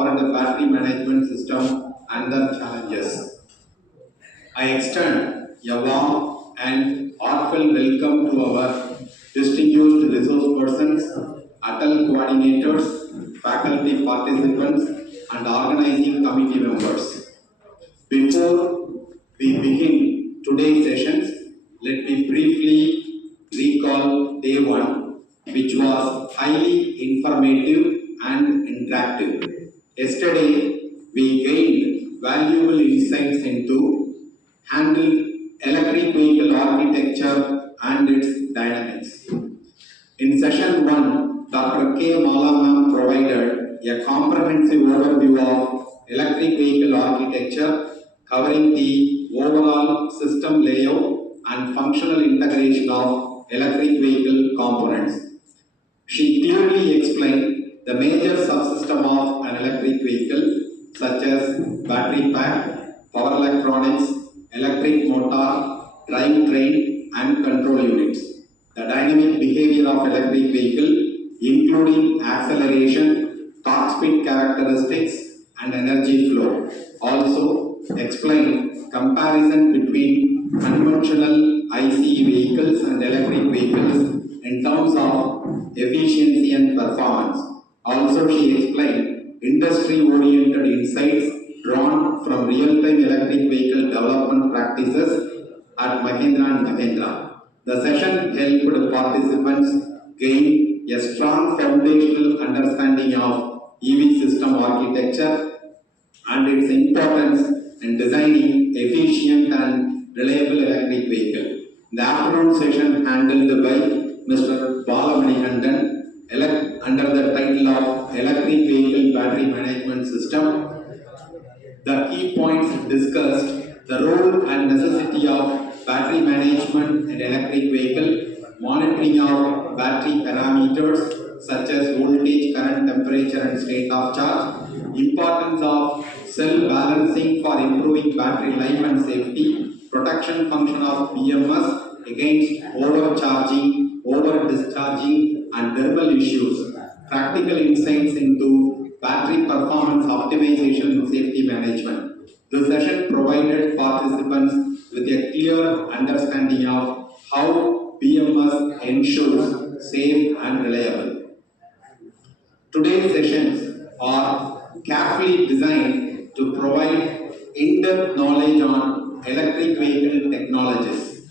AI-powered battery management system and their challenges. I extend a warm and heartfelt welcome to our distinguished resource persons, ATAL coordinators, faculty participants, and organizing committee members. Before we begin today's sessions, let me briefly recall day 1, which was highly informative and interactive. Yesterday, we gained valuable insights into handle electric vehicle architecture and its dynamics. In session 1, Dr. K. Mala ma'am provided a comprehensive overview of electric vehicle architecture covering the overall system layout and functional integration of electric vehicle components. She clearly explained the major subsystem of an electric vehicle such as battery pack, power electronics, electric motor, drivetrain and control units. The dynamic behavior of electric vehicle including acceleration, torque speed characteristics and energy flow. Also explain comparison between conventional ICE vehicles and electric vehicles in terms of efficiency and performance. Also she explained industry-oriented insights drawn from real-time electric vehicle development practices at Mahindra & Mahindra. The session helped participants gain a strong foundational understanding of EV system architecture and its importance in designing efficient and reliable electric vehicle. The afternoon session handled by Mr. Balamanikandan under the title of Electric Vehicle Battery Management System. The key points discussed: the role and necessity of battery management in electric vehicle, monitoring of battery parameters such as voltage, current, temperature and state of charge, importance of cell balancing for improving battery life and safety, protection function of BMS against overcharging, over-discharging and thermal issues, practical insights into battery performance optimization and safety management. The session provided participants with a clear understanding of how BMS ensures safe and reliable. Today's sessions are carefully designed to provide in-depth knowledge on electric vehicle technologies,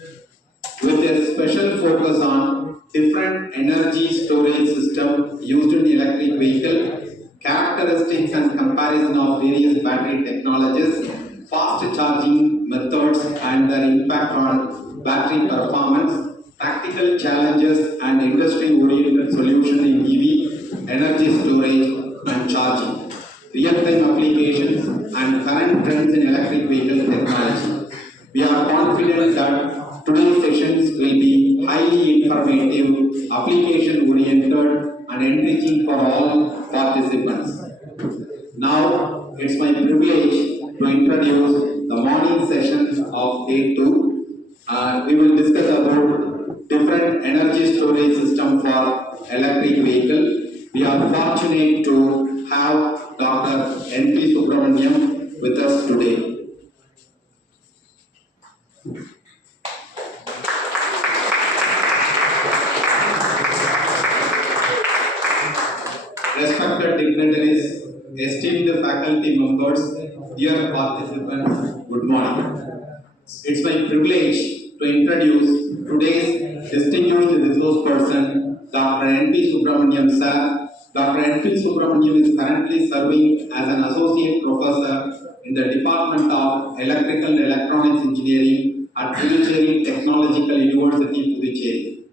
with a special focus on different energy storage systems used in electric vehicle, characteristics and comparison of various battery technologies, fast charging methods and their impact on battery performance, practical challenges and industry-oriented solutions in EV, energy storage and charging, real-time applications and current trends in electric vehicle technology. We are confident that today's sessions will be highly informative, application-oriented and enriching for all participants. Now, it's my privilege to introduce the morning session of day 2. We will discuss about different energy storage system for electric vehicle. We are fortunate to have Dr. N.P. Subramaniam with us today. Respected dignitaries, esteemed faculty members, dear participants, good morning. It's my privilege to introduce today's distinguished resource person, Dr. N.P. Subramaniam sir. Dr. N.P. Subramaniam is currently serving as an associate professor in the Department of Electrical and Electronics Engineering at Puducherry Technological University, Puducherry.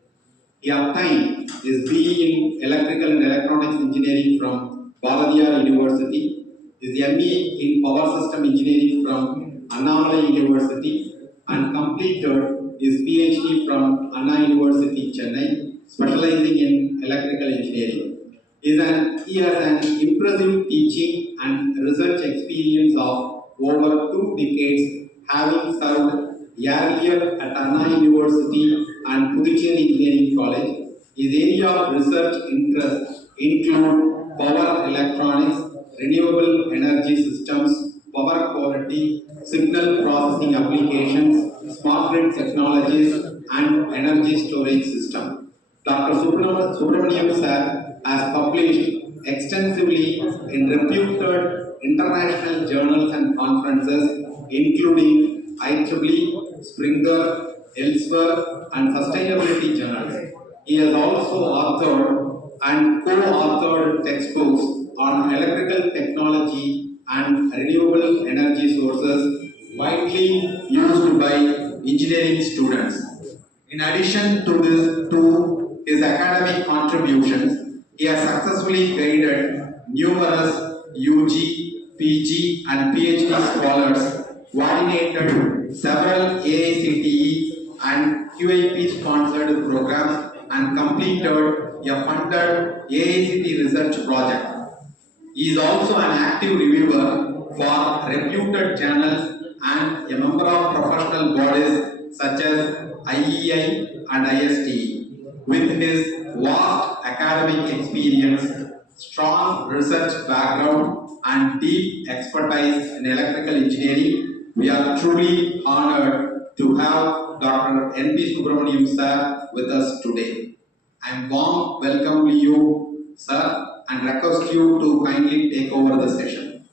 He obtained his BE in Electrical and Electronics Engineering from Baladiyar University, his ME in Power System Engineering from Annamalai University, and completed his PhD from Anna University, Chennai, specializing in electrical engineering. He has an impressive teaching and research experience of over 2 decades, having served earlier at Anna University and Puducherry Engineering College. His area of research interests include power electronics, renewable energy systems, power quality, signal processing applications, smart grid technologies, and energy storage system. Dr. Subramaniam sir has published extensively in reputed international journals and conferences, including IEEE, Springer, Elsewhere, and Sustainability journals. He has also authored and co-authored textbooks on electrical technology and renewable energy sources widely used by engineering students. In addition to his academic contributions, he has successfully guided numerous UG, PG, and PhD scholars, coordinated several AICTE and QIP sponsored programs, and completed a funded AICTE research project. He is also an active reviewer for reputed journals and a member of professional bodies such as IEI and ISTE. With his vast academic experience, strong research background, and deep expertise in electrical engineering, we are truly honored to have Dr. N.P. Subramaniam sir with us today. I am warm welcome you, sir, and request you to kindly take over the session.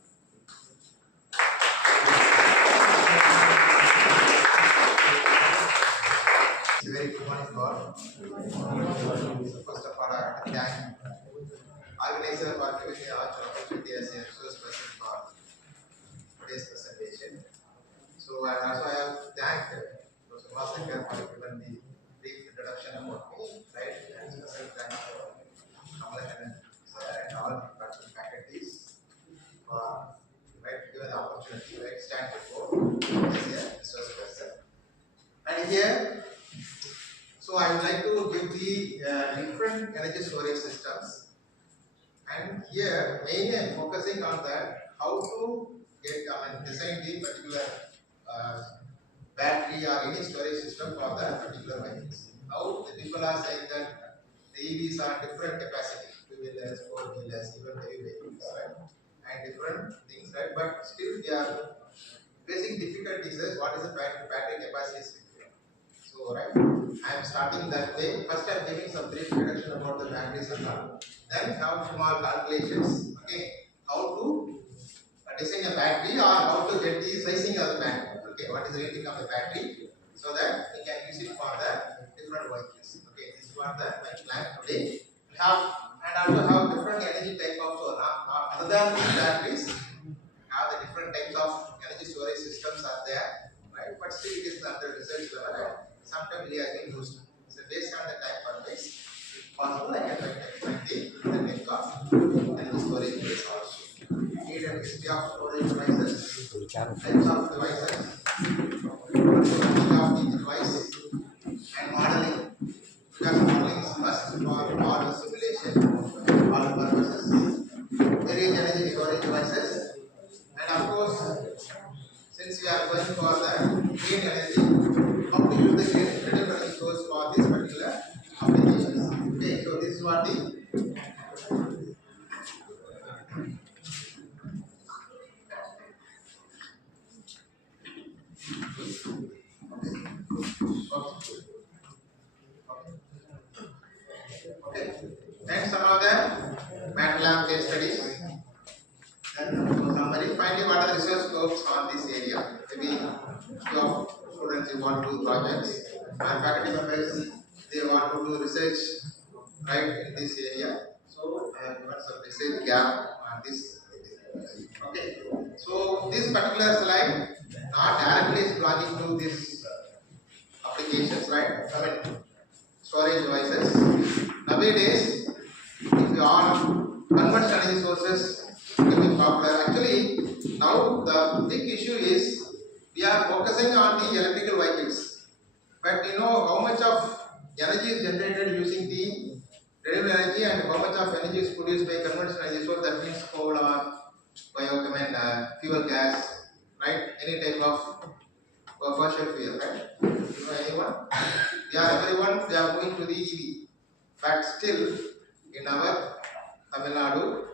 It's a very good morning, God. So first of all, I thank organizer for giving me the opportunity as a resource person for today's presentation. So and also I have thanked Professor Vasankar for giving the brief introduction about me, right? And special thanks to Kamalakan sir and all the faculties for given the opportunity, stand before as a resource person. And here, so I would like to give the different energy storage systems, and here mainly I am focusing on that how to design the particular battery or any storage system for that particular vehicles. Now the people are saying that the EVs are different capacity, two-wheelers, four-wheelers, even heavy vehicles, right? And different things, right? But still they are facing difficulties as what is the battery capacity. So, right, I am starting that way. First, I am giving some brief introduction about the batteries and all. Then, some small calculations. Okay, how to design a battery or how to get the sizing of the battery. Okay, what is the rating of the battery so that we can use it for the different vehicles. Okay, this is what my plan today. We have and also have different energy type of other than batteries. Have the different types of energy storage systems are there, right? But still, it is under research level. Sometimes they are being used. So based on the type of this, if possible, I can try to explain the link of energy storage device also. Need a history of storage devices, types of devices, functioning of each device, and modeling. Because modeling is must for all the simulation, all the purposes. Various energy storage devices, and of course, since we are going for the green energy, how to use the green energy source for this particular applications. Okay, so this is what the okay. And some of the MATLAB case studies. Then summary. Finally, what are the research scopes on this area? Maybe few of students who want to do projects, and faculty members they want to do research right in this area. So I have given some research gap on this. Okay. So this particular slide not directly is belonging to this applications, right? Storage devices. Nowadays, if you are conversion energy sources becoming popular, actually now the big issue is we are focusing on the electrical vehicles. But you know how much of energy is generated using the renewable energy and how much of energy is produced by conventional energy source, that means coal or fuel gas, right? Any type of fossil fuel, right? You know anyone? Yeah, everyone they are going to the EV. But still in our Tamil Nadu,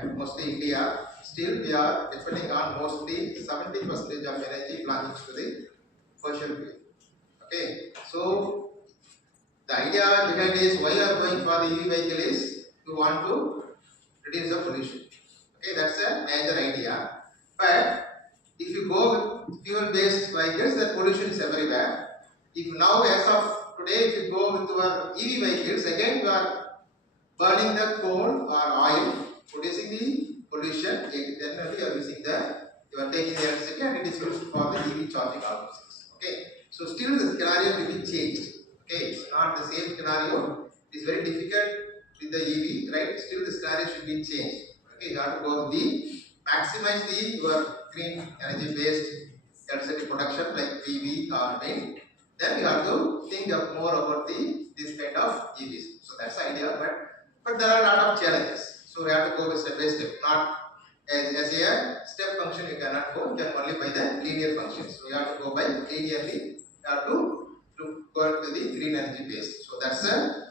and mostly India, still we are depending on mostly 70% of energy belonging to the fossil fuel. Okay, so the idea behind is why you are going for the EV vehicle is you want to reduce the pollution. Okay, that's a major idea. But if you go with fuel-based vehicles, the pollution is everywhere. If now, as of today, if you go with your EV vehicles, again you are burning the coal or oil, producing the pollution. Then only you are using you are taking the electricity and it is used for the EV charging purposes. Okay, so still the scenario will be changed. Okay, it's not the same scenario. It is very difficult with the EV, right? Still the scenario should be changed. Okay, you have to go with the maximize your green energy based electricity production like PV or wind. Then you have to think of more about this kind of EVs. So that's the idea, but there are a lot of challenges. So we have to go step by step, not as a step function you cannot go, you can only by the linear functions. So you have to go by linearly, you have to go to the green energy base. So that's the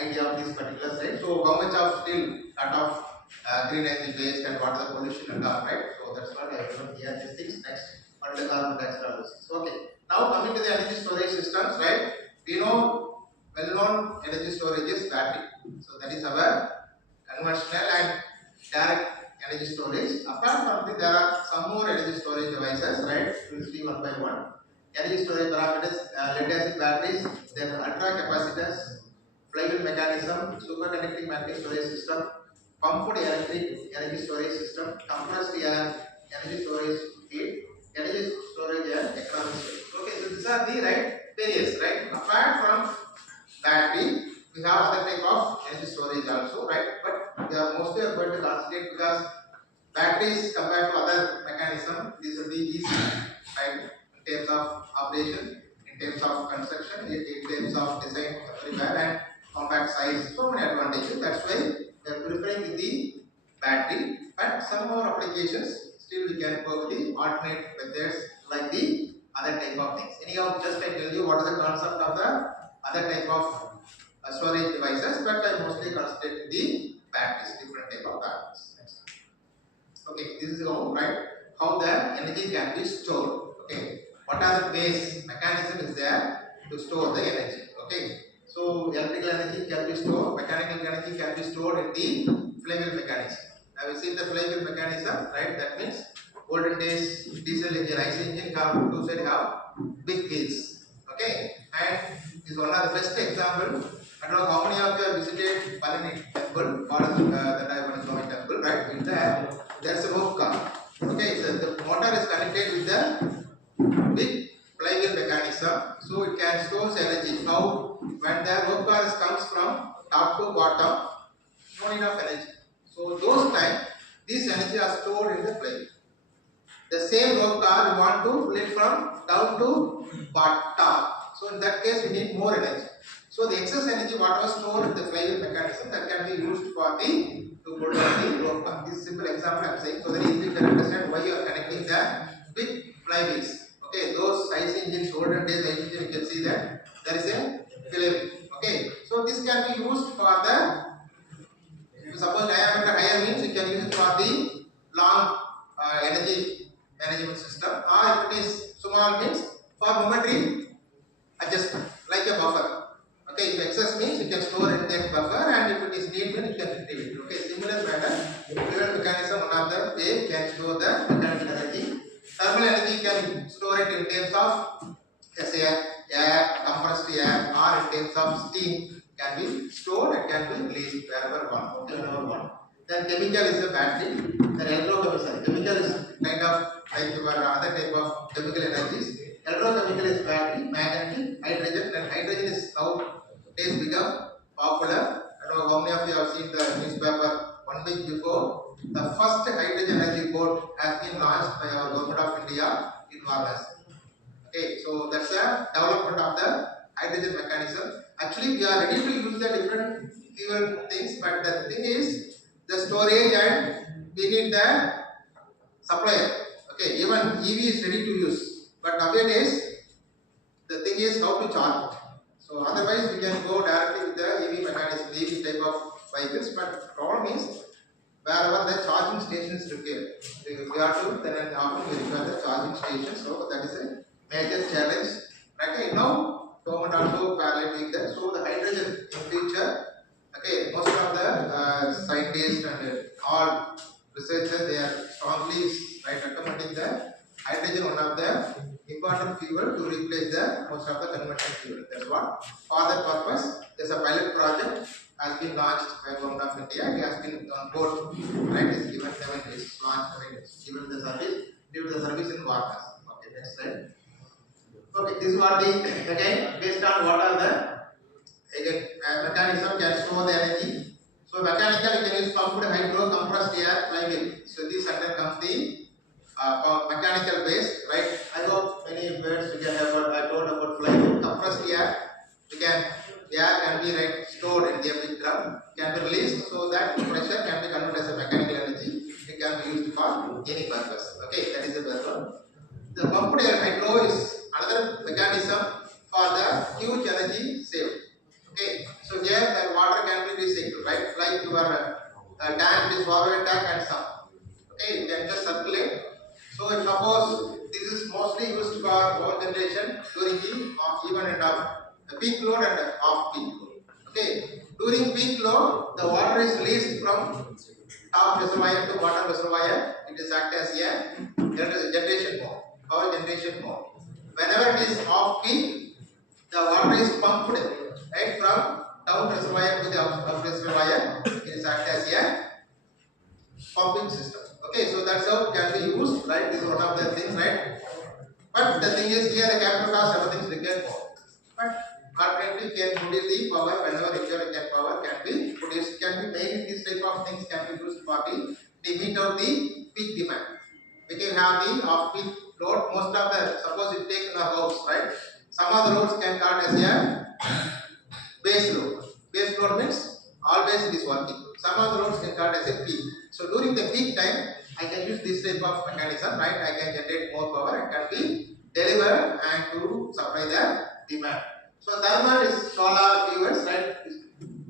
idea of this particular slide. So how much of still lot of green energy based and what is the pollution and all, right? So that's what I have here. These things next. What is the carbon dioxide? Okay. Now coming to the energy storage systems, right? We know well-known energy storage is battery. So that is our conventional and direct energy storage. Apart from this, there are some more energy storage devices, right? We'll see one by one. Energy storage parameters, lead acid batteries, then ultra capacitors, flywheel mechanism, superconducting magnetic storage system, pumped electric energy storage system, compressed air energy storage heat, energy storage and economic storage. Okay, so these are the various, right? Apart from battery, we have other type of energy storage also, right? But we are mostly going to concentrate because batteries compared to other mechanism, this will be easy, right? In terms of operation, in terms of construction, in terms of design, everywhere, and compact size, so many advantages. That's why we are preferring the battery. But some more applications, still we can go with the alternate methods like the other type of things. Anyhow, just I tell you what is the concept of the other type of storage devices, but I mostly concentrate the batteries, different type of batteries. Next. Okay, this is how the energy can be stored. Okay, what are the base mechanism is there to store the energy? Okay, so electrical energy can be stored, mechanical energy can be stored in the flywheel mechanism. Have you seen the flywheel mechanism? Right, that means olden days diesel engine, IC engine have two sides have big wheels. Okay, and this is one of the best example. I don't know how many of you have visited Palani temple, the Swami temple, right? In there's a rope car. Okay, so the motor is connected with the big flywheel mechanism, so it can store energy. Now, when the rope car comes from top to bottom, no need of energy. So those times, this energy are stored in the flywheel. The same rope car we want to pull it from down to bottom. So in that case, we need more energy. So the excess energy what was stored in the flywheel mechanism that can be used for to pull down the rope car. This is simple example I am saying so that easily can understand why you are connecting the big flywheels. Okay, those IC engines, olden days IC engine, you can see that there is a flywheel. Okay, so this can be used for the, suppose diameter higher means you can use it for the long energy management system, or if it is small means for momentary adjustment like a buffer. Okay, if excess means you can store in that buffer, and if it is need then you can retrieve it. Okay, similar pattern. Fluid mechanism, one of the way can store the mechanical energy. Thermal energy can store it in terms of air, compressed air, or in terms of steam can be stored and can be released wherever one. Okay, wherever one. Then chemical is a battery. Then electrochemical. Chemical is kind of like your other type of chemical energies. Electrochemical is battery, magnetic, hydrogen, and hydrogen is now days become popular. I don't know how many of you have seen the newspaper 1 week before. The first hydrogen energy boat has been launched by our government of India in Varanasi. Okay, so that's the development of the hydrogen mechanism. Actually, we are ready to use the different fuel things, but the thing is the storage and we need the supplier. Okay, even EV is ready to use, but nowadays the thing is how to charge it. So otherwise we can go directly with the EV mechanism, EV type of vehicles, but the problem is wherever the charging station is required. We have to then and often we require the charging station, so that is a major challenge. Okay, now government also parallel doing that. So the hydrogen in future, okay, most of the scientists and all researchers, they are strongly recommending the hydrogen one of the important fuel to replace the most of the conventional fuel. That's what. For that purpose, there's a pilot project has been launched by government of India. It has been on board, right? It's given 7 days, launched 7 days, given the service, due to the service in Varkas. Okay, next slide. Okay, this is what the, again, based on what are the, again, mechanism can store the energy. So mechanical, you can use pumped hydro, compressed air, flywheel. So this under comes the mechanical based, right? I hope many words we can have. I told about flywheel, compressed air. We can, air can be stored in the big drum, can be released, so that pressure can be converted as a mechanical energy. It can be used for any purpose. Okay, that is the first one. The pumped air hydro is another mechanism for the huge energy saved. Okay, so here the water can be recycled, right? Like your tank is forward tank and some. Okay, you can just circulate. So suppose this is mostly used for power generation during the even and peak load and off peak load. Okay, during peak load, the water is released from top reservoir to bottom reservoir. It is act as a generation mode, power generation mode. Whenever it is off peak, the water is pumped right from down reservoir to the up reservoir. It is act as a pumping system. Okay, so that's how it can be used, right? This is one of the things, right? But the thing is here the capital cost, everything is required for. But alternatively, can produce the power whenever required power can be produced. Can be made. This type of things can be used for the meet out the peak demand. We can have the off peak load. Most of the, suppose you take in a house, right? Some of the loads can count as a base load. Base load means always it is working. Some of the loads can count as a peak. So during the peak time, I can use this type of mechanism, right? I can generate more power and can be delivered and to supply the demand. So thermal is solar fuels, right?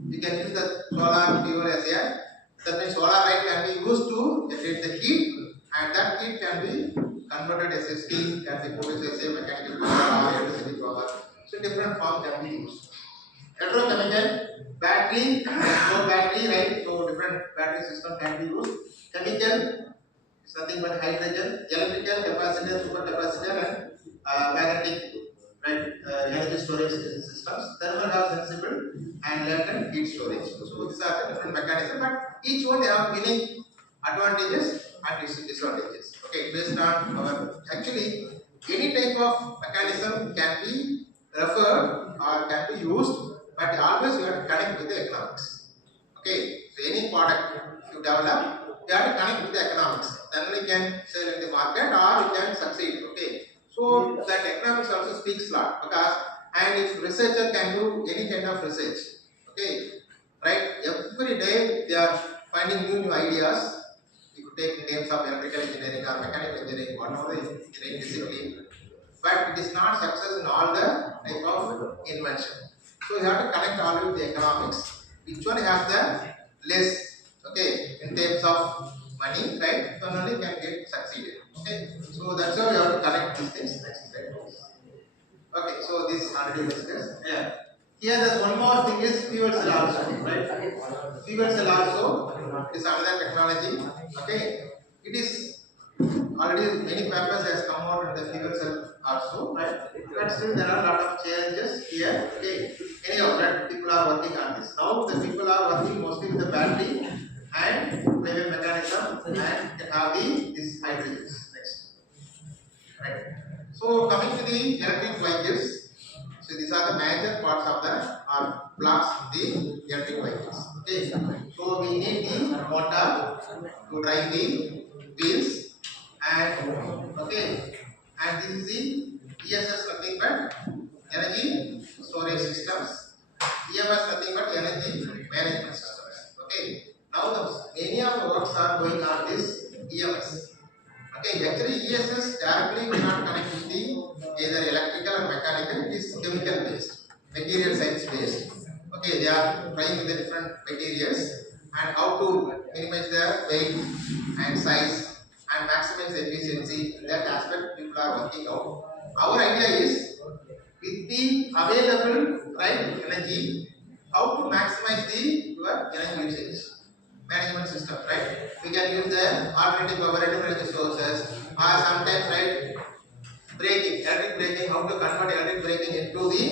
You can use the solar fuel as a, that means solar light can be used to generate the heat, and that heat can be converted as a steam, can be produced as a mechanical power or electricity power. So different form can be used. Electrochemical, battery, no battery, right? So different battery system can be used. Chemical is nothing but hydrogen. Electrical, capacitor, supercapacitor, and magnetic, right? Energy storage systems. Thermal are sensible and latent heat storage. So these are the different mechanisms, but each one have unique advantages and disadvantages. Okay, based on our, actually any type of mechanism can be referred or can be used, but always you have to connect with the economics. Okay, so any product you develop, you have to connect with the economics. Then we can sell in the market or we can succeed. Okay, so that economics also speaks a lot, because and if researcher can do any kind of research, okay, right? Every day they are finding new ideas. You could take names of electrical engineering or mechanical engineering, whatever the engineering discipline, but it is not success in all the type of invention. So you have to connect all with the economics. Which one has the less, okay, in terms of money, right? So only can get succeeded. Okay, so that's how you have to connect these things. Next slide. Okay, so this already discussed. Yeah. Here there's one more thing is fuel cell also, right? Fuel cell also is another technology. Okay, it is already many papers has come out in the fuel cell also, right? But still there are a lot of challenges here. Okay, anyhow, that people are working on this. Now the people are working mostly with the battery and maybe mechanism and can have this hydrogens. Next, right? So coming to the electric vehicles, so these are the major parts of the blocks in the electric vehicles. Okay, so we need the motor to drive the wheels, and okay, and this is the ESS, nothing but energy storage systems. EMS nothing but energy management systems. Okay, now the many of the works are going on this EMS. Okay, actually ESS directly we not connect with the either electrical or mechanical. It is chemical based, material science based. Okay, they are trying with the different materials and how to minimize the and size and maximize efficiency. In that aspect, people are working out. Our idea is with the available energy, how to maximize your energy usage management system, right? We can use the alternative power renewable energy sources, or sometimes braking, electric braking, how to convert electric braking into the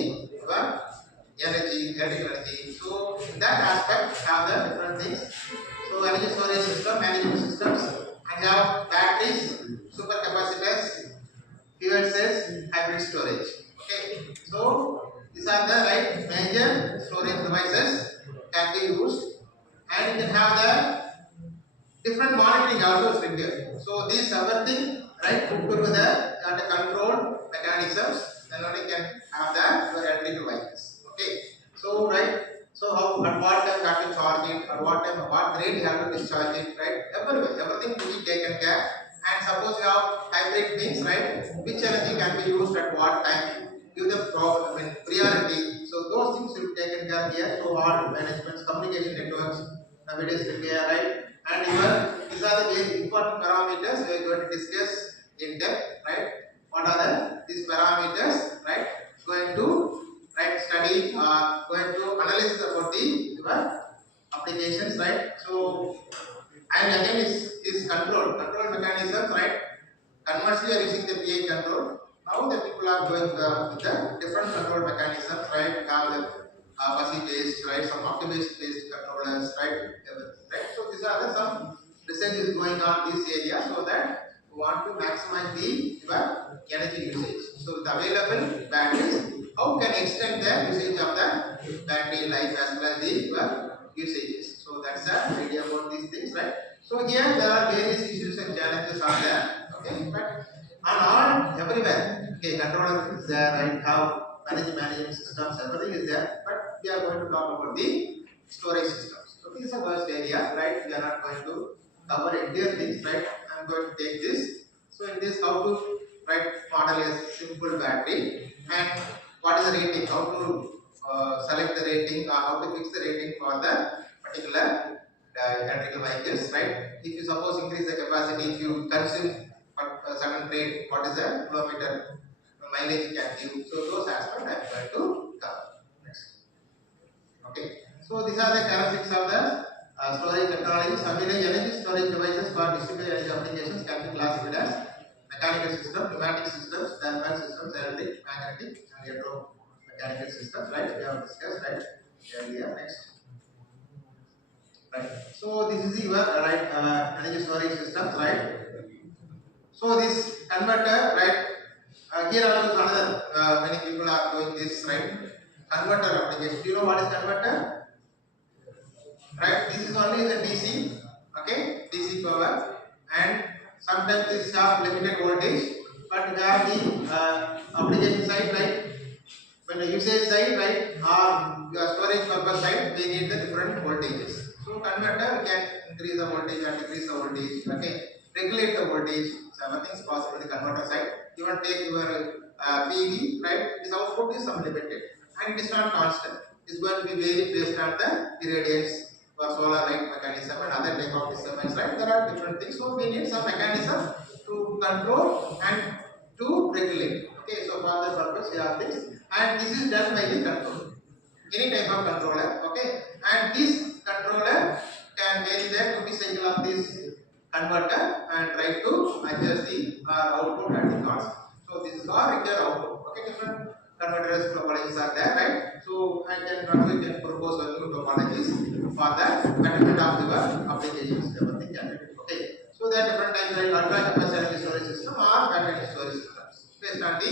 electric energy. So in that aspect, have the different things. So energy storage system, management systems, and have batteries, supercapacitors, fuel cells, hybrid storage. Okay, so these are the major storage devices can be used, and you can have the different monitoring also is required. So these everything put together and the control mechanisms, then only can have the your electrical vehicles. Okay, so so how at what time got to charge it, at what time, what rate you have to discharge it, everything to be taken care. And suppose you have hybrid means, which energy can be used at what time, give the priority. So those things will be taken care here. So all managements, communication networks, nowadays require, and even these are the very important parameters we are going to discuss in depth, What are these parameters, Going to study, going to analyze about your applications, So and again is control mechanism, Conversely, are using the PA control. Now the people are going with the different control mechanisms, We have the fuzzy based, some optimized based controllers, everything, So these are some research is going on this area, so that we want to maximize your energy usage. So the available batteries, how can extend the usage of the battery life as well as the usages. So that's the idea about these things, So here there are various issues and challenges are there. Okay, but on all everywhere, controller is there, how management systems, everything is there. But we are going to talk about the storage systems. So this is the first area, We are not going to cover entire things, I'm going to take this. So in this, how to model a simple battery and what is the rating, how to select the rating, or how to fix the rating for the particular electrical vehicles, If you suppose increase the capacity, if you consume a certain rate, what is the kilometer mileage can give. So those aspects I am going to cover. Next. Okay. So these are the characteristics of the storage technologies. Available energy storage devices for distributed energy applications can be classified as mechanical systems, pneumatic systems, thermal systems, electric, magnetic, and electromechanical systems. We have discussed earlier. Next. So this is your energy storage systems, So this converter, here also another many people are doing this, Converter application. Do you know what is converter? This is only the DC, DC power, and sometimes this have limited voltage, but we have the application side, when the usage side, or your storage purpose side, we need the different voltages. So converter can increase the voltage and decrease the voltage, regulate the voltage. So everything is possible in the converter side. Even take your PV, This output is unlimited and it is not constant. It is going to be varied based on the irradiance for solar light mechanism and other type of disturbance, There are different things. So we need some mechanism to control and to regulate. Okay, so for the purpose we have this, and this is done by the controller. Any type of controller, and this controller can vary the duty cycle of this converter and try to adjust the output and the constant. So this is all required output. Different converters topologies are there, So I can propose a new topologies for the management of your applications. Everything can be. So there are different types like ultra capacity storage system or battery storage systems. Based on the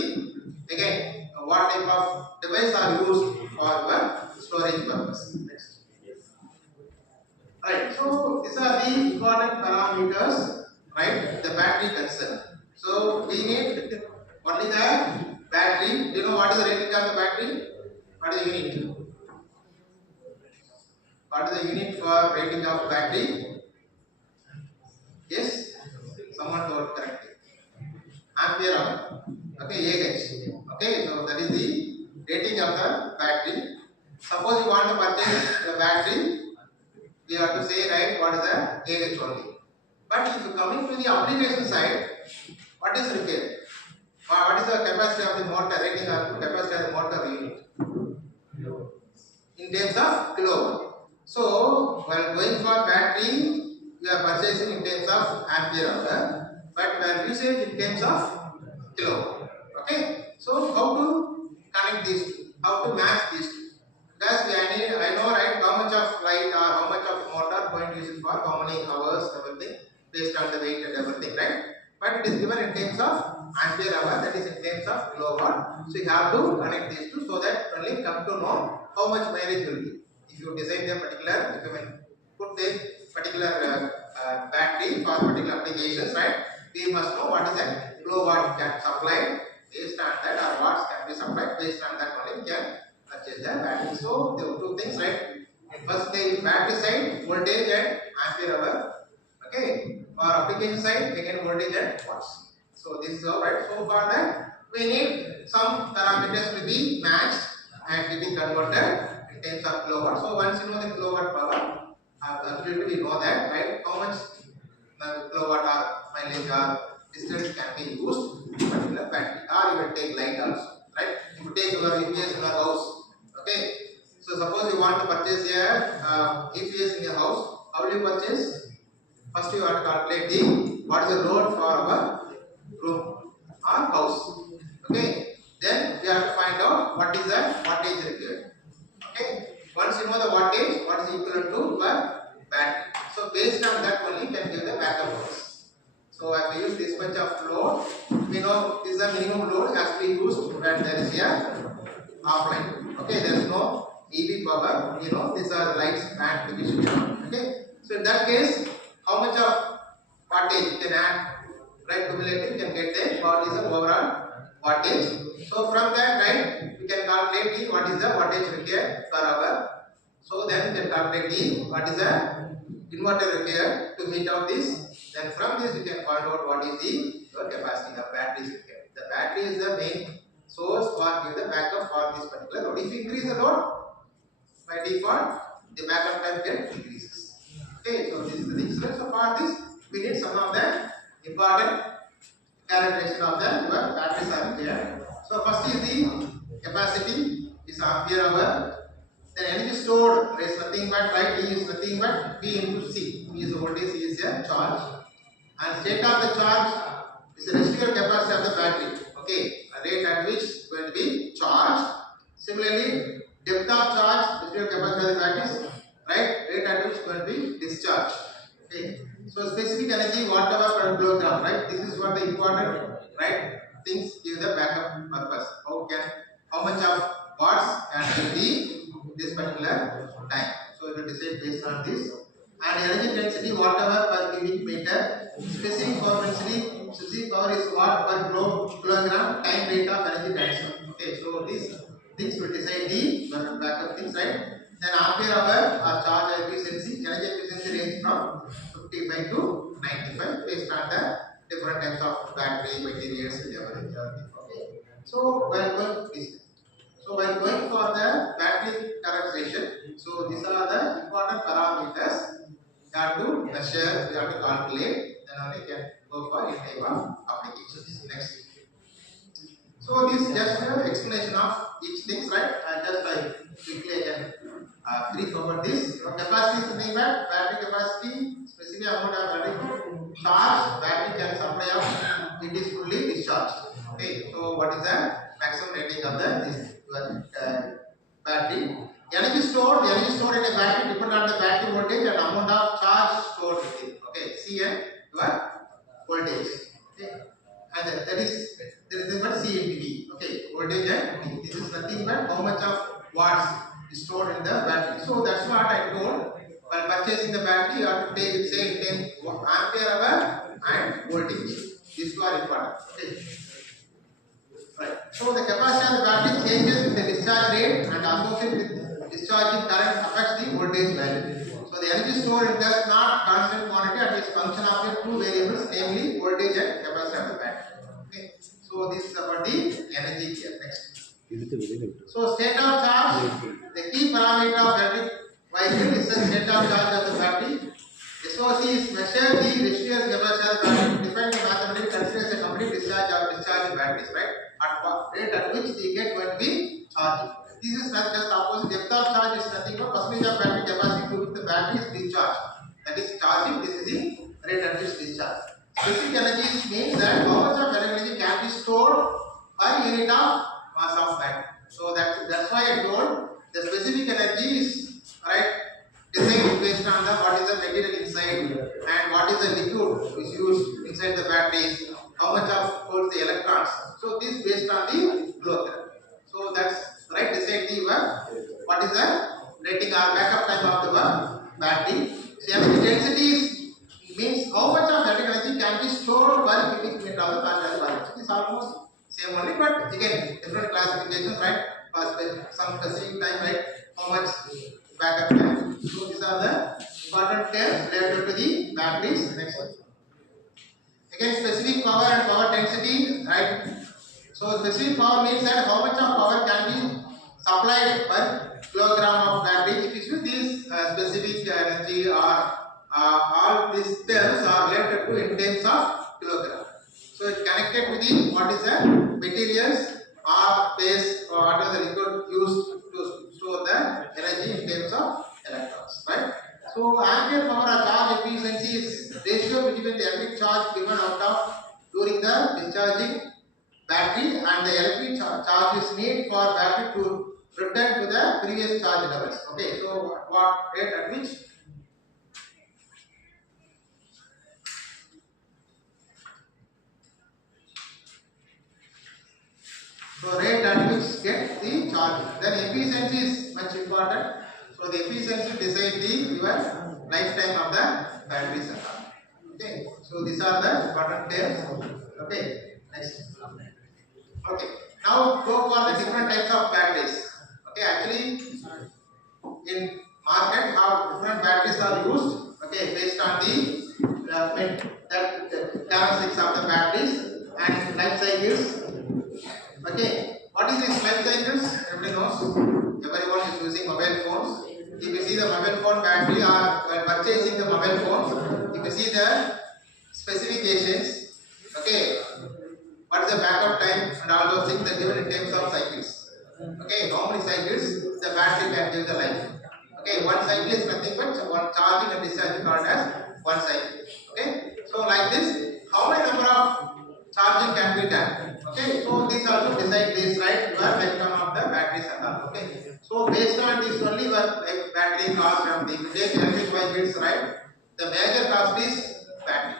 again what type of device are used for your storage purpose. Next. So these are the important parameters, The battery concern. So we need only the battery. Do you know what is the rating of the battery? What is the unit? What is the unit for rating of battery? Yes? Someone told correctly. Ampere hour. AH. So that is the rating of the battery. Suppose you want to purchase the battery, we have to say, what is the AH only. But if you coming to the application side, what is required? What is the capacity of the motor rating or capacity of the motor unit in terms of kilowatt? So while going for battery, we are purchasing in terms of ampere hour, but while usage in terms of kilowatt. Okay. So how to connect these two? How to match these two? Because I know right how much of light or how much of motor going to use it for how many hours, everything based on the weight and everything, right? But it is given in terms of ampere hour, that is in terms of kilowatt. So you have to connect these two so that only come to know how much mileage will be. If you design the particular, if you will put the particular battery for particular applications, right? We must know what is the kilowatt can supply based on that, or watts can be supplied based on that only we can purchase the battery. So there are two things, right? First the battery side, voltage and ampere hour. Okay. For application side, again voltage and watts. So this is all right. So for that, we need some parameters to be matched and to be converted in terms of kilowatt. So once you know the kilowatt power, absolutely we know that, right? How much kilowatt or mileage or distance can be used in particular battery, or you will take light also, right? If you take your EPS in your house, okay. So suppose you want to purchase a EPS in your house, how will you purchase? First you have to calculate the what is the load for our room or house. Okay. Then we have to find out what is the wattage required. Okay. Once you know the wattage, what is equivalent to our battery. So based on that only you can give the backup loads. So if we use this much of load, we know this is the minimum load has to be used when there is a offline. Okay. There is no EV power. You know these are the lights and to be switched on. Okay. So in that case, how much of wattage you can add, right? Cumulative, you can get the what is the overall wattage. So from that, right, we can calculate the what is the wattage required per hour. So then we can calculate the what is the inverter required to meet out this. Then from this, you can find out what is the your capacity of batteries required. The battery is the main source for give the backup for this particular load. If you increase the load, by default, the backup time get decreases. Okay, so this is the thing. So for this, we need some of the important characteristic of the your batteries are there. So first is the capacity is ampere hour. Then energy stored is nothing but right. E is nothing but V into C. V is the voltage, C is a charge. And state of the charge is the residual capacity of the battery. Okay, a rate at which it is going to be charged. Similarly, depth of charge, residual capacity of the batteries, right? Rate at which is going to be discharged. Okay. So specific energy, whatever per kilogram, right? This is what the important, right? Things give the backup purpose. How much of watts can be this particular time? So it will decide based on this. And energy density, whatever per cubic meter. Specific power density, specific power is watt per kilogram, time rate of energy transfer. Okay, so these things will decide the backup things, right? Then ampere hour or charge efficiency, energy efficiency range from 55 to 95 based on the different types of battery materials and everything. Okay. So while going for the battery characterization, so these are the important parameters you have to measure, you have to calculate, then only can go for any type of applications. Next. So this is just an explanation of each thing, right? I quickly can brief over this. Capacity is nothing but battery capacity, specific amount of battery charge, battery can supply of it is fully discharged. Okay, so what is the maximum rating of the battery? Energy stored in a battery depend on the battery voltage and amount of charge stored within. Okay, C and your voltage. Okay, and that is what C into V. Okay, voltage and V. This is nothing but how much of watts is stored in the battery. So that's what I told. While purchasing the battery, you have to take say 10 ampere hour and voltage. These two are important. Okay. Right. So the capacity of the battery changes with the discharge rate and associated with discharging current affects the voltage value. So the energy stored in does not constant quantity and is function of the two variables, namely voltage and capacity of the battery. Okay. So this is about the energy here. Next. So state of charge, the key parameter of battery vehicle is the state of charge of the battery, So she measured the residual capacity of the battery, define the mathematical considers a complete discharge or discharge in batteries, right? At what rate at which they get going to be charged. This is not just opposite. Depth of charge is nothing but percentage of battery capacity to which the battery is discharged. That is charging. This is the rate at which discharge. Specific energy means that how much of energy can be stored per unit of mass of battery. So that's why I told the specific energy is right. Design based on the what is the material inside and what is the liquid is used inside the batteries, how much of holds the electrons. So this based on the flow therapy. So that's right. Decide the what is the rating or backup time of the battery. So energy density means how much of static energy can be stored per cubic meter of the battery. It is almost same only, but again different classifications, right? For some specific time, right? How much backup time. So these are the important terms related to the batteries. Next one. Again, specific power and power density, right? So specific power means that how much of power can be supplied per kilogram of battery. If you use these specific energy or all these terms are related to in terms of kilogram. So it's connected with the what is the materials or base or what is the liquid used to store the energy in terms of electrons, right? So ampere power or charge efficiency is ratio between the electric charge given out of during the discharging battery and the electric charge is needed for battery to return to the previous charge levels. Okay, so what rate at which rate at which get the charge. Then efficiency is much important. So the efficiency decide the your lifetime of the batteries. Okay, so these are the important terms. Okay, next. Okay, now go for the different types of batteries. Okay, actually in market how different batteries are used. Okay, based on the characteristics of the batteries and life cycles. Okay, what is this life cycles? Everybody knows. Everyone is using mobile phones. If you see the mobile phone battery or purchasing the mobile phones, if you see the specifications, okay, what is the backup time and all those things are given in terms of cycles. Okay, how many cycles the battery can give the life. Okay, one cycle is nothing but one charging and discharging called as one cycle. Okay, so like this, how many number of charging can be done. Okay, so these are to decide this, right? Your lifetime of the batteries and all. Okay, so based on this only your battery cost and the take electric vehicles, right? The major cost is battery.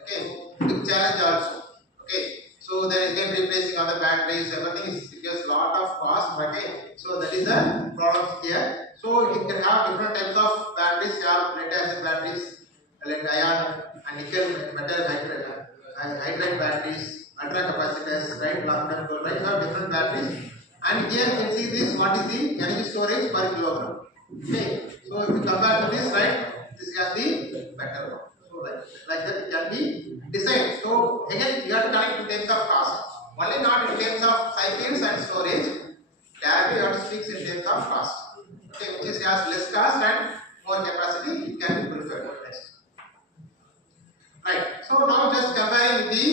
Okay, big challenge also. Okay, so there is again replacing other batteries, everything is requires lot of cost. Okay, so that is the problem here. So you can have different types of batteries. You have lead acid batteries, like iron and nickel metal hydride batteries, ultra capacitors, right? Long term goal, right? You have different batteries. And here you can see this. What is the energy storage per kilogram? Okay, so if you compare to this, right? This can be better one. So like that it can be decided. So again you have to connect in terms of cost. Only not in terms of cycles and storage. Directly you have to speak in terms of cost. Okay, which is has less cost and more capacity, it can be preferred. Right. So now just comparing the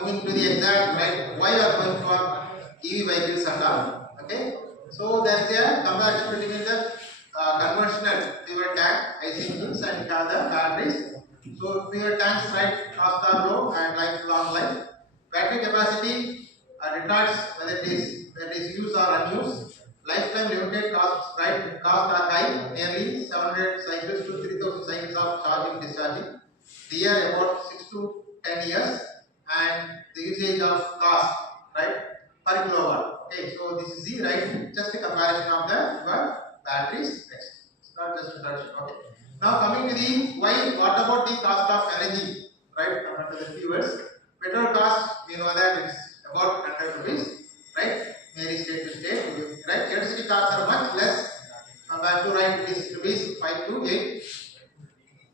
moving to the exact right. Why you are going for EV vehicles and all. Okay. So there is a comparison between the conventional fuel tank IC engines and the batteries. So fuel tanks, right, cost are low and long life. Battery capacity retards whether it is used or unused. Lifetime limited costs, right? Costs are high, nearly 700 cycles to 3000 cycles of charging discharging. The year about 6 to 10 years, and the usage of cost, right, per kilowatt. Okay, so this is the right just a comparison of the batteries. Next, it's not just introduction. Okay. Now coming to the why. What about the cost of energy? Right, coming to the fuels. Petrol cost, we know that it's about 100 rupees, right? Vary state to state, right? Electricity costs are much less compared to right rupees 5 to 8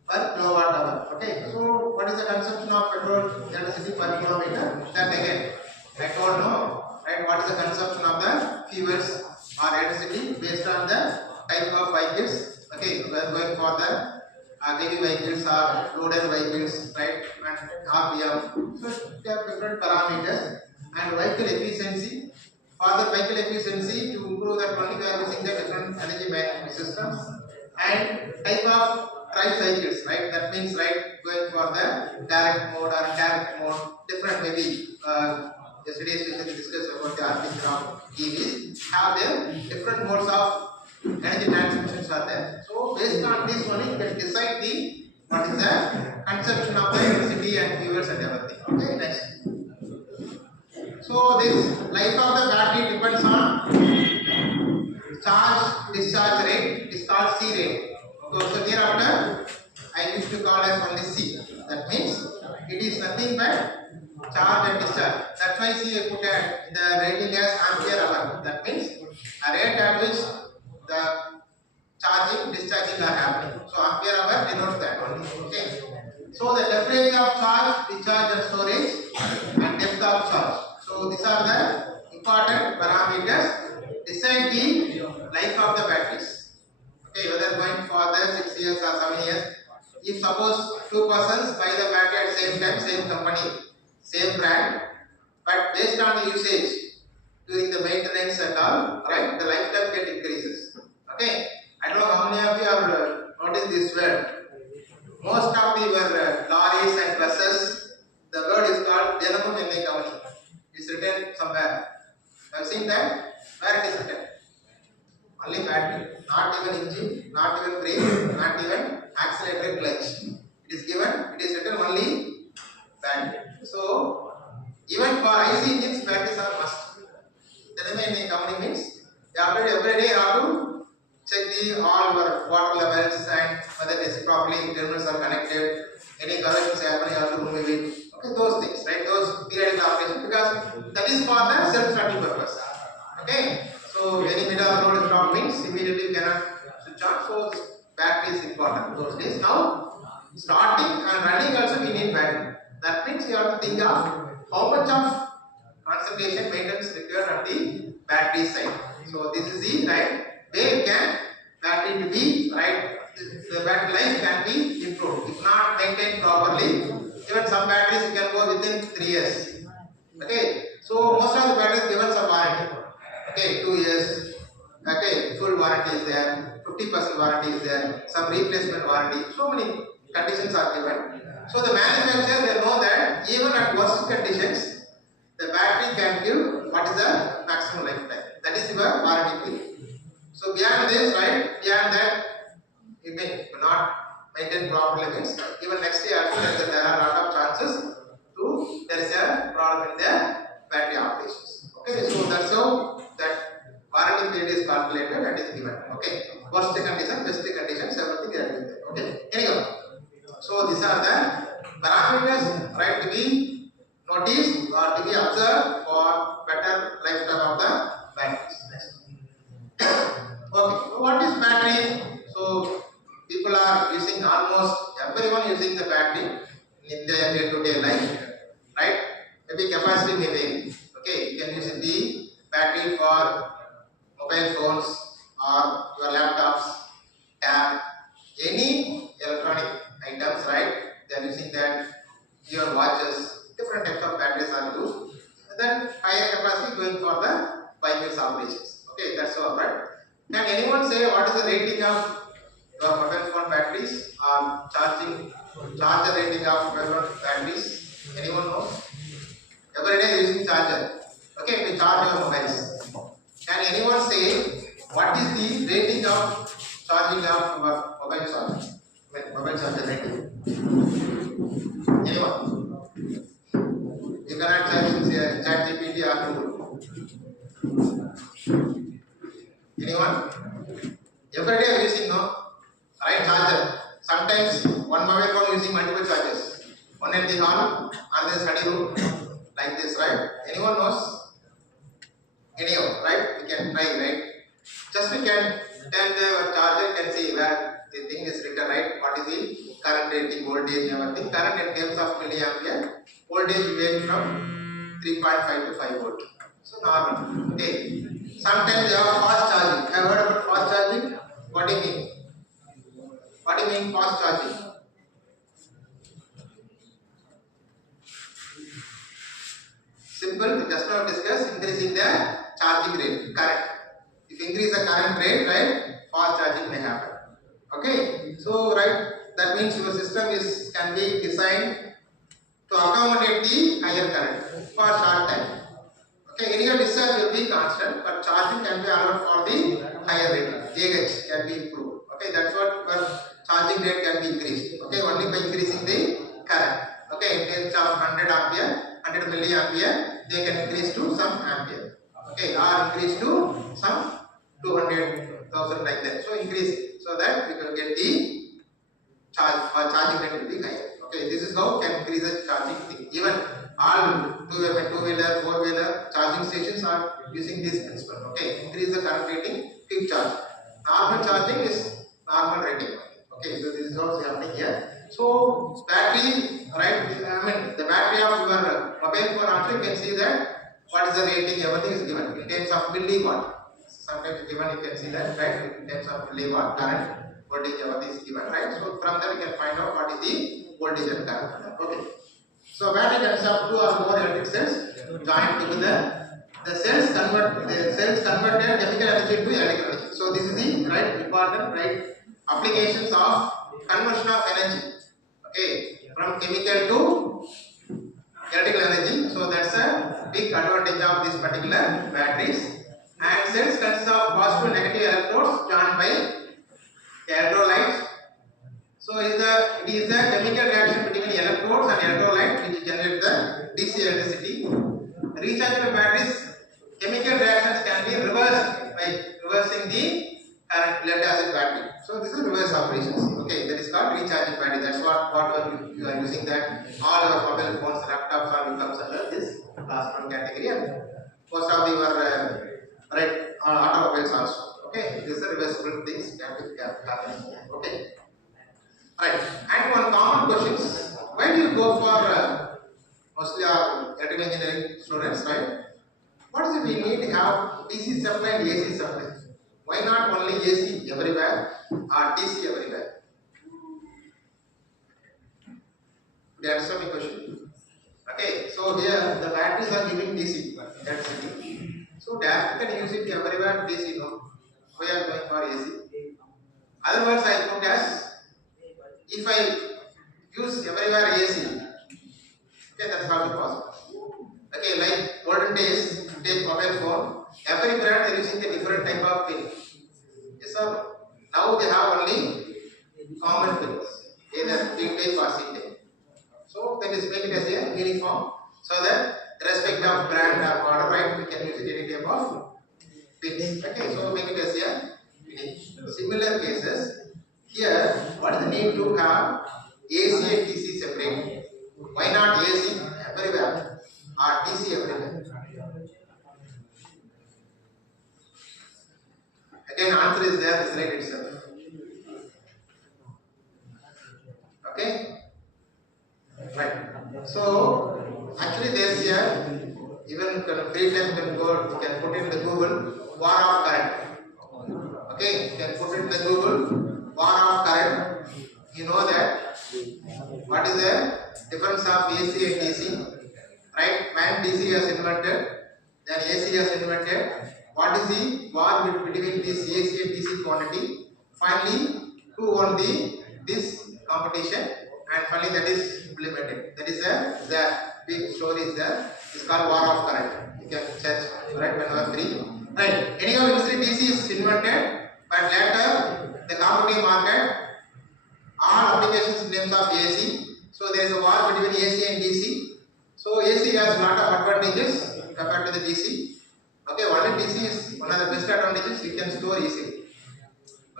per kilowatt hour. Okay, so what is the consumption of petrol electricity per kilometer? That again, I don't know, right? What is the consumption of the fuels or electricity based on the type of vehicles? Okay, we are going for the heavy vehicles or loaded vehicles, right? And RPM. So they have different parameters and vehicle efficiency. For the vehicle efficiency, to improve that only we are using the different energy management systems and type of drive cycles, right? That means right going for the direct mode or indirect mode, different maybe. Yesterday's session we discussed about the architecture of EVs. Have their different modes of energy transmissions are there. So based on this one, you can decide the what is the consumption of the electricity and fuels and everything. Okay, next. So this life of the battery depends on charge discharge rate. It is called C rate. Okay, so hereafter I used to call as only C. That means it is nothing but charge and discharge. That's why C I put the rating as ampere hour. That means a rate at which the charging discharging are happening. So ampere hour denotes that only. Okay. So the temperature of charge, discharge and storage and depth of charge. So these are the important parameters decide the life of the batteries. Okay, whether going for the 6 years or 7 years. If suppose two persons buy the battery at same time, same company, same brand, but based on the usage during the maintenance and all, right, the lifetime get increases. Okay, I don't know how many of you have noticed this word. Most of the lorries and buses, the word is called Janamam Ennai Kavani. It's written somewhere. Have you seen that? Where it is written? Only battery, not even engine, not even brake, not even accelerator clutch. It is given, it is written only battery. So, even for IC engines, batteries are must. Janamam Ennai Kavani means every day you have to check the all your water levels and whether it is properly terminals are connected, any corrections happening, you have to remove it. Okay, those things, right? Those periodic operations because that is for the self-starting purpose. Okay, so any meter load stop means immediately cannot switch on. So battery is important those days. Now starting and running also we need battery. That means you have to think of how much of concentration maintenance required on the battery side. So this is the right way can battery to be right. The battery life can be improved if not maintained properly. Even some batteries you can go within 3 years. Okay, so most of the batteries given some warranty. Okay, 2 years. Okay, full warranty is there, 50% warranty is there, some replacement warranty. So many conditions are given. So the manufacturer they know that even at worst conditions, the battery can give what is the maximum lifetime. That is your warranty period. So beyond this, right? Beyond that, it may not maintain properly means even next year also there are a lot of chances to there is a problem in the battery operations. Okay, so that's how that warranty period is calculated and is given. Okay, worst condition, best conditions, everything is given. Okay, anyway, so these are the parameters right to be noticed or to be observed for better lifetime of the batteries. Next. Okay, so what is battery? So people are using almost everyone using the battery in their day-to-day life, right? Maybe capacity may vary. Okay, you can use the battery for mobile phones or your laptops, tab, any electronic items, right? They are using that. Your watches, different types of batteries are used. And then higher capacity going for the vehicles operations. Okay, that's all right. Can anyone say what is the rating of your mobile phone batteries or charger rating of mobile phone batteries? Anyone knows? Every day using charger. Okay, to charge your mobiles. Can anyone say what is the rating of charging of mobile charger? Mobile charger rating. Anyone? You cannot charge in chat GPT or Google. Anyone? Every day using no right charger. Sometimes one mobile phone using multiple chargers. One at the hall, another study room, like this, right? Anyone knows? Anyhow, right? We can try, right? Just we can tell the charger can see where the thing is written, right? What is the current rating, voltage, everything. Current in terms of milliampere, voltage range from 3.5 to 5 volt. So normal. Okay. Sometimes they have fast charging. Have you heard about fast charging? What do you mean? What do you mean fast charging? Simple, just now discussed increasing the charging rate, current. If increase the current rate, right, fast charging may happen. Okay, so right, that means your system can be designed to accommodate the higher current for short time. Okay, anyway discharge will be constant, but charging can be allowed for the higher rating. AH can be improved. Okay, that's what your charging rate can be increased. Okay, only by increasing the current. Okay, in terms of 100 ampere, 100 milliampere, they can increase to some ampere. Okay, or increase to some 200,000 like that. So increase it so that we can get the charging rate will be higher. Okay, this is how can increase the charging thing. Even all two-wheeler, four-wheeler charging stations are using this principle. Okay, increase the current rating, keep charge. Normal charging is normal rating. Okay, so this is also happening here. So battery, right? I mean the battery of your mobile phone also you can see that what is the rating, everything is given in terms of milliwatt. Sometimes given you can see that, right? In terms of milliwatt, current, voltage, everything is given, right? So from there we can find out what is the voltage and current. Okay. So battery consists of 2 or more electric cells joined together. The cells converted chemical energy to electrical energy. So this is the right important right applications of conversion of energy. Okay, from chemical to electrical energy. So that's a big advantage of this particular batteries. And cells consist of positive and negative electrodes joined by electrolytes. So it is a chemical reaction between electrodes and electrolyte which generate the DC electricity. Rechargeable batteries, chemical reactions can be reversed by reversing the current lead acid battery. So this is reverse operations. Okay, that is called recharging battery. That's what you are using that. All our mobile phones, laptops, all comes under this last one category. And most of your automobiles also. Okay, this is a reversible things can be happening. Okay. Right. And one common question is, why do you go for mostly our electrical engineering students, right? What is it we need to have DC supply and AC supply? Why not only AC everywhere or DC everywhere? Do you understand my question? Okay, so here the batteries are giving DC, that's it. So that can use it everywhere DC, no? We are going for AC. Otherwise, I put as if I use everywhere AC, okay, that's not possible. Okay, like olden days, take mobile phone, every brand is using a different type of pin. Yes, sir. Now they have only common pins, either P type or C type. So that is make it as a uniform, so that irrespective of brand or model, right, we can use it any type of pins. Okay, so make it as a unique. Similar cases. Here, what is the need to have AC and DC separate? Why not AC everywhere or DC everywhere? Again, answer is there, the slide itself. Okay? Right. So, actually, there's here, even free time you can go, you can put it in the Google, war of current. Okay, you can put it in the Google. War of current, you know that what is the difference of AC and DC, right? When DC has invented, then AC has invented. What is the war between this AC and DC quantity? Finally, who won this competition? And finally, that is implemented. That is the big story is there. It's called war of current. You can search right whenever free. Right. Anyhow, initially DC is invented, but later the commodity market, all applications names of AC. So there is a war between AC and DC. So AC has a lot of advantages compared to the DC. Okay, only DC is one of the best advantages, you can store easily.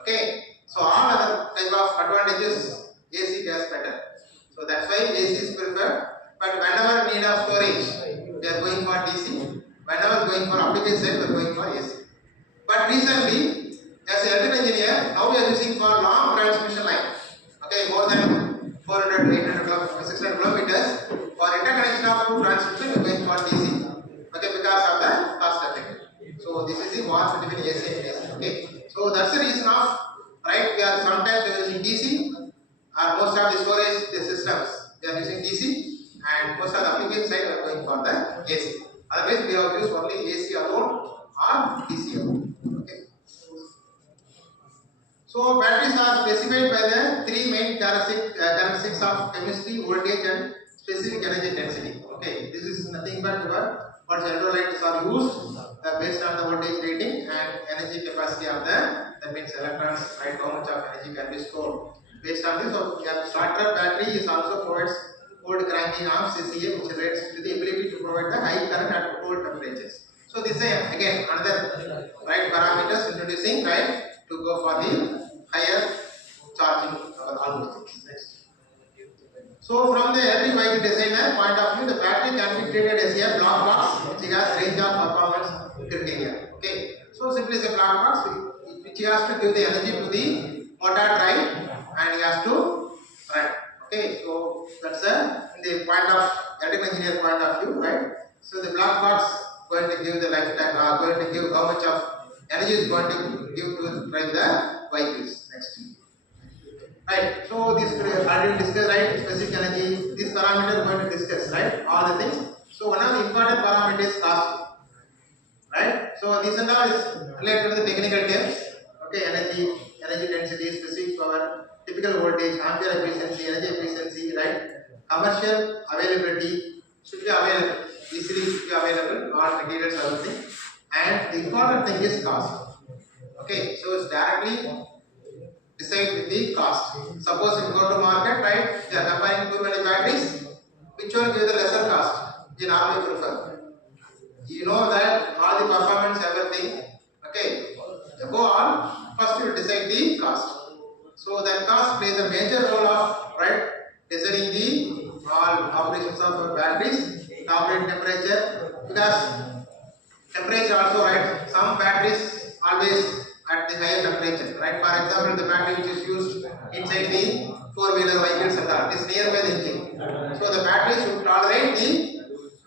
Okay, so all other type of advantages AC does better. So that's why AC is preferred. But whenever need of storage, we are going for DC. Whenever going for application, we are going for AC. But recently, as an electrical engineer, now we are using for long transmission line. Okay, more than 400, 800 kilometers, 600 kilometers. For interconnection of two transmission, we are going for DC. Okay, because of the cost effect. So this is the war between AC and DC. Okay, so that's the reason of right. We are sometimes using DC, they are using DC, and most of the application side are going for the AC. Otherwise, we have used only AC alone or DC alone. Okay. So batteries are specified by the three main characteristics of chemistry, voltage, and specific energy density. Okay, this is nothing but what electrolytes are used based on the voltage rating and energy capacity of that means electrons, right? How much of energy can be stored based on this. So the starter battery is also provides cold cranking of CCA, which relates to the ability to provide the high current at cold temperatures. So this is again another right parameters introducing right to go for the higher charging algorithms. Next. So from the early vehicle designer point of view, the battery can be treated as a black box which has range of performance criteria. Okay. So simply say black box which has to give the energy to the motor drive and he has to run. Okay. So that's in the point of electrical engineer point of view, right? So the black box going to give the lifetime, going to give how much of energy is going to give to drive the vehicles. Next. Right. So this already discussed, right? Specific energy. This parameter we are going to discuss, right? All the things. So one of the important parameters is cost. Right. So these and all is related to the technical terms. Okay. Energy density, specific power, typical voltage, ampere efficiency, energy efficiency, right? Commercial availability should be available. Easily should be available. All materials, everything. And the important thing is cost. Okay. So it's directly decide with the cost. Suppose you go to market, right? You are comparing too many batteries. Which one gives the lesser cost? You normally prefer. You know that all the performance, everything. Okay. Go on. First you decide the cost. So that cost plays a major role of right deciding the all operations of batteries, operating temperature, because temperature also right. Some batteries always at the higher temperature, right? For example, the battery which is used inside the four-wheeler vehicles and all, is nearby the engine. So the battery should tolerate the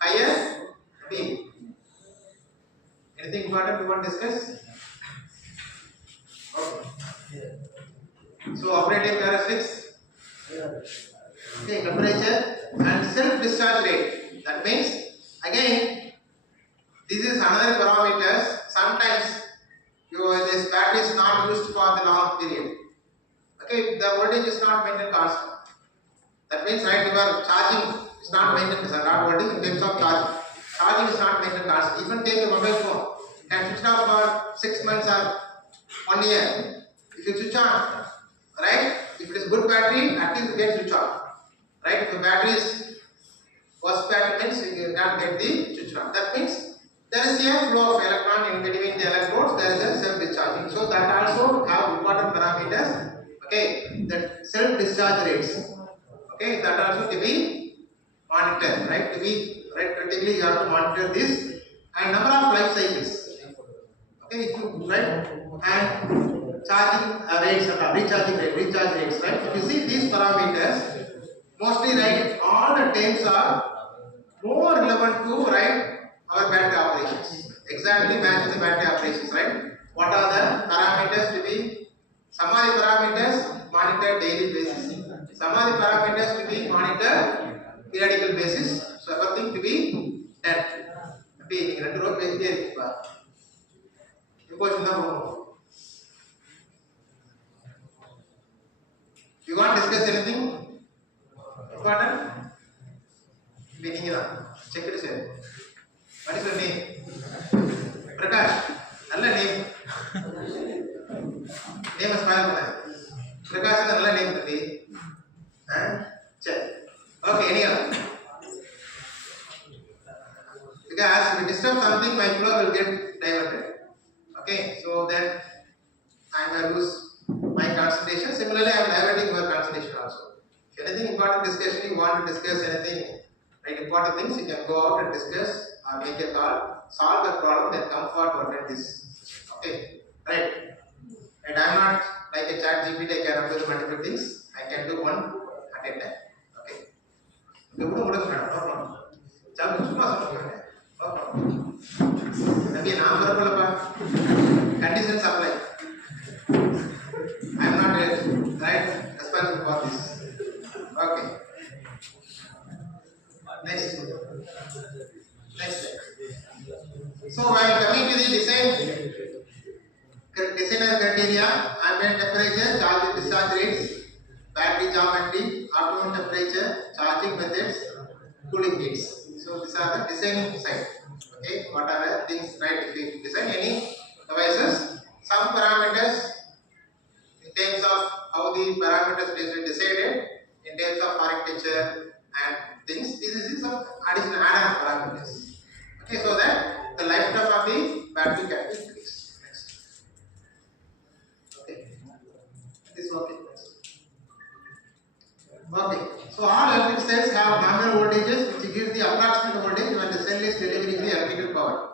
higher beam. Anything important you want to discuss? Okay. So operating characteristics. Okay, temperature and self-discharge rate. That means again, this is another parameters. Sometimes this battery is not used for the long period. Okay, the voltage is not maintained constant. That means right, your charging is not maintained, not voltage in terms of charging. Charging is not maintained constant. Even take a mobile phone, you can switch off for 6 months or 1 year. If you switch on, right? If it is good battery, at least you get switch off. Right? If the battery is worse battery means you can't get the switch off. That means there is a flow of electron in between the electrodes, there is a self-discharging. So that also have important parameters. Okay, that self-discharge rates. Okay, that also to be monitored, right? To be right critically you have to monitor this and number of life cycles. Okay, if you right and charging rates and recharge rates, right? If you see these parameters, mostly right, all the terms are more relevant to right our battery operations. Exactly matches the battery operations, right? What are the parameters to be? Some of the parameters monitored daily basis. Some of the parameters to be monitored periodical basis. So everything to be done. Okay, you row page you want to discuss anything important? Check it out. What is your name? Prakash. Nalla name. Name is fine. Prakash is nalla name today. Check. Okay, anyhow. Because if we disturb something, my flow will get diverted. Okay, so then I will lose my concentration. Similarly, I am diverting your concentration also. If anything important discussion, you want to discuss anything, right? Important things, you can go out and discuss or make a call, solve the problem, then come forward to attend this. Okay, right? And I am not like a chat GPT, I can do multiple things. I can do one at a time. Okay. No problem. Conditions apply. I am not right responsible for this. Okay. Next. Next. So while coming to the designer criteria, ambient temperature, charge and discharge rates, battery geometry, optimum temperature, charging methods, cooling needs. So these are the design side. Okay, what are the things right if we design any devices? Some parameters in terms of how the parameters is decided, in terms of architecture and things. This is some additional add-on parameters. Okay, so that the lifetime of the battery can be increased. Next. Okay. This is okay. Okay. So all electric cells have nominal voltages which gives the approximate voltage when the cell is delivering the electrical power.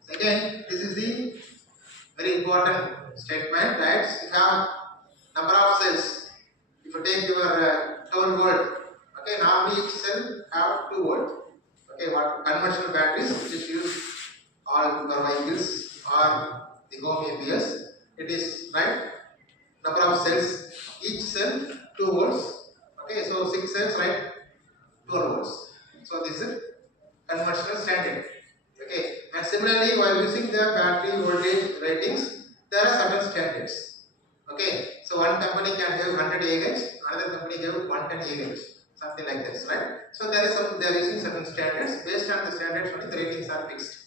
So again, this is the very important statement, right? If you have number of cells, if you take your 12 volt, okay, normally each cell have 2 volt. Okay, what conventional batteries which is used all your vehicles or the home APS, it is right number of cells, each cell 2 volts. Okay, so 6 cells, right, 12 volts. So this is conventional standard. Okay, and similarly while using the battery voltage ratings, there are certain standards. Okay, so one company can have 100 AH, another company have 110 AH, something like this, right? So they are using certain standards. Based on the standards, only the ratings are fixed.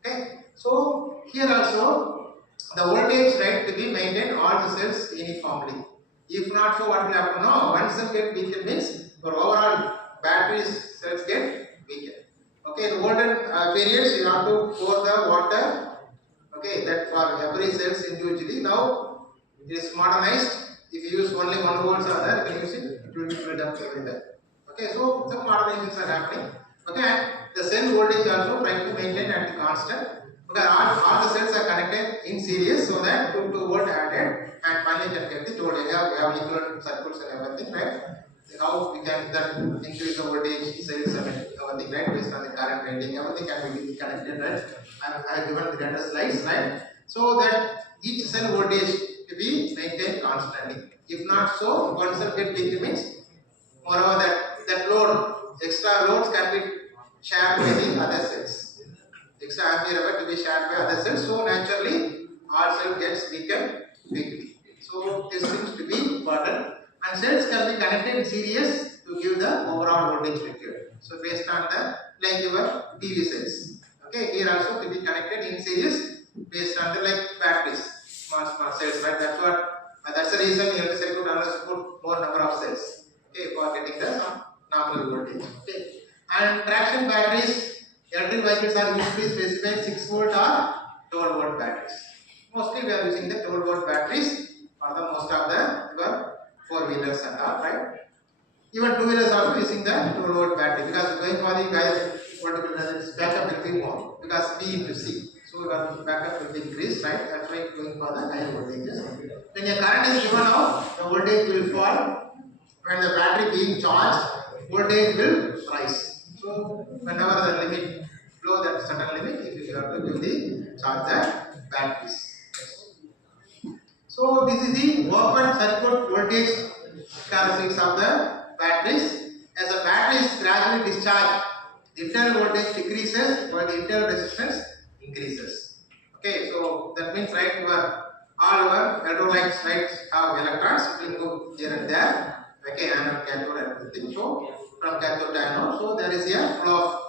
Okay, so here also the voltage right to be maintained all the cells uniformly. If not, so what will happen? No, one cell get weakened means your overall battery cells get weakened. Okay, in olden periods you have to pour the water. Okay, that for every cells individually. Now it is modernized. If you use only 1 volts or there, you can use it. It will be filled up everywhere. Okay, so some modernizations are happening. Okay, and the cell voltage also trying to maintain at the constant. Okay, all the cells are connected in series so that 2 volt added and finally can get the total. We have equivalent circuits and everything, right? How we can then increase the voltage, cells, everything, right? Based on the current rating, everything can be connected, right? I have given the data slides, right? So that each cell voltage to be maintained constantly. If not so, one cell get weak means moreover that load, extra loads can be shared by the other cells. Extra ampere to be shared by other cells. So naturally, all cell gets weakened quickly. So this seems to be important. And cells can be connected in series to give the overall voltage required. So based on the like your PV cells. Okay, here also to be connected in series based on the like batteries, small cells, right? That's the reason you have to circuit analysis put more number of cells. Okay, for getting the some nominal voltage. Okay, and traction batteries, electric vehicles are usually specified 6 volt or 12 volt batteries. Mostly we are using the 12 volt batteries for the most of the your 4-wheelers and all, right? Even 2-wheelers also using the 12 volt battery because going for the guys what backup will be more because B into C. So your backup will be increased, right? That's why going for the higher voltages. When your current is given out, the voltage will fall. When the battery being charged, voltage will rise. So whenever the limit below that certain limit, if you have to give the charge the batteries. So this is the open circuit voltage characteristics of the batteries. As the battery is gradually discharged, the internal voltage decreases while the internal resistance increases. Okay, so that means right all our electrolytes right have electrons, it will go here and there. Okay, anode, cathode, and everything. So from cathode to anode, so there is a flow of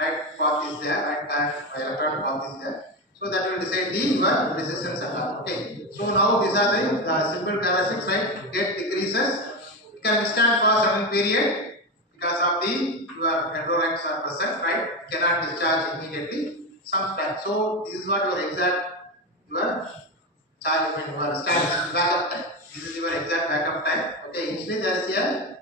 right path is there, right current electron path is there. So that will decide the resistance and all. Okay. So now these are the simple characteristics, right? Get decreases. It can withstand for a certain period because of the your electrolytes are present, right? Cannot discharge immediately. Some time. So this is what your exact your charge your stand backup time. This is your exact backup time. Okay. Initially there is a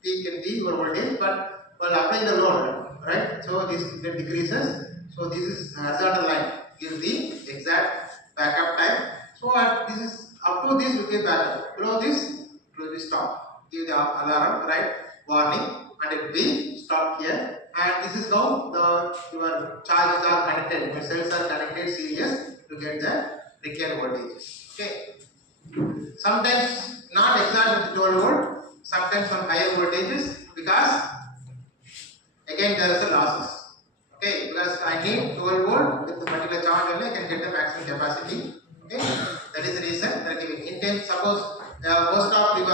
peak in the your voltage, but while applying the load, right? So this decreases. So this is horizontal line. Gives the exact backup time. So this is up to this will give backup. Below this it will be stopped. Give the alarm, right? Warning, and it will be stopped here. And this is how your charges are connected. Your cells are connected series to get the required voltages. Okay. Sometimes not exact with 12 volt. Sometimes some higher voltages because again there is a losses. Okay, because I need 12 volt with the particular charge only I can get the maximum capacity. Okay, that is the reason they are giving. In time, suppose most of your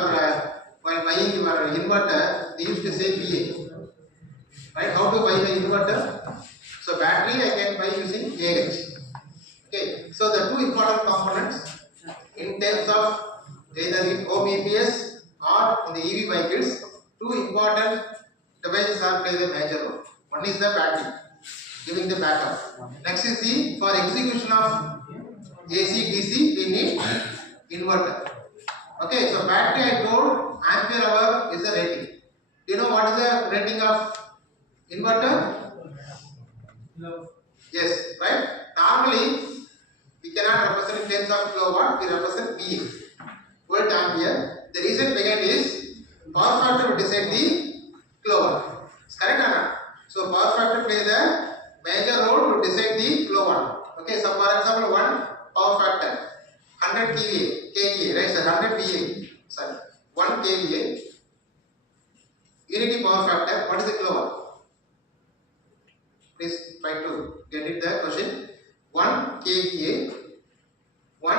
while buying your inverter, they used to say PA. Right? How to buy the inverter? So battery I can buy using AH. Okay, so the two important components in terms of either in home EPS or in the EV vehicles, two important devices are play the major role. One is the battery, giving the backup. Next is the for execution of AC DC we need inverter. Okay, so battery I told ampere hour is the rating. Do you know what is the rating of inverter? No. Yes, right? Normally we cannot represent in terms of kilowatt, we represent VA, volt ampere. The reason behind is power factor will decide the kilowatt. It's correct or not? So power factor play the major role to decide the kilowatt. Okay, so for example, one power factor 100 kVA, right? So 100 VA, sorry, 1 kVA, unity power factor. What is the kilowatt? Please try to get it the question. 1 kVA, 1,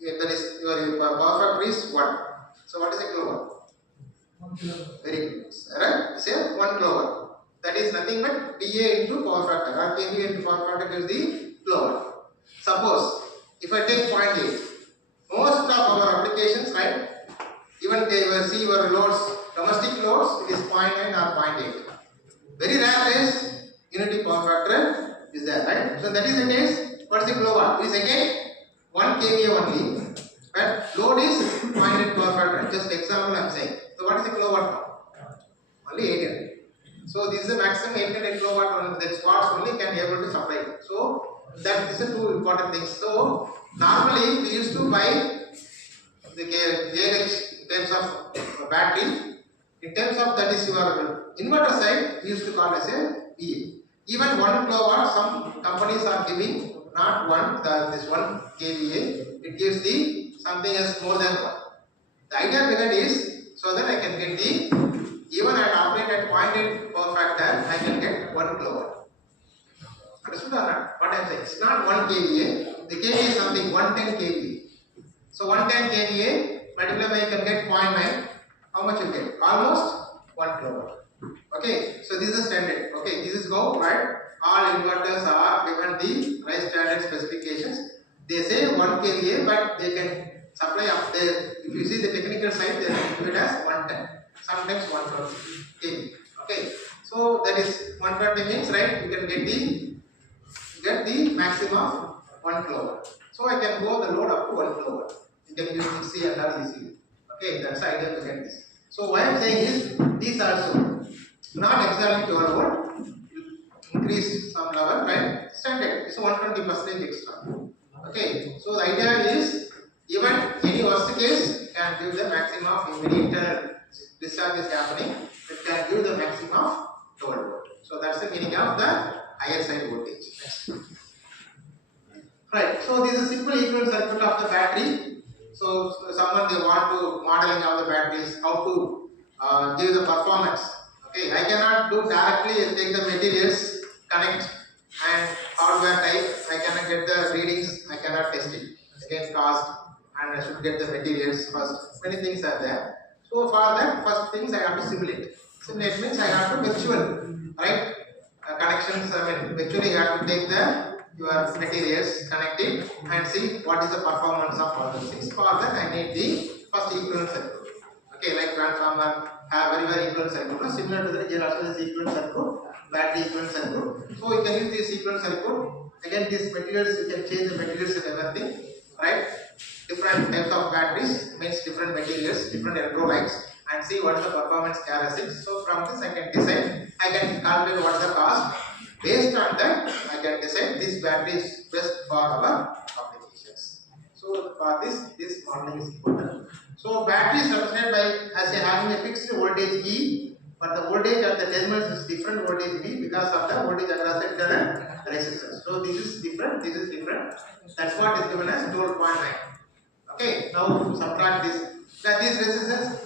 that is your power factor is 1. So what is a kilowatt? 1 kilowatt. Very good. Right? Say 1 kilowatt. That is nothing but PA into power factor or kVA into power factor gives the kilowatt. Suppose if I take 0.8, most of our applications, right? Even they will see your loads, domestic loads, it is 0.9 or 0.8. Very rare case, unity power factor is there, right? So that is the case. What is the kilowatt? It is again 1 kVA only, but load is 0.8 power factor. Just example I am saying. So what is the kilowatt now? Only 800. So this is the maximum 800 kilowatt. That watts only can be able to supply. So that is the two important things. So normally we used to buy the AH in terms of battery. In terms of that is your inverter side, we used to call as a PA. Even 1 kilowatt, some companies are giving not one, this 1 kVA, it gives the something as more than 1. The idea behind is so that I can get the, even I operate at 0.8 power factor, I can get 1 kilowatt. Understood or not? What I am saying? It's not 1 kVA, the kVA is something 110 kVA. So 110 kVA multiplied by you can get 0.9. How much you get? Almost 1 kilowatt. Okay, so this is the standard. Okay, this is how, right? All inverters are given the right standard specifications. They say 1 kVA, but they can supply up there. If you see the technical side, they give it as 110, sometimes 120 kVA. Okay, so that is 120 means, right? You can get the maximum of 1 kilowatt. So I can go the load up to 1 kilowatt. You can use DC and not easily. Okay, that's the idea behind this. So what I am saying is these also not exactly 12 volt, increase some level, right? Standard is 120% extra. Okay, so the idea is even any worst case can give the maximum of immediate discharge is happening, it can give the maximum of 12 volt. So that's the meaning of the higher side voltage. Next. Right, so this is a simple equivalent circuit of the battery. So someone they want to modeling of the batteries, how to give the performance. Okay, I cannot do directly take the materials, connect and hardware type. I cannot get the readings. I cannot test it against cost, and I should get the materials first. Many things are there. So for that, first things I have to simulate. Simulate means I have to virtual, right? Connections. I mean, virtually you have to take your materials, connect it, and see what is the performance of all those things. For that, I need the first equivalent circuit. Okay, like transformer have very equivalent circuit. Similar to that, here also is equivalent circuit, battery equivalent circuit. So you can use this equivalent circuit. Again, these materials you can change the materials and everything, right? Different types of batteries means different materials, different electrolytes, and see what is the performance characteristics. So from this I can decide. I can calculate what is the cost. Based on that, I can decide this battery is best for our applications. So for this modeling is important. So battery is represented by as having a fixed voltage E, but the voltage at the terminals is different voltage V because of the voltage across the internal resistance. So this is different, this is different. That's what is given as 12.9. Okay, now subtract this. Now these resistance,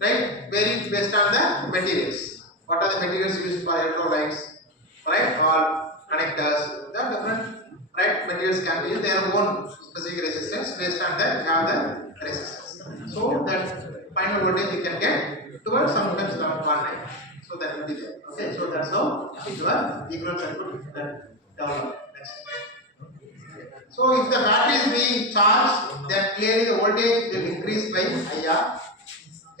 right, vary based on the materials. What are the materials used for electrolytes? Right? All connectors, the different right materials can be used their own specific resistance based on that have the resistance. So that final voltage you can get towards sometimes 7.9. So that will be there. Okay, so that's how your equivalent circuit that develop. Next. So if the battery is being charged, then clearly the voltage will increase by IR.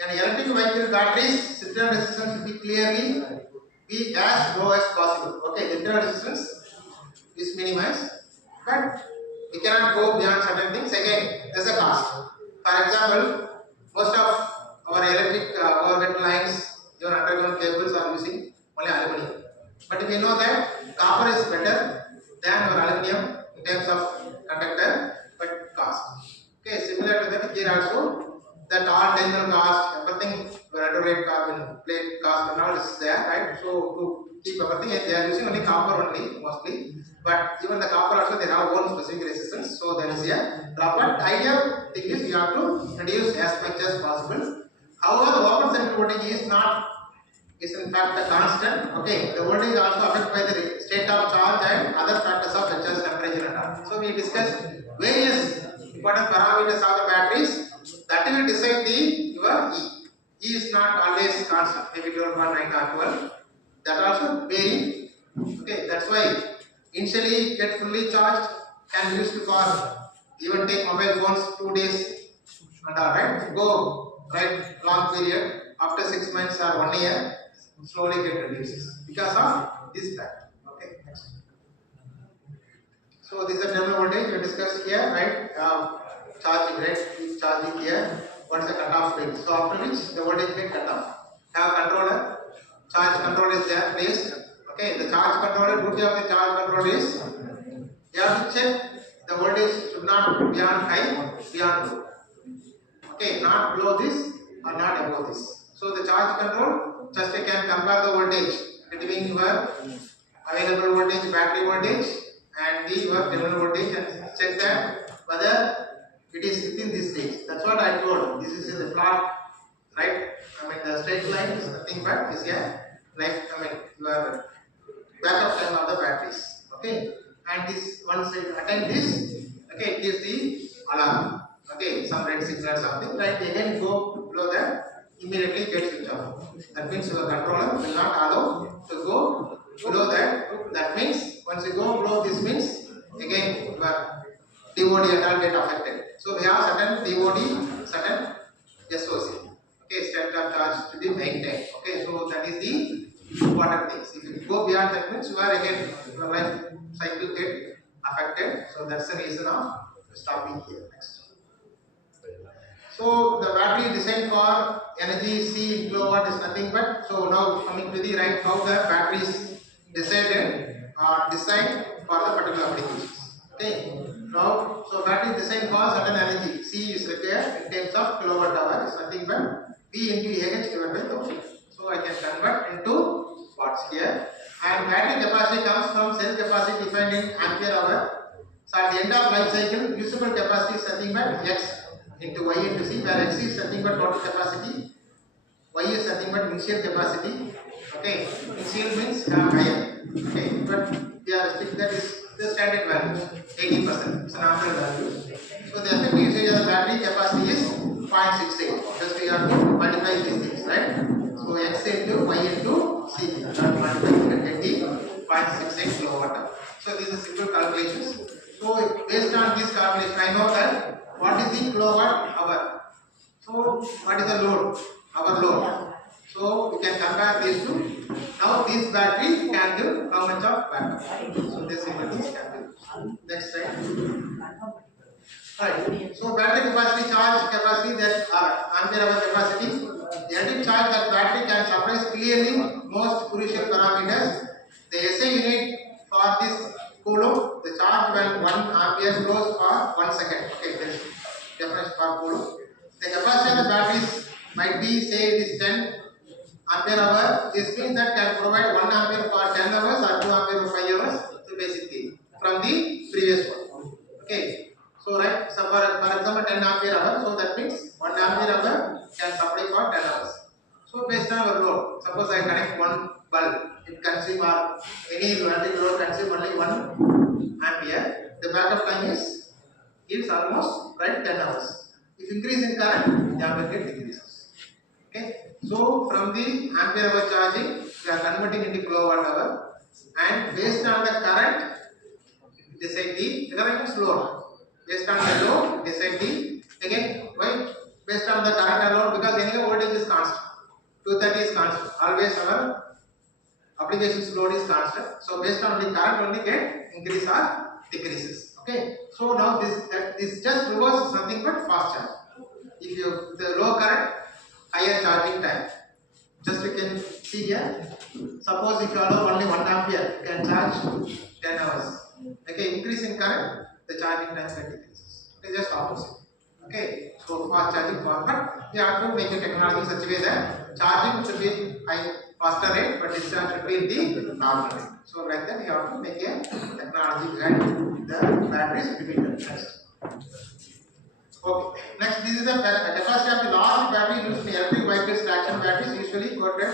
And electric vehicle batteries, internal resistance will be clearly be as low as possible. Okay, the internal resistance is minimized, but we cannot go beyond certain things. Again, there's a cost. For example, most of our electric overhead lines, even underground cables are using only aluminum. But we know that copper is better than our aluminum in terms of conductor, but cost. Okay, similar to that here also, that all terminal cost, everything, retrograde carbon plate cost and all is there, right? So to keep everything, they are using only copper only mostly. But even the copper also they have own specific resistance, so there is a drop. But the ideal thing is you have to reduce as much as possible. However, the open circuit voltage is in fact a constant. Okay, the voltage is also affected by the state of charge and other factors of such as temperature and all. So we discussed various important parameters of the batteries that will decide your E. E is not always constant, maybe 12.9 or 12. That also vary. Okay, that's why initially get fully charged can be used for even take mobile phones 2 days and all right. Go right long period after 6 months or 1 year slowly get reduces because of this fact. Okay, next. So this is the terminal voltage we discussed here, right? Charging, right? Is charging here. What is the cutoff rate? So after which the voltage get cut off. Have controller. Charge control is there placed. Okay, the charge controller, duty of the charge control is you have to check the voltage should not be beyond high, beyond low. Okay, not below this or not above this. So the charge control just you can compare the voltage between your available voltage, battery voltage and the your terminal voltage and check that whether it is within this range. That's what I told. This is the plot, right? I mean the straight line is nothing but is here. Like I mean your backup time of the batteries. Okay, and this once it attend this, okay, it is the alarm. Okay, some red signal or something, right? Again go below that, immediately get switch off. That means your controller will not allow to go below that. That means once you go below this means again your DOD and all get affected. So we have certain DOD, certain SOC. Okay, state of charge to be maintained. Okay, so that is the important things. If you go beyond that means you are again your life cycle get affected. So that's the reason of stopping here. Next. So the battery designed for energy C in kilowatt is nothing but, so now coming to the right, how the battery is decided or designed for the particular applications. Okay. Now so battery designed for certain energy C is required in terms of kilowatt hour is nothing but V into AH divided by 1000. So I can convert into watts here. And battery capacity comes from cell capacity defined in ampere hour. So at the end of life cycle, usable capacity is nothing but X into Y into C, where X is nothing but total capacity, Y is nothing but initial capacity. Okay, initial means higher. Okay, but we are restricted that is the standard value, 80%. It's an actual value. So the effective usage of the battery capacity is 0.68. Just we have to multiply these things, right? So X into Y into C, that multiply you can get the 0.68 kilowatt. So these are simple calculations. So based on this calculation, I know that what is the kilowatt hour. So what is the load? Our load. So we can compare these two. Now this battery can give how much of backup. So this simple things can give. Next slide. Right. So battery capacity, charge capacity, that ampere hour capacity. The electric charge that battery can supply clearly most crucial parameters. The SI unit for this coulomb, the charge when 1 ampere flows for 1 second. Okay, that's definition for coulomb. The capacity of the batteries might be say it is 10 ampere hour. This means that can provide 1 ampere for 10 hours or 2 ampere for 5 hours. So basically from the previous one. Okay. So right, so for example 10 ampere hour, so that means 1 ampere hour can supply for 10 hours. So based on our load, suppose I connect one bulb, it consume or any electric load consume only 1 ampere. The backup time is almost 10 hours. If increase in current, the ampere get decreases. Okay. So from the ampere hour charging, we are converting into kilowatt hour, and based on the current, decide the current load. Based on the load, decide the again why based on the current and load, because anyway voltage is constant. 230 is constant. Always our applications load is constant. So based on the current only get increase or decreases. Okay. So now this just reverse nothing but fast charge. If you the low current, higher charging time. Just you can see here. Suppose if you allow only 1 ampere, you can charge 10 hours. Okay, increase in current, the charging time can decreases. Okay, just opposite. Okay, so fast charging but we have to make a technology in such a way that charging should be high faster rate, but discharge should be in the normal rate. So like that, we have to make a technology behind the batteries between them. Next. Okay. Next, this is the capacity of the large battery used in electric vehicle traction batteries, usually quoted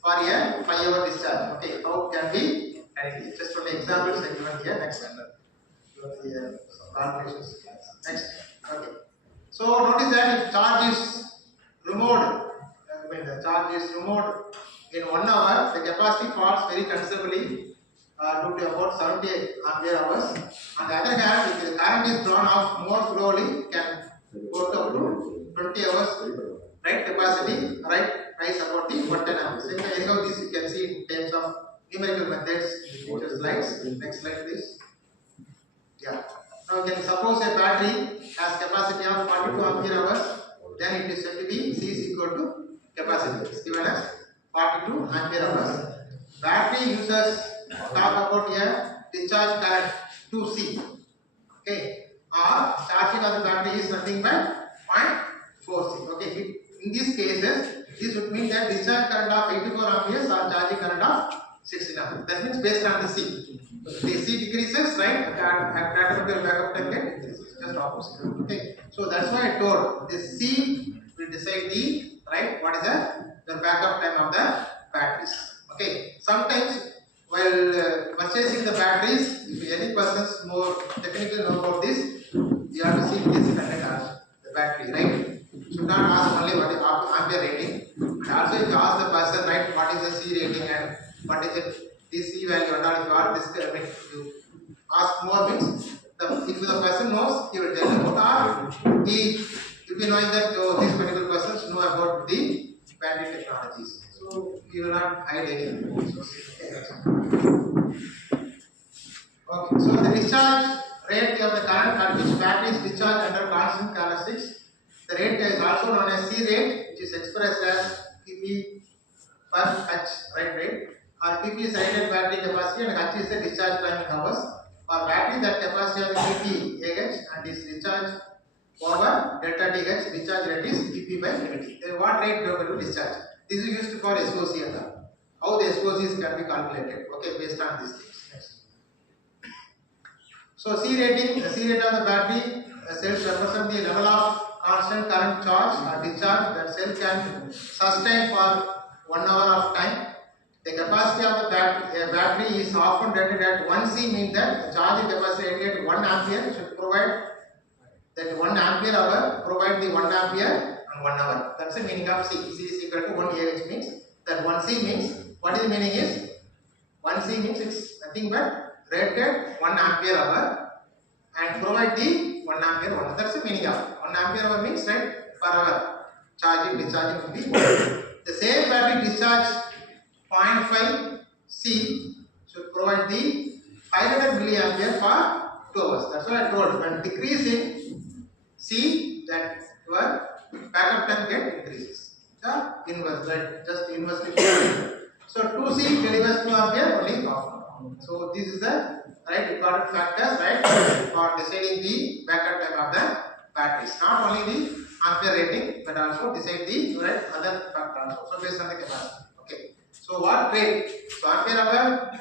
for a 5-hour discharge. Okay, how can we calculate? Just for the examples I given here. Next one. Calculations. Next. Okay. So notice that if charge is removed, when the charge is removed in 1 hour, the capacity falls very considerably due to about 70 ampere hours. On the other hand, if the current is drawn off more slowly, it can go to up to 20 hours, right? Capacity, right? Rise about the 110 amps. So anyhow, this you can see in terms of numerical methods in the future slides. Next slide, please. Yeah. Now, you can suppose a battery has capacity of 42 ampere hours, then it is said to be C is equal to capacity. It is given as 42 ampere hours. Battery users talk about here discharge current 2C. Okay. Or charging of the battery is nothing but 0.4C. Okay. In these cases, this would mean that discharge current of 84 amperes or charging current of 16 amperes. That means based on the C. The C decreases, right? Automatically backup time get decreases. Just opposite. Okay. So that's why I told the C will decide the right. What is the backup time of the batteries? Okay. Sometimes while purchasing the batteries, if any persons more technically know about this, you have to see this content the battery, right? Should not ask only what is ampere rating, and also if you ask the person, right, what is the C rating and what is it this C value and all, if you are you ask more means if the person knows, he will tell you about, or he will be knowing that these particular persons know about the battery technologies. So you will not hide any. Okay, so the discharge rate of the current at which battery is discharged under constant characteristics. The rate is also known as C rate, which is expressed as pp per H, right? Or pp is rated battery capacity and H is the discharge time in hours. For battery, that capacity of pp Ah and is discharge over delta Dh, discharge rate is pp by dt. Then what rate do you discharge? This is used for SOC and all. How the SOCs can be calculated? Okay, based on these things. Next. So C rating, the C rate of the battery cells represent the level of constant current charge or discharge that cell can sustain for 1 hour of time. The capacity of the battery is often rated at 1C, means that the charging capacity rated at 1 ampere should provide that 1 ampere hour, provide the 1 ampere and 1 hour. That's the meaning of C. C is equal to 1 Ah means that 1C means, what is the meaning is 1C means it's nothing but rated 1 ampere hour and provide the 1 ampere 1. That's the meaning of 1 ampere hour means, right, per hour charging discharging will be 1. The same battery discharge 0.5 C should provide the 500 milliampere for 2 hours. That's what I told. When decreasing C, that your backup time get increases. The inverse, right? Just inversely. So 2C delivers 2 ampere only half. So this is the right important factors, right, for deciding the backup time of the batteries. Not only the ampere rating, but also decide the right other factors also. So based on the capacity. Okay. So what rate? So ampere hour,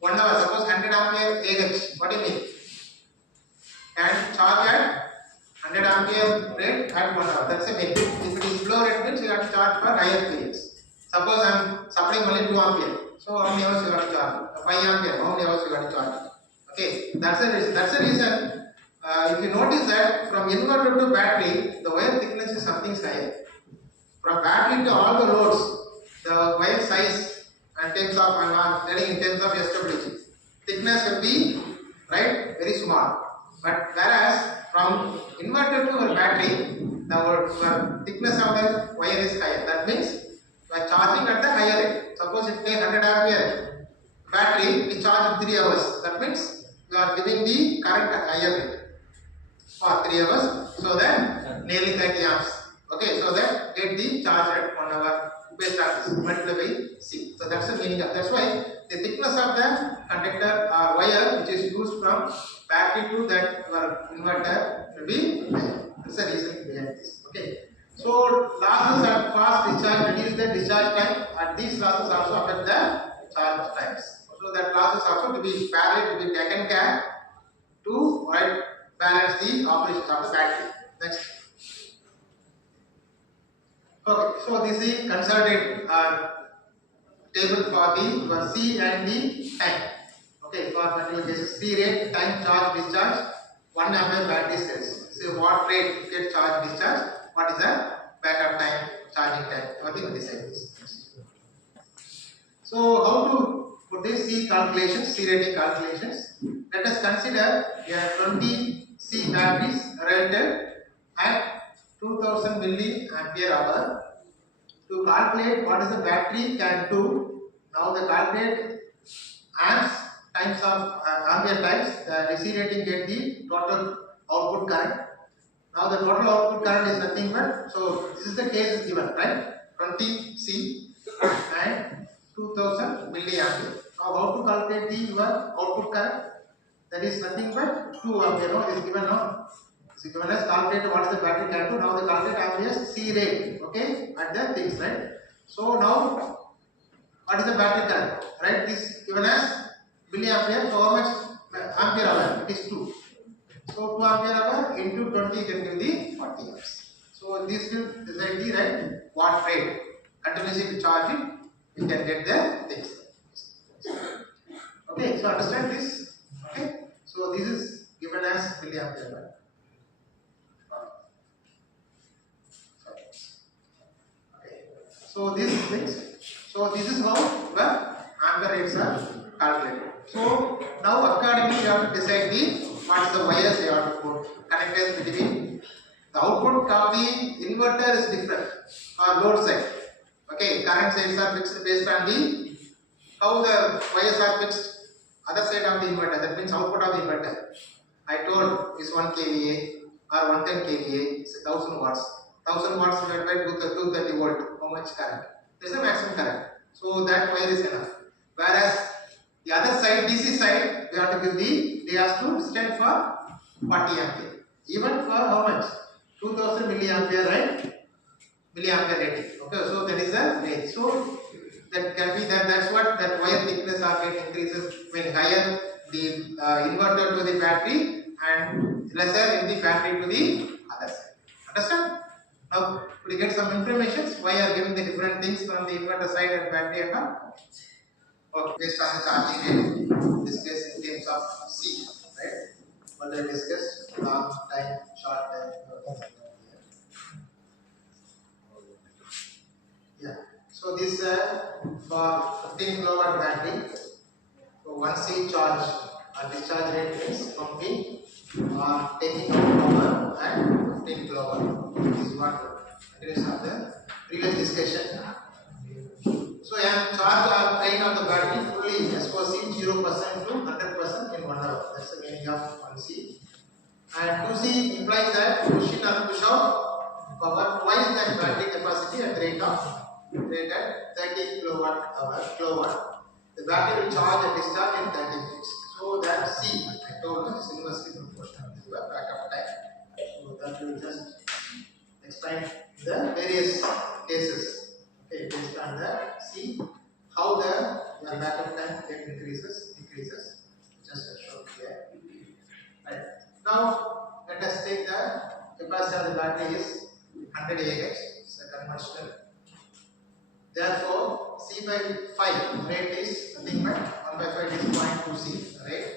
1 hour. Suppose 100 ampere AH. What do you mean? Can charge at 100 ampere rate at 1 hour. That's a mean. If it is low rate means you have to charge for higher periods. Suppose I am supplying only 2 ampere. So how many hours you got to charge? 5 ampere, how many hours you got to charge? Okay, that's the reason. That's the reason. If you notice that from inverter to battery, the wire thickness is something higher. From battery to all the loads, the wire size and terms of I'm telling in terms of SWG, thickness will be right very small. But whereas from inverter to a battery, the thickness of the wire is higher. That means we are charging at the higher rate. Suppose if take 100 ampere battery, we charge in 3 hours. That means we are giving the current at higher rate for 3 hours, so that nearly 30 amps. Okay, so that get the charge at 1 hour based on this multiplied by C. So that's the meaning of. That's why the thickness of the conductor or wire which is used from battery to that inverter will be higher. That's the reason behind this. Okay. So losses at fast discharge reduce the discharge time, and these losses also affect the charge times. So that losses also to be parallel to be taken care to balance the operations of the battery. Next. Okay, so this is consolidated table for the C and the time. Okay, for particular cases, C rate, time, charge, discharge, 1 ampere battery cells. So what rate you get charge, discharge, what is the backup time, charging time, everything we decide this. So how to put this C calculations, C rating calculations? Let us consider 20 C batteries rated at 2000 milliampere hour. To calculate what is the battery can do, now the calculate amps times of ampere times the DC rating get the total output current. Now the total output current is nothing but, so this is the case is given, right? 20 C and 2000 milliampere. Now how to calculate the your output current? That is nothing but 2 ampere. No, it is given now. So given as calculate what is the battery can do. Now the calculate amperes C rate, okay, at the things, right? So now what is the battery current? Right? This given as milliampere. So how much ampere hour? It is 2. So 2 ampere hour into 20 can give the 40 amps. So this will decide the right watt rate. Continuously we charge it, we can get the things. Okay, so understand this. Okay, so this is given as milliampere hour. So this is how the ampere rates are calculated. So now accordingly you have to decide what is the wires you have to put, connectors between. The output of the inverter is different for load side. Okay, current sides are fixed based on the how the wires are fixed other side of the inverter. That means output of the inverter. I told is 1 kVA or 110 kVA, it's 1000 watts. 1000 watts divided by 230 volt. How much current? There is a maximum current. So that wire is enough. Whereas the other side, DC side, we have to give they have to stand for 40 ampere. Even for how much? 2000 milliampere, right? Milliampere rating. Okay, so that is the range. So that can be that's what that wire thickness of it increases when higher the inverter to the battery and lesser in the battery to the other side. Understand? Now, could you get some information? Why are giving the different things from the inverter side and battery and all? Okay, based on the charging rate, discuss in terms of C, right? Further discuss long time, short time. Yeah. So this for 15 kilowatt battery. So 1 C charge discharge rate is pumping taking power and 15 kilowatt. This is what continues of the previous discussion. So I charge or drain of the battery fully SOC 0% to 100% in 1 hour. That's the meaning of 1C. And 2C implies that push in or push out power twice that battery capacity at rate at 30 kilowatt. The battery will charge and discharge in 30 minutes. So that C, I told you, is inversely proportional to the backup time. So that will just explain the various cases. Okay, based on the C, how the backup time decreases. Just a show here. Right. Now let us take the capacity of the battery is 100 Ah. It's a conventional. Therefore, C by 5 rate is nothing but 1 by 5 is 0.2C, right?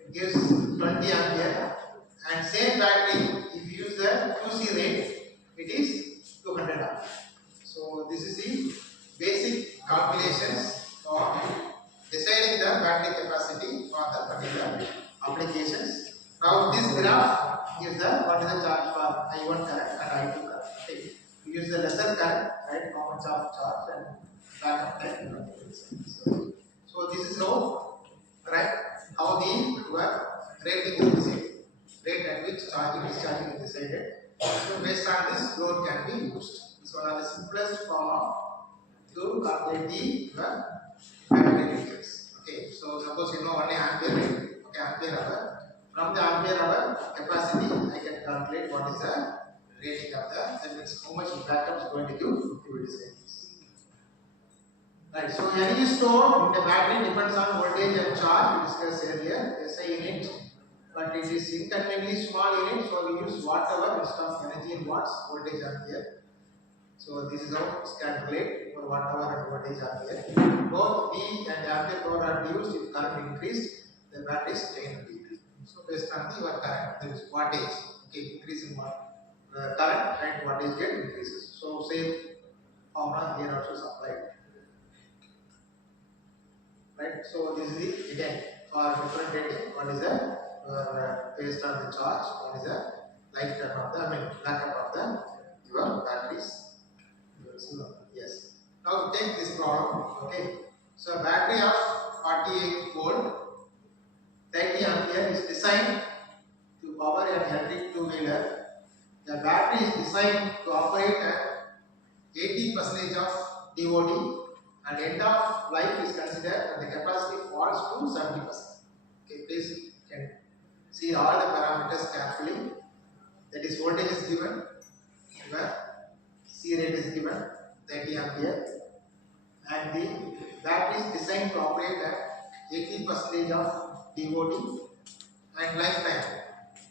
It gives 20 ampere, and same battery, if you use the 2C rate, it is 200 ampere. So this is the basic calculations for deciding the battery capacity for the particular applications. Now this graph is the what is the charge for I1 current and I2 current. Okay. We use the lesser current, right? Common charge and backup time. So this is how, right? How the rating is decided, rate at which charging discharging is decided. So based on this, load can be used. This one is the simplest form of to calculate the battery ratings. Okay, so suppose you know only ampere rate, okay, ampere hour. From the ampere hour capacity, I can calculate what is the rating of the, that means how much backup is going to give. You will decide this. Right, so energy stored in the battery depends on voltage and charge. We discussed earlier, SI unit, but it is inconveniently small unit, so we use watt hour instead of energy in watts, voltage ampere. So this is how it's calculated for watt hour and voltage ampere. Both V and ampere power are used. If current increased, the battery is drained and decreased. So based on the your current, there is wattage, okay, increase in current and wattage get increases. So same formula here also is applied. Right. So this is the again for different rating. One is the based on the charge. One is the lifetime of the backup of the your batteries. Yes. Now take this problem. Okay. So battery of 48 volt, 30 ampere is designed to power an electric two-wheeler. The battery is designed to operate at 80% of DOD, and end of life is considered and the capacity falls to 70%. Okay, please you can see all the parameters carefully. That is voltage is given, C rate is given 30 ampere, and the battery is designed to operate at 80% of DOD and lifetime,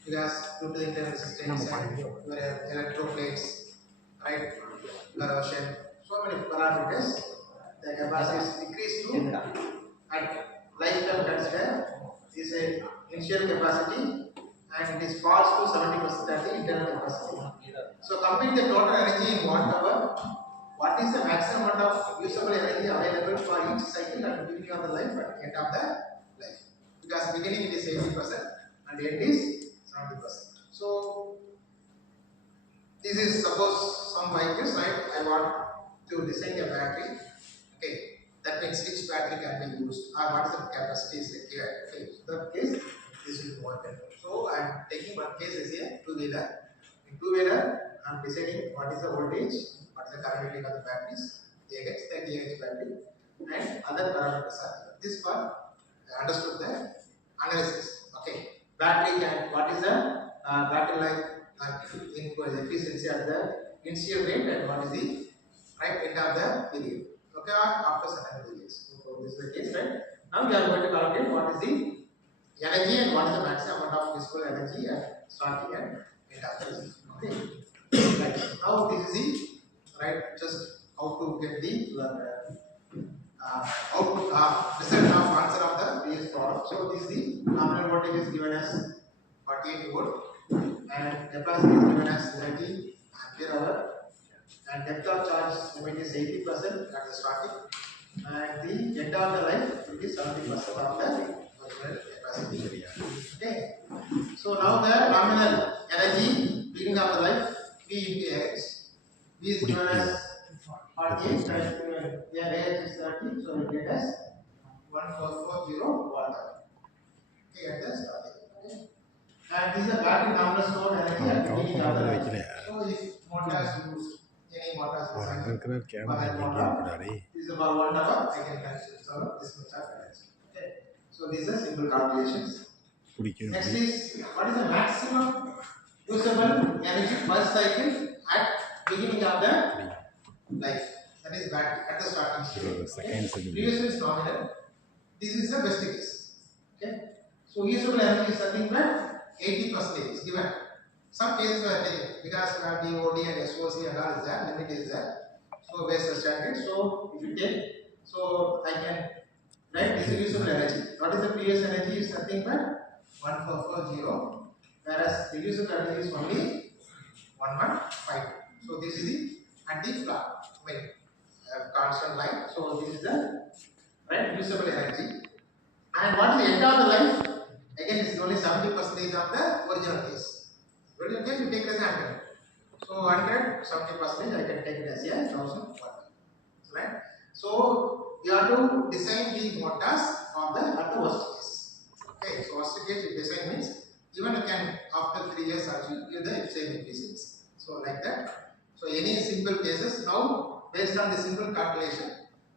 because due to the internal resistance and your electroplates, right, corrosion, so many parameters, the capacity is decreased to and lifetime consider is a initial capacity and it is falls to 70% of the internal capacity. So compute the total energy in watt hour. What is the maximum amount of usable energy available for each cycle at the beginning of the life and end of the life? Because beginning it is 80% and end is 70%. So this is suppose some vehicles, right? I want to design a battery. Okay, that means which battery can be used or what is the capacity is required. Okay, so that case this will be one. So I am taking one case is a two-wheeler. In two-wheeler, I am deciding what is the voltage, what is the current rating of the batteries, AX, the AX battery, and other parameters are given. This part I understood the analysis. Okay, battery can what is the battery life efficiency at the initial rate and what is the right end of the period. Okay, after certain periods. So this is the case, right? Now we are going to calculate what is the energy and what is the maximum amount of physical energy at starting and end of the system. Okay. Right. Now this is the right just how to get the output result of answer of the previous problem. So this is the nominal voltage is given as 48 volt and capacity is given as 30 ampere hour. And depth of charge limit is 80% at the starting, and the end of the life will be 70% of the original capacity. Okay. So now the nominal energy beginning of the life V into AH. V is given as 48, AH is 30, so we get as 1440 watt. Okay, at the starting. Okay. And this is the battery nominal stored energy at the beginning of the life. So if motors used any motors this is about 1 hour, I can consider so this much of energy. Okay. So these are simple calculations. Next is what is the maximum usable energy per cycle at beginning of the life. That is battery at the starting stage. Okay. Previous is nominal. This is the best case. Okay. So usable energy is nothing but 80% is given. Some cases we are taking because we have DOD and SOC and all is there, limit is there. So So where's the standard? So if you take, so I can write this is usable energy. What is the previous energy? Is nothing but 1440, whereas the usable energy is only 1152. So this is the anti-flag, constant line. So this is the right usable energy. And what is the end of the life? Again, this is only 70% of the original case. Original case you take it as 100. So 100, 70% I can take it as 1000 watt. Right? So you have to design the motors for the at the worst case. Okay, so worst case you design means even you can after 3 years actually give the same efficiency. So like that. So any simple cases now based on the simple calculation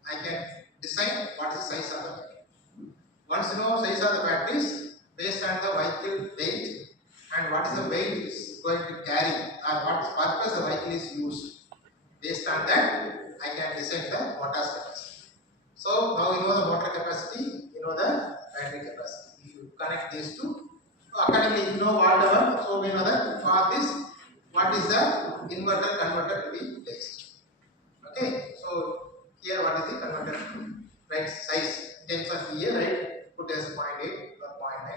I can decide what is the size of the battery. Once you know size of the batteries based on the vehicle weight and what is the weight is going to carry or what purpose the vehicle is used. Based on that I can decide the motor's capacity. So now you know the motor capacity, you know the battery capacity. If you connect these two, accordingly if you know whatever, so we know that for this, what is the inverter converter to be placed. Okay, so here what is the converter? Right, size in terms of year, right? Put as 0.8 or 0.9,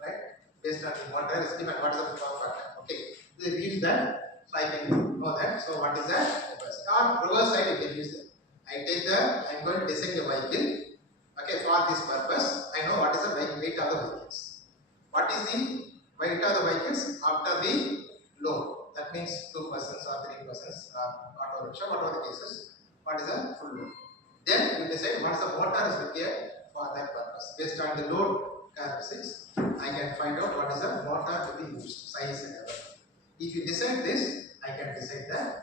right? Based on the motor is given. What is the power factor? Okay, they use that, so I can know that. So what is that capacity? Or reverse side, you can use that. I'm going to design the vehicle. Okay, for this purpose, I know what is the weight of the vehicles. What is the weight of the vehicles after the load? That means 2 persons or 3 persons, auto rickshaw, whatever the cases. What is the full load? Then we decide what is the motor is required for that purpose. Based on the load characteristics, I can find out what is the motor to be used, size and everything. If you decide this, I can decide that.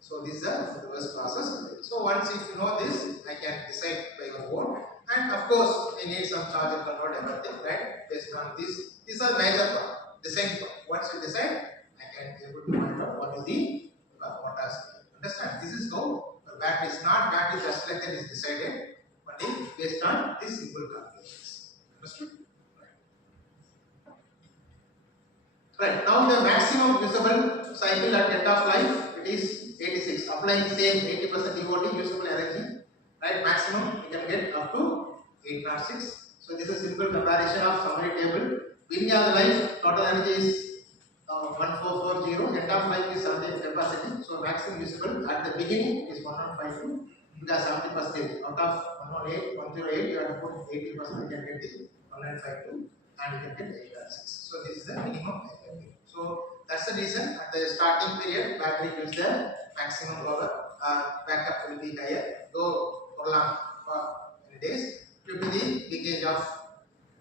So this is the reverse process. So once if you know this, I can decide by your own. And of course, we need some charger control everything, right? Based on this, these are major part, design part. Once you decide, I can be able to find out what is the motor's. Understand? This is how the battery is not battery just like that is decided, only based on these simple calculations. Understood? Right. Now the maximum usable cycle at end of life it is 86. Applying same 80% DOT usable energy. Right. Maximum you can get up to 806. So this is a simple comparison of summary table. Beginning of the life total energy is 1440. End of life is 70 capacity. So maximum usable at the beginning is 1152. Because 70% out of 108, 108 you have to put 80%. You can get the 1952 and you can get 806. So this is the minimum. So that's the reason at the starting period battery gives the maximum power. Backup will be higher. Though for long days due to the leakage of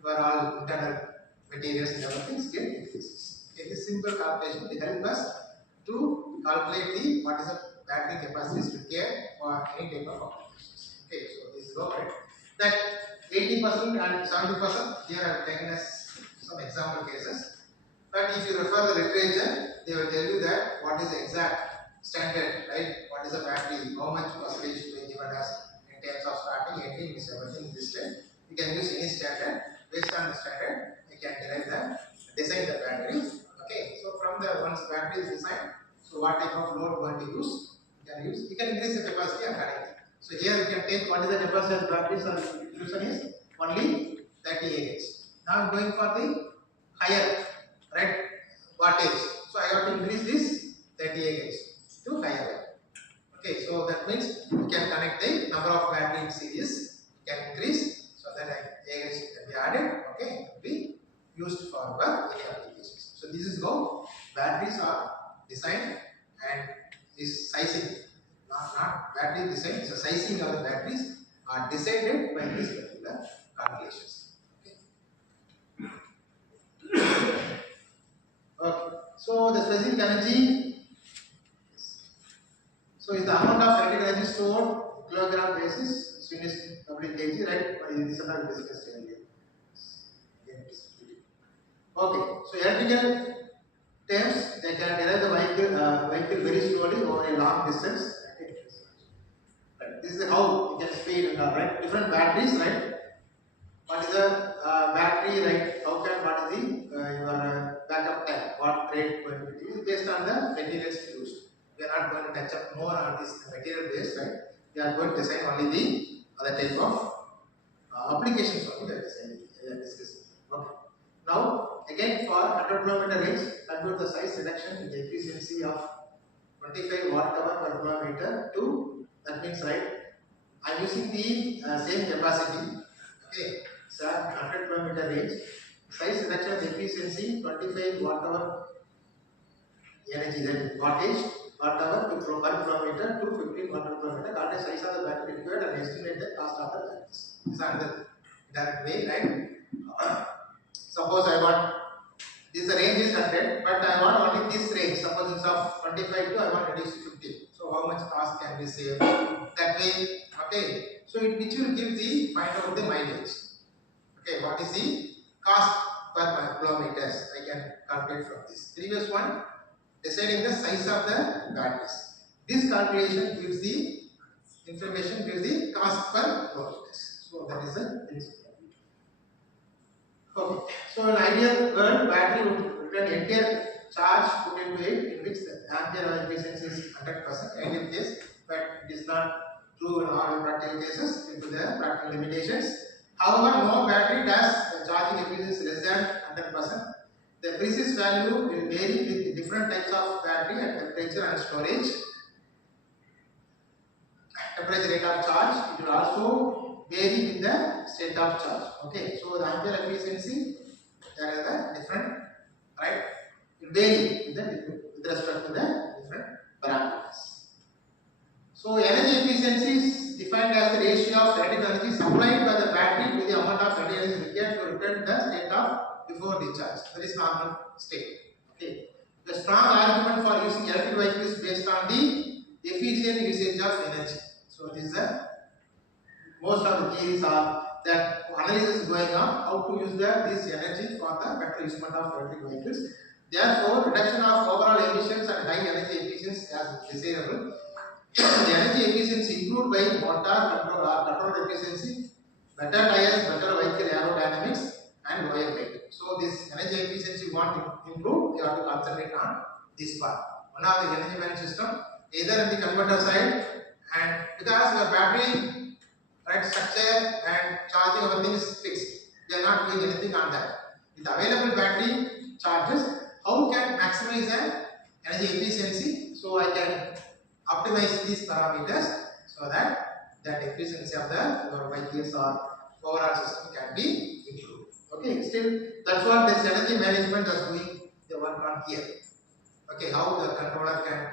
your all internal materials and everything get increases. Okay, this simple calculation will help us to calculate the what is the battery capacity is required for any type of applications. Okay, so this is all right. That 80% and 70% here I have taken as some example cases. But if you refer the literature, they will tell you that what is the exact standard, right? What is the battery, how much percentage to be given as in terms of starting, ending, is everything listed. You can use any standard. Based on the standard, you can design the battery. Okay, so from the once battery is designed, so what type of load you want to use, you can increase the capacity accordingly. So here you can take what is the capacity of the battery, so solution is only 30 Ah. Now I'm going for the higher, right, wattage. So I have to increase this 30 Ah to higher. Okay, so that means you can connect the number of battery in series, you can increase, so that AH can be added, okay, to be used for any applications. So this is how batteries are designed and this sizing, not battery design, it's the sizing of the batteries are decided by these particular calculations. Okay, so the specific energy, so is the amount of kinetic energy stored kilogram basis, is units WkG, right? This is not discussed earlier. Okay, so electrical terms, they can derive the vehicle very slowly over a long distance. Right. This is how you can speed and all, right? Different batteries, right? What is the battery, right? How can what is the your backup time? What rate going to be based on the materials used? We are are not going to touch up more on this material base, right? We are going to design only the other type of applications only we are discussing. Okay. Now, again for 100 kilometer range, compute the size reduction in the efficiency of 25 watt hour per kilometer to, that means, right, I am using the same capacity. Okay, so 100 kilometer range, size reduction efficiency 25 watt hour energy, that is wattage watt hour per kilometer to 15 watt per kilometer. That is size of the battery required and estimated cost of the batteries. This is another direct way, right? Suppose I want this range is 100, but I want only this range. Suppose it's of 25 to I want to reduce to 50. So how much cost can we save? That way, okay. So which will give the find out the mileage. Okay, what is the cost per kilometers? I can calculate from this. Previous one, deciding the size of the batteries. This calculation gives the information, gives the cost per kilometers. So that is the principle. Okay, so an ideal world battery would return entire charge put into it, in which the ampere efficiency is 100%, ideal case, but it is not true in all practical cases due to the practical limitations. However, no battery does the charging efficiency less than 100%. The precise value will vary with different types of battery and temperature and storage. Temperature rate of charge, it will also vary with the state of charge. Okay, so the ampere efficiency, there are the different, right? It will vary with respect to the different parameters. So energy efficiency is defined as the ratio of kinetic energy supplied by the battery to the amount of kinetic energy required to return the state of before discharge. That is normal state. Okay. The strong argument for using electric vehicle is based on the efficient usage of energy. So this is the most of the theories are that analysis is going on how to use this energy for the better usement of electric vehicles. Therefore, reduction of overall emissions and high energy efficiency as desirable. The energy efficiency improved by motor control efficiency, better tires, better vehicle aerodynamics, and lower weight. So this energy efficiency you want to improve, you have to concentrate on this part. One of the energy management system, either in the converter side, and because your battery, right, structure and charging everything is fixed, we are not doing anything on that. With available battery charges, how can maximize the energy efficiency? So I can optimize these parameters so that efficiency of your vehicles or overall system can be improved. Okay, still that's what this energy management is doing the work on here. Okay, how the controller can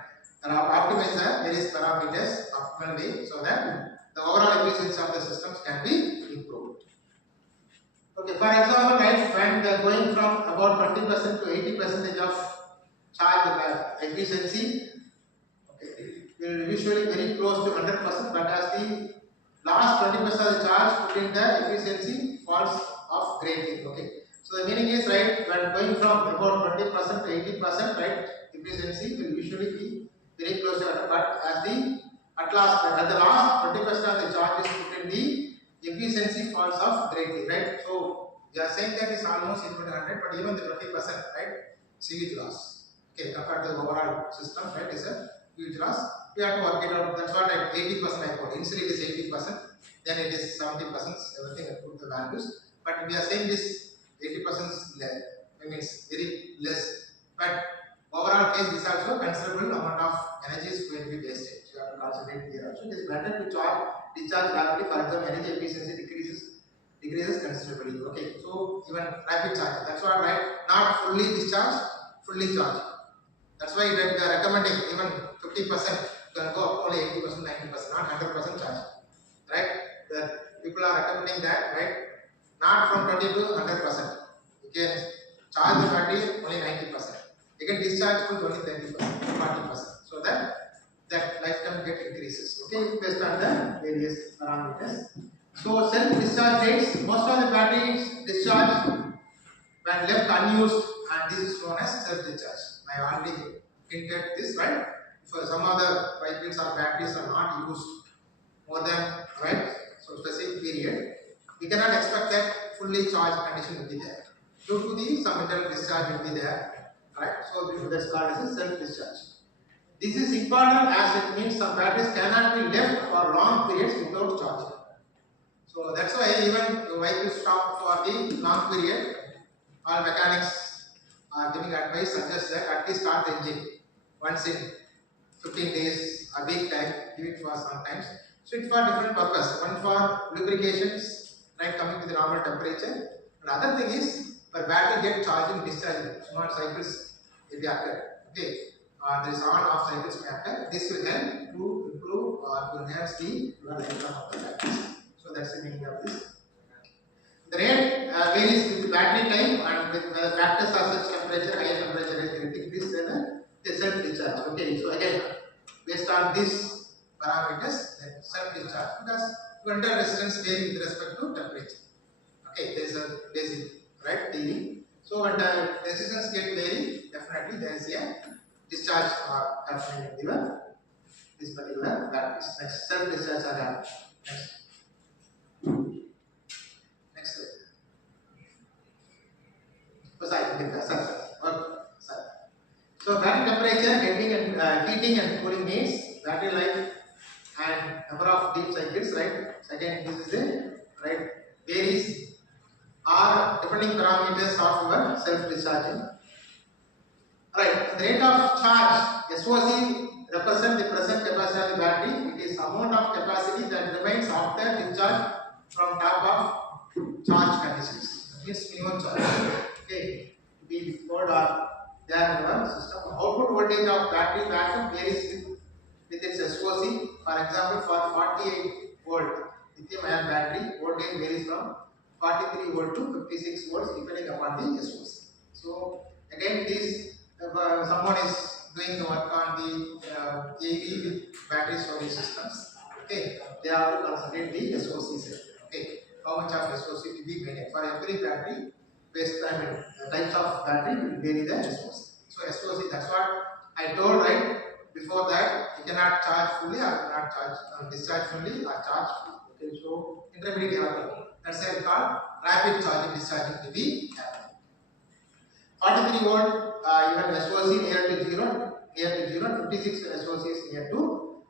optimize the various parameters optimal way so that the overall efficiency of the systems can be improved. Okay, for example, right, when they are going from about 20% to 80% of charge efficiency, usually very close to 100%, but as the last 20% of the charge put in the efficiency falls off greatly. Okay, so the meaning is, right, when going from about 20% to 80%, right, efficiency will usually be very close to 100%, but at the last 20% of the charge is put in the efficiency falls off greatly, right? So we are saying that it's almost equal to 100, but even the 20%, right, it's huge loss. Okay, compared to the overall system, right, is a huge loss. We have to work it out. That's what 80% I put. Initially it is 80%, then it is 70%, everything I put the values. But we are saying this 80% is less, I mean it's very less. But overall case, this also considerable amount of energy is going to be wasted. So you have to concentrate here also. It is better to discharge rapidly. For example, energy efficiency decreases considerably. Okay, so even rapid charge. That's what, right? Not fully discharge, fully charge. That's why we are recommending even 50%. You can go up only 80%, 90%, not 100% charge. Right? The people are recommending that, right? Not from 20 to 100%. You can charge the battery only 90%. You can discharge to only 30%, 40%. So that lifetime get increases. Okay, based on the various parameters. So self-discharge rates, most of the batteries discharge when left unused, and this is known as self-discharge. I already hinted this, right? For some other vehicles or batteries are not used more than, right, so specific period, we cannot expect that fully charged condition will be there. Due to the some internal discharge will be there, right? So that's called as a self-discharge. This is important as it means some batteries cannot be left for long periods without charging. So that's why even the vehicle stop for the long period, all mechanics are giving advice, suggest that at least start the engine once in 15 days, a week time, give it for sometimes. So it's for different purpose. One for lubrications, right, coming to the normal temperature. Another thing is for battery get charging, discharging, small cycles will be occur. Okay, there is on off cycles may occur. This will help to improve or to enhance the lifetime of the batteries. So that's the meaning of this. The rate varies with battery time and with factors of such temperature, higher temperature is getting this, then the self discharge. Okay, so again, based on these parameters, then self discharge, because winter resistance vary with respect to temperature. Okay, there is a basic right theory. So when the resistance get vary, definitely there is a discharge or happening in this particular batteries. Next, self discharge are happening. Next slide. So battery temperature, heating and cooling needs, battery life and number of deep cycles, right? Again, this is it, right? Varies are depending parameters of our self-discharging. Right, the rate of charge, SOC represent the present capacity of the battery. It is amount of capacity that remains after discharge from top of charge conditions. That means minimum charge. Okay, to be stored or there in our system. Output voltage of battery backup varies with its SOC. For example, for 48 volt lithium ion battery, voltage varies from 43 volt to 56 volts depending upon the SOC. So again, this someone is doing the work on the AV with battery storage systems. Okay, they have to consider the SOCs. Okay, how much of SOC to be maintained for every battery? Based on types of battery will vary the SOC. So SOC, that's what I told right before that. You cannot charge fully or cannot charge discharge fully or charge fully. Okay, so intermediate level. That's why it's called rapid charging discharging to be happening. 43 volt even SOC near to 0, 56 SOC is near to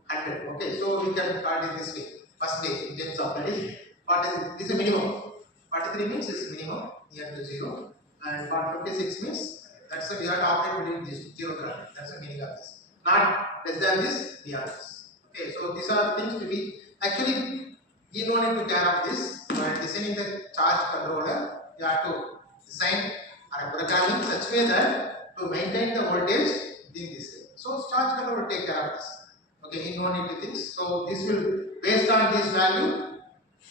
100. Okay, so we can call it this way. First day in terms of that is 43. This is a minimum. 43 means it's minimum near to 0, and for 56 means that's the we have to operate between this 0 to 100. That's the meaning of this. Not less than this, beyond this. Okay, so these are things to be actually we don't need to care of this. While designing the charge controller, you have to design or programming such way that to maintain the voltage in this way. So charge controller will take care of this. Okay, you don't need to think. So this will based on this value,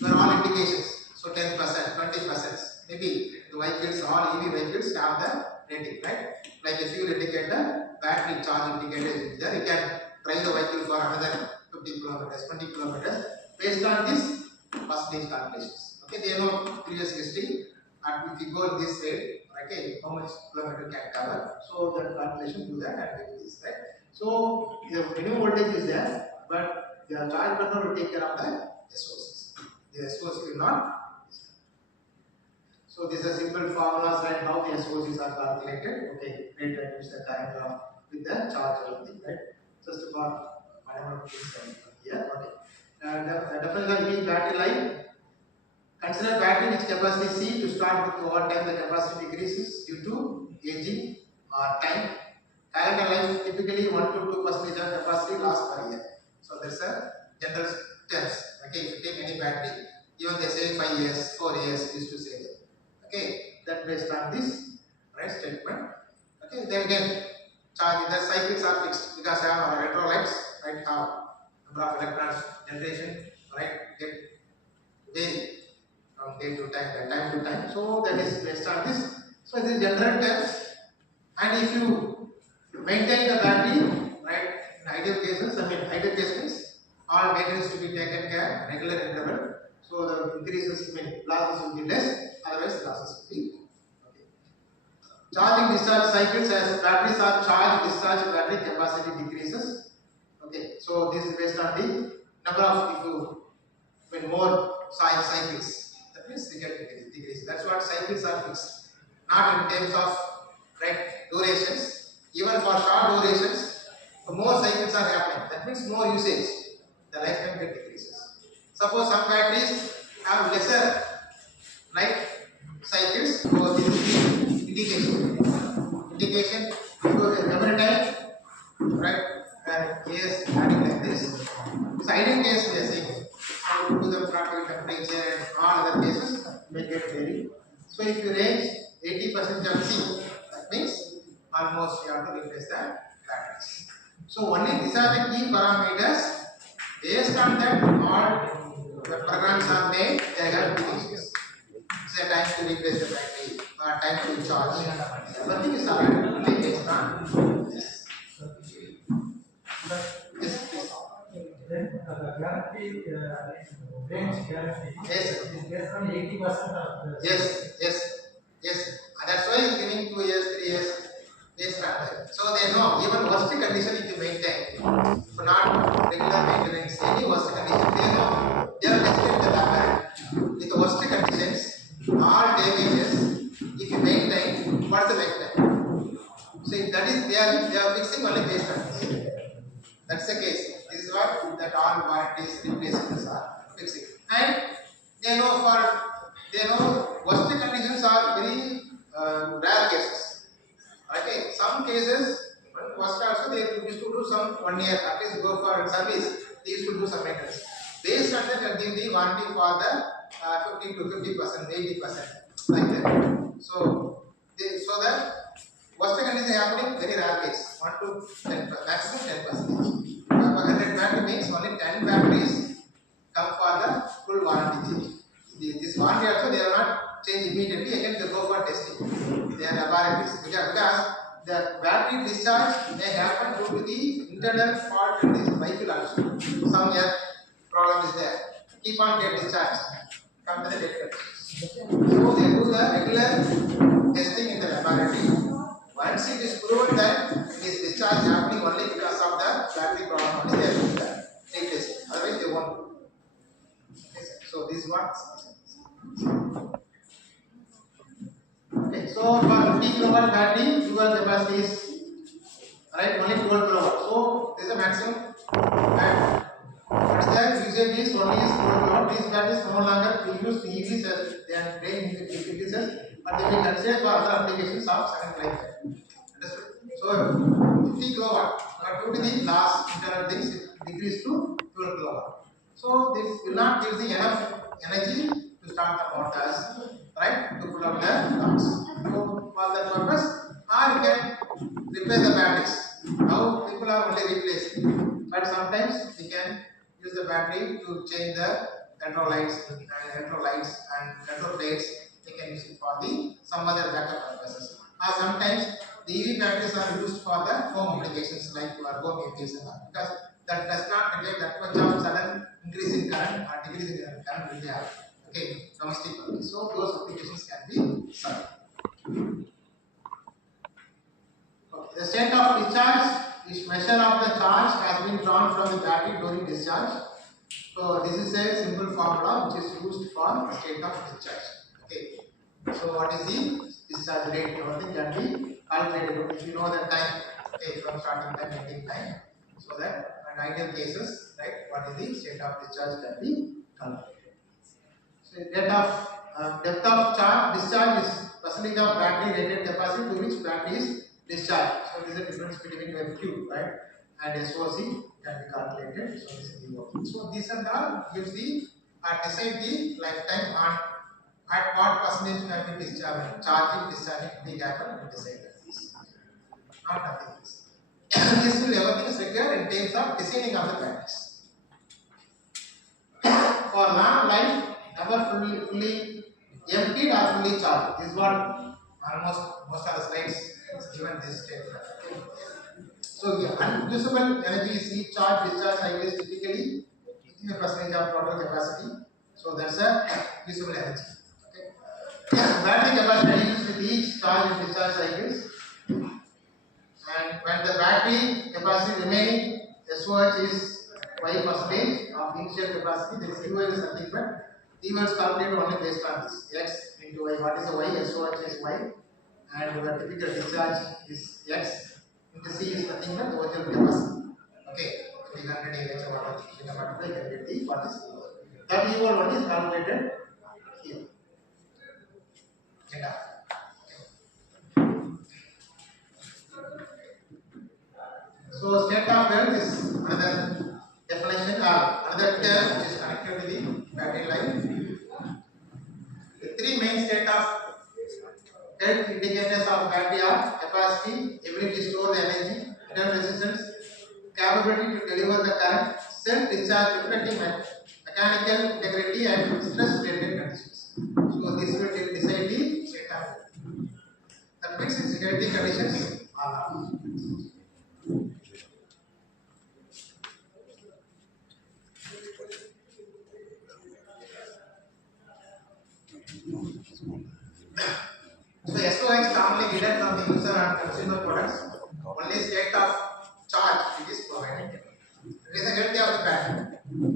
there are all indications. So 10%, 20%, maybe the vehicles, all EV vehicles have the rating, right? Like a fuel indicator, battery charge indicator is there. You can drive the vehicle for another 50 kilometers, 20 kilometers based on this percentage calculations. Okay, they know previous history, and if you go this rate, okay, how much kilometer can cover. So that calculation do that and get this, right? So the minimum voltage is there, but the charge controller will take care of the SOCs. The SOC will not. So these are simple formulas, right? How the SOCs are calculated. Okay, rate reduce the current of with the charge or thing, right? Just about whatever is here. Okay. Definitely battery life. Consider battery which capacity C to start with. Over time the capacity decreases due to aging or time. Calendar life typically 1 to 2% of capacity loss per year. So that's a general terms. Okay, if you take any battery, even they say 5 years, 4 years used to say that. Okay, that based on this right statement. Okay, then again charge the cycles are fixed because I have electrolytes, right? Have number of electrons generation, right? Get vary from day to time, time to time. So that is based on this. So this is general terms, and if you maintain the battery, right? In ideal cases, ideal case means all maintenance to be taken care regular interval. So the increases, losses will be less. Otherwise, losses will be okay. Charging discharge cycles as batteries are charged, discharge battery capacity decreases. Okay, so this is based on the number of if you more cycles, that means they get decrease. That's what cycles are fixed, not in terms of right durations. Even for short durations, So more cycles are happening. That means more usage. The lifetime get decreases. Suppose some batteries have lesser life cycles. So this is the indication. Indication. So every time, right? And case adding like this. This ideal case we are saying. So to the proper temperature and all other cases may get vary. So if you range 80% of C, that means almost you have to replace the batteries. So only these are the key parameters. Based on that, all the programs are made. They have indications. Say time to replace the battery or time to charge. Everything is already based on this. Yes, please. Then the guarantee range guarantee Yes, is based on 80% of the yes. And that's why it's giving 2 years, 3 years, they start. So they know even worst condition if you maintain, for not regular maintenance, any worst condition, they know they are tested the lab with the worst conditions, all damages, if you maintain, what's the lifetime? So if that is they are fixing only based on this. That's the case. This is what that all warranties replacements are fixing. And they know worst conditions are very rare cases. Okay, some cases worst also they used to do some 1 year at least go for service. They used to do some maintenance. Based on that, they give the warranty for the 50 to 50%, 80% like that. So that worst condition happening very rare case. 1 to 10, maximum 10%. 100 battery means only 10 batteries come for the full warranty change. This warranty also they are not change immediately. Again they go for testing. They are laboratories because the battery discharge may happen due to the internal fault in this vehicle also. Some problem is there. Keep on get discharged. Come to the dead conditions. So they do the regular testing in the laboratory. Once it is proven that it is discharge happening only because of the battery problem, only they will take this. Otherwise, they won't. Okay, so this one. Okay, so for 50 kilowatt battery, fuel capacity is right only 12 kilowatt. So this is the maximum. And what is the usage is only is 12 kilowatt. These batteries no longer will use EVs as they are drained increases, but they will consider for other applications of second life. Understood? So 50 kilowatt, but due to the last internal things, it decreased to 12 kilowatt. So this will not give the enough energy to start the motors, right? To pull up the pumps. So for that purpose, or you can replace the batteries. Now people are only replacing, but sometimes we can use the battery to change the electrolytes and control plates. They can use it for the some other backup purposes. Or sometimes the EV batteries are used for the home applications like home APs because that does not negate that much of sudden increase in current or decrease in current will have. Okay, domestic only. So those applications can be served. Okay. The state of discharge is measure of the charge has been drawn from the battery during discharge. So this is a simple formula which is used for state of discharge. Okay. So what is the discharge rate? Everything can be calculated if you know the time. Okay, from starting time, ending time. So that in ideal cases, right, what is the state of discharge can be calculated. So depth of charge discharge is percentage of battery rated capacity to which battery is discharged. So this is the difference between FQ, right, and SOC can be calculated. So this is the working. So this and all gives the decide the lifetime on at what percentage can be discharged, charging, discharging, big happen, and decide that this. Not nothing else. This will everything is required in terms of designing of the batteries. For long life, never fully emptied or fully charged. This is what almost most of the slides is given this statement. So the unusable energy is heat charge discharge cycle is typically 15% of total capacity. So that's a usable energy. Battery capacity used with each charge and discharge cycles, and when the battery capacity remaining SOH is Y percentage of initial capacity, then QL is nothing but QL is calculated only based on this X into Y. What is the Y? SOH is Y, and the typical discharge is X into C is nothing but the original capacity. maybe 100 AH or whatever, in a particular you can get the what is EOL. That EOL one is calculated here. Data. So state of health is another definition or another term which is connected to the battery life. The three main state of health indicators of battery are capacity, ability to store the energy, internal resistance, capability to deliver the current, self-discharge reflecting mechanical integrity and stress-related conditions. So this will decide the state of health. That means its healthy conditions are not. So SOH commonly given from the user and consumer products. Only state of charge it is provided. It is the healthy of the battery.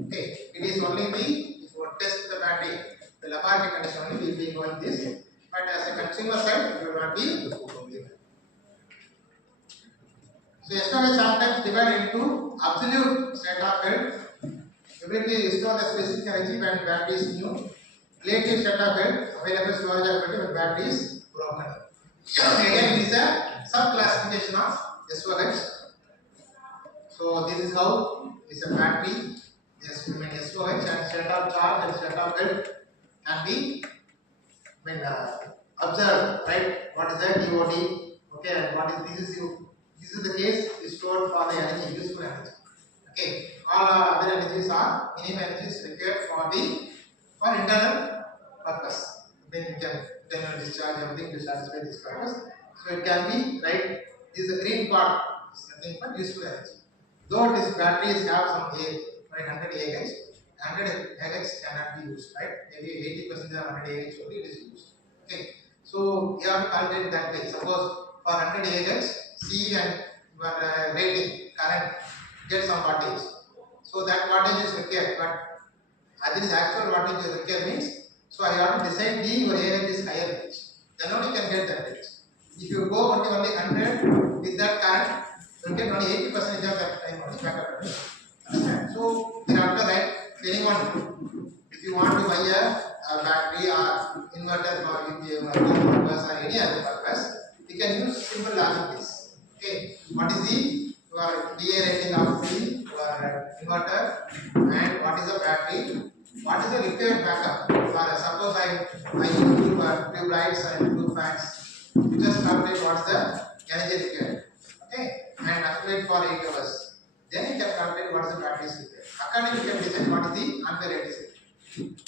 Okay, it is only the if you test the battery, the laboratory condition only will be going this. But as a consumer side, it will not be. So SOH sometimes divided into absolute state of health, ability to store the specific energy when battery is new, relative state of health, available storage ability when battery is broken. Again, this is a sub-classification of SOH. So this is how it's a battery. Yes, we mean SOH and state of charge and state of health can be observed, right? What is that DOD? Okay, and what is this is you? This is the case is stored for the energy, useful energy. Okay, all other energies are minimum energies required for internal purpose. Then you can internal discharge everything to satisfy this purpose. So it can be right. This is the green part. It's nothing but useful energy. Though these batteries have some right 100 Ah, 100 Ah cannot be used, right? Maybe 80% of 100 Ah only it is used. Okay, so you have to calculate that way. Suppose for 100 Ah, C and your rating current get some wattage. So that wattage is required, but this actual wattage is required means. So I have to decide your AH is higher range. Then only you can get that range. If you go only 100 with that current, you will get only 80% of that time only backup. Understand? So thereafter, right? Anyone, if you want to buy a battery or inverter for home purpose or any other purpose, you can use simple logic this. Okay, what is your DA rating of your inverter and what is the battery? What is the required backup? For suppose I use tube lights and two fans. You just calculate what's the energy required. Okay, and accumulate for 8 hours. Then you can calculate what is the battery required. Accordingly, you can decide what is the ampere rate is.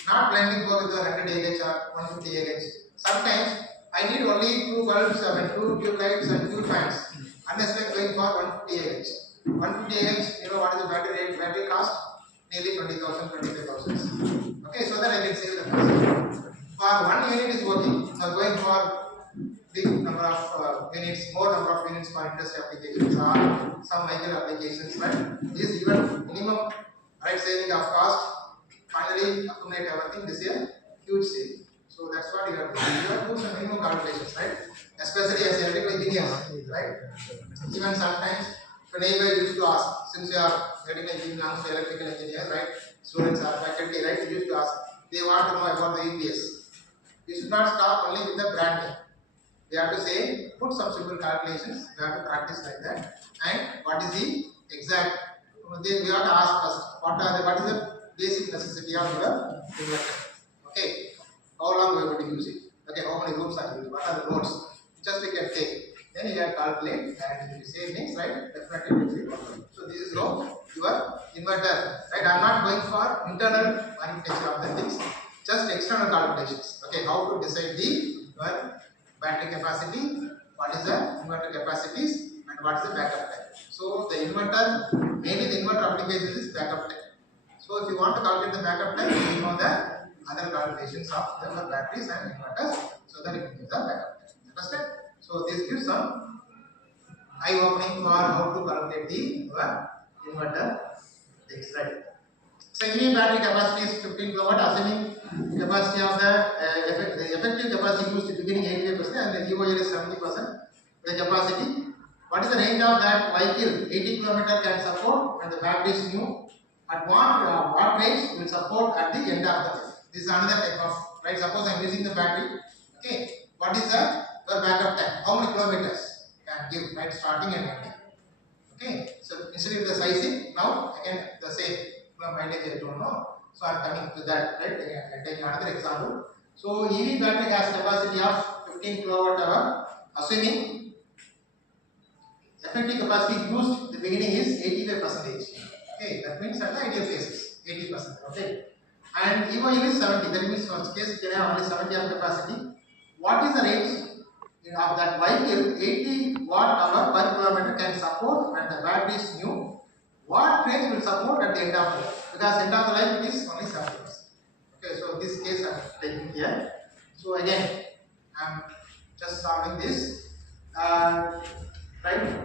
Not blindly go with the 100 Ah or 150 Ah. Sometimes I need only two bulbs, two tube lights and two fans. Unless I am going for 150 Ah. 150 Ah, you know what is the battery rate? Battery cost nearly 20,000, 25,000. Okay, so that I can save the cost. For 1 unit is working. So going for big number of units, more number of units for industry applications or some vehicle applications, right? This even minimum right saving of cost. Finally, accumulate everything. This is a huge saving. So that's what you have to do. You have to do some minimum calculations, right? Especially as electrical engineers, right? Even sometimes, the neighbor used to ask, since you are getting electrical engineer, right? Students are faculty, right? You used to ask, they want to know about the EPS. We should not stop only with the brand name. We have to say, put some simple calculations. We have to practice like that. And what is the exact? We have to ask first. What is the basic necessity of your inverter? Okay. How long we are going to use it? Okay. How many loops are used? What are the loads? Just we can take. Then you can calculate, and if you say things right, definitely it will be. So this is how your inverter. Right. I am not going for internal manipulation of the things. Just external calculations. Okay. How to decide your battery capacity, what is the inverter capacities, and what is the backup time. So the inverter, mainly the inverter applications is backup time. So if you want to calculate the backup time, you know the other calculations of the batteries and inverters, so that you can use the backup time. Understand? So this gives some eye-opening for how to calculate the inverter things, right? So any battery capacity is 15 kW, assuming capacity of the effective capacity used in the beginning 85% and the EOL is 70%. The capacity What is the range of that vehicle? 80 km can support when the battery is new. At what range will support at the end of the life? This is another type of, right? Suppose I am using the battery. Okay, what is the your backup time? How many kilometers can give, right? Starting and ending. Okay, so instead of the sizing, now again the same mileage I don't know. So I am coming to that, right? I take another example. So EV battery has capacity of 15 kilowatt hour, assuming effective capacity used in the beginning is 85%. Okay, that means at the ideal cases, 80%. Okay, and EOL is 70. That means first case you can have only 70 of capacity. What is the range of that vehicle? 80 watt hour per kilometer can support when the battery is new. What range will support at the end of the life? Because end of the life it is only 70%. Okay, so this case I am taking here. So again, I am just solving this. Right?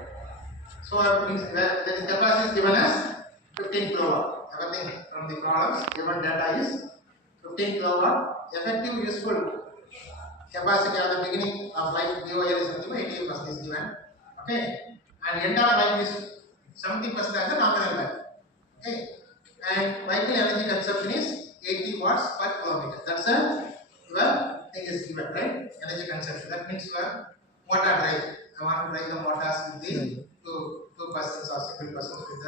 So the capacity is given as 15 kilowatt. Everything from the columns given data is 15 kilowatt. Effective useful capacity at the beginning of life DOL is something 80% is given. Okay, and end of life is 70% as the nominal value. Okay, and vehicle energy consumption is 80 watts per kilometer. That's a your thing is given, right? Energy consumption. That means your motor drive. I want to drive the motors with the two persons or single persons with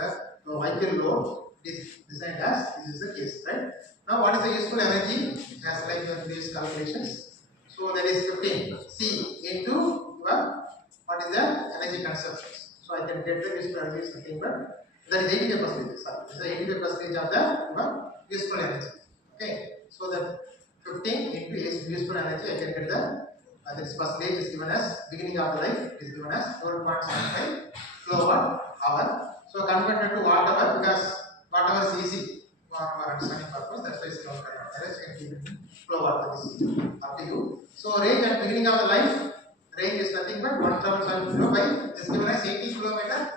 the vehicle load is designed as this is the case, right? Now what is the useful energy as like your base calculations? So that is 15 C into your what is the energy consumption? So I can get the useful energy is nothing but that is 85%. Sorry, this is 85% of the your useful energy. Okay, so the 15 into useful energy I can get the this percentage is given as beginning of the life is given as 4.75 kilowatt hour. So converted to watt hour because watt hour is easy for understanding purpose. That's why it's kilowatt hour. Otherwise you can keep it in kilowatt. That is up to you. So range at beginning of the life, range is nothing but 1,000 by is given as 80 kilometer.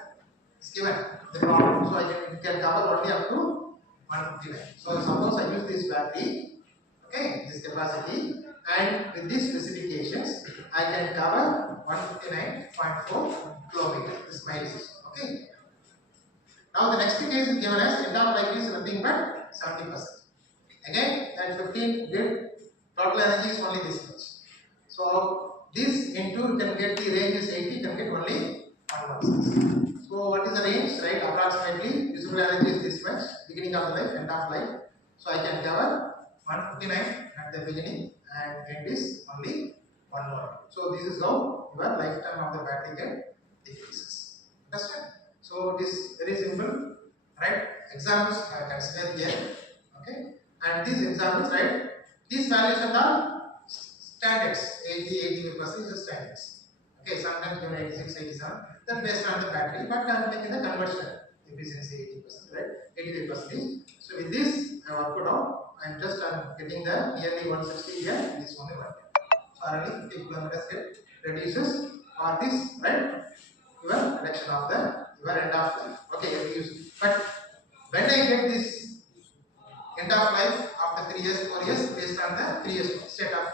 Is given the problem. So I can cover only up to 159. So suppose I use this battery. Okay, this capacity and with these specifications I can cover 159.4 kilometers. This mileage. Okay. Now the next case is given as end of life is nothing but 70%. Again, that 15 did total energy is only this much. So this into you can get the range is 80, you can get only 116. So what is the range? Right, approximately usable energy is this much, beginning of the life, end of life. So I can cover 159 at the beginning and end is only 1 more. So this is how your lifetime of the battery get decreases. Understand? So it is very simple, right? Examples I consider here. Okay, and these examples, right? These values are standards. 80, 85% is the standards. Okay, sometimes given 86, 87. Then based on the battery, but I am taking the conversion efficiency 80%, right? 85%. So with this, I have put out. I am getting the nearly 160 here. This only one. So only 50 kilometers get reduces for this, right? Your reduction of the your end of life. Okay, reduce. But when I get this end of life after 3 years, 4 years, based on the 3 years state of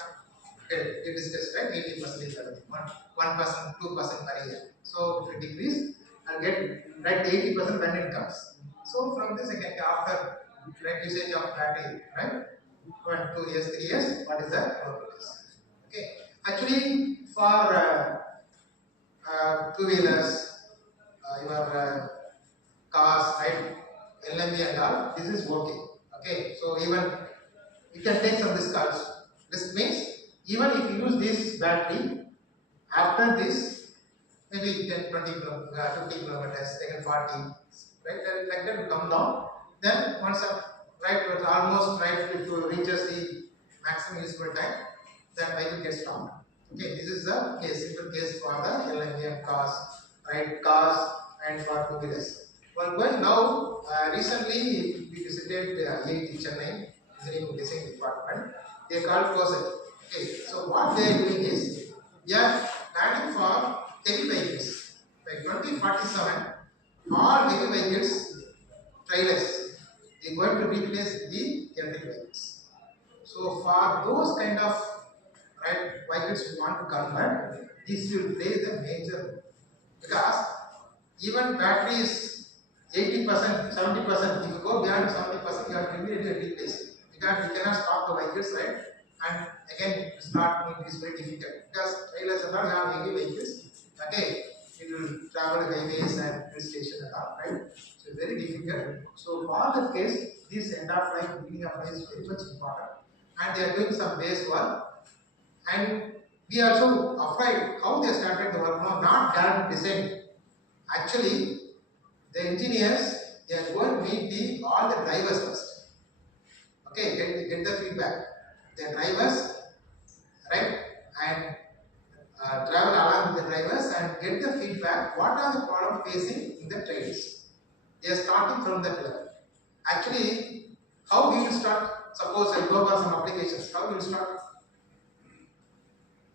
it is just right 80% everything. 1%, 2% per year. So if it decrease, I'll get right 80% when it comes. So from this I can after right usage of battery, right? 1, 2 years, 3 years, what is the kilometers? Okay. Actually, for two-wheelers, your cars, right? LMB and all, this is working. Okay. So even you can take some risk also. Risk means even if you use this battery after this, maybe 10, 20 kilometers, 50 kilometers, second 40, right? Like that will come down. Then once right, but almost right if you reaches the maximum useful time, that vehicle gets stopped. Okay, this is the case, simple case for the LNG cars, right? Cars and for two-wheelers. Well, going now, recently we visited AICTE Chennai, engineering design department. They called COSET. Okay, so what they are doing is they are planning for heavy vehicles. By 2047, all heavy vehicles, trailers, they are going to replace the electric vehicles. So for those kind of right vehicles you want to convert, this will play the major role. because even battery is 80%, 70%. If you go beyond 70%, you have to immediately replace. Because you cannot stop the vehicles, right? And again, start it is very difficult because trailers and all have heavy vehicles. Okay, it will travel highways and hill station and all, right? So very difficult. So for that case, this end of life, beginning of life is very much important. And they are doing some base work. And we are also afraid how they started the work now, not direct design. Actually, the engineers, they are going to meet all the drivers first. Okay, get the feedback. The drivers, right? And travel along with the drivers and get the feedback. What are the problems facing in the trains? They are starting from that level. Actually, how we will start? Suppose I go for some applications. How we will start?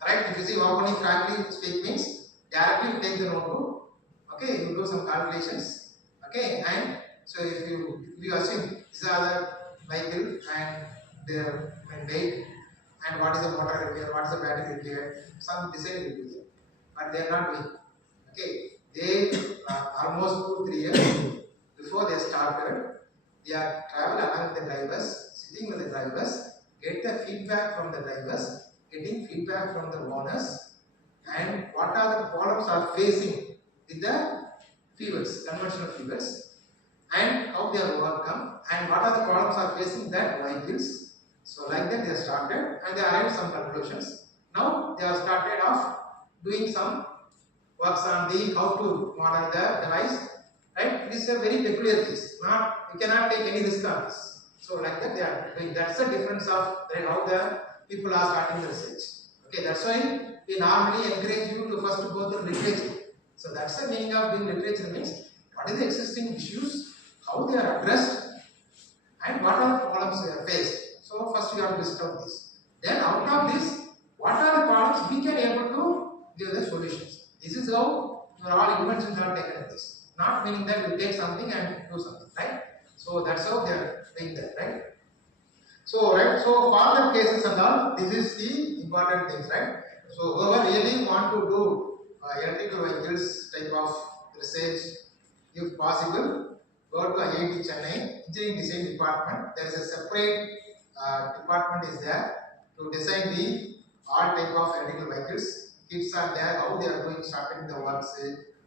Right? If you see opening frankly speak means directly you take the notebook. Okay, you do some calculations. Okay, and so if you assume these are the vehicle and their weight and what is the motor repair, what is the battery repair, some design will be there. But they are not doing. Okay, they almost 2-3 years before they started, they are travel along with the drivers, sitting with the drivers, get the feedback from the drivers, getting feedback from the owners, and what are the problems are facing with the fuels, conventional fuels, and how they are overcome, and what are the problems are facing that vehicles. So like that they started and they arrived some conclusions. Now they have started off doing some works on the how to model the device. Right? This is a very peculiar case. Not you cannot take any risk on this. So like that they are doing. That's the difference of how the people are starting the research. Okay, that's why we normally encourage you to first go through literature. So that's the meaning of doing literature means what is the existing issues, how they are addressed, and what are the problems we are faced. So first we have to list out this. Then out of this, what are the problems we can able to give the solutions. This is how your all inventions are taken place. Not meaning that you take something and do something, right? So that's how they are doing that, right? So so for the cases and all, this is the important things, right? So whoever really want to do electrical vehicles type of research, if possible, go to IIT Chennai Engineering Design Department. There is a separate department is there to design the all type of electrical vehicles. Kids are there, how they are going, starting the works,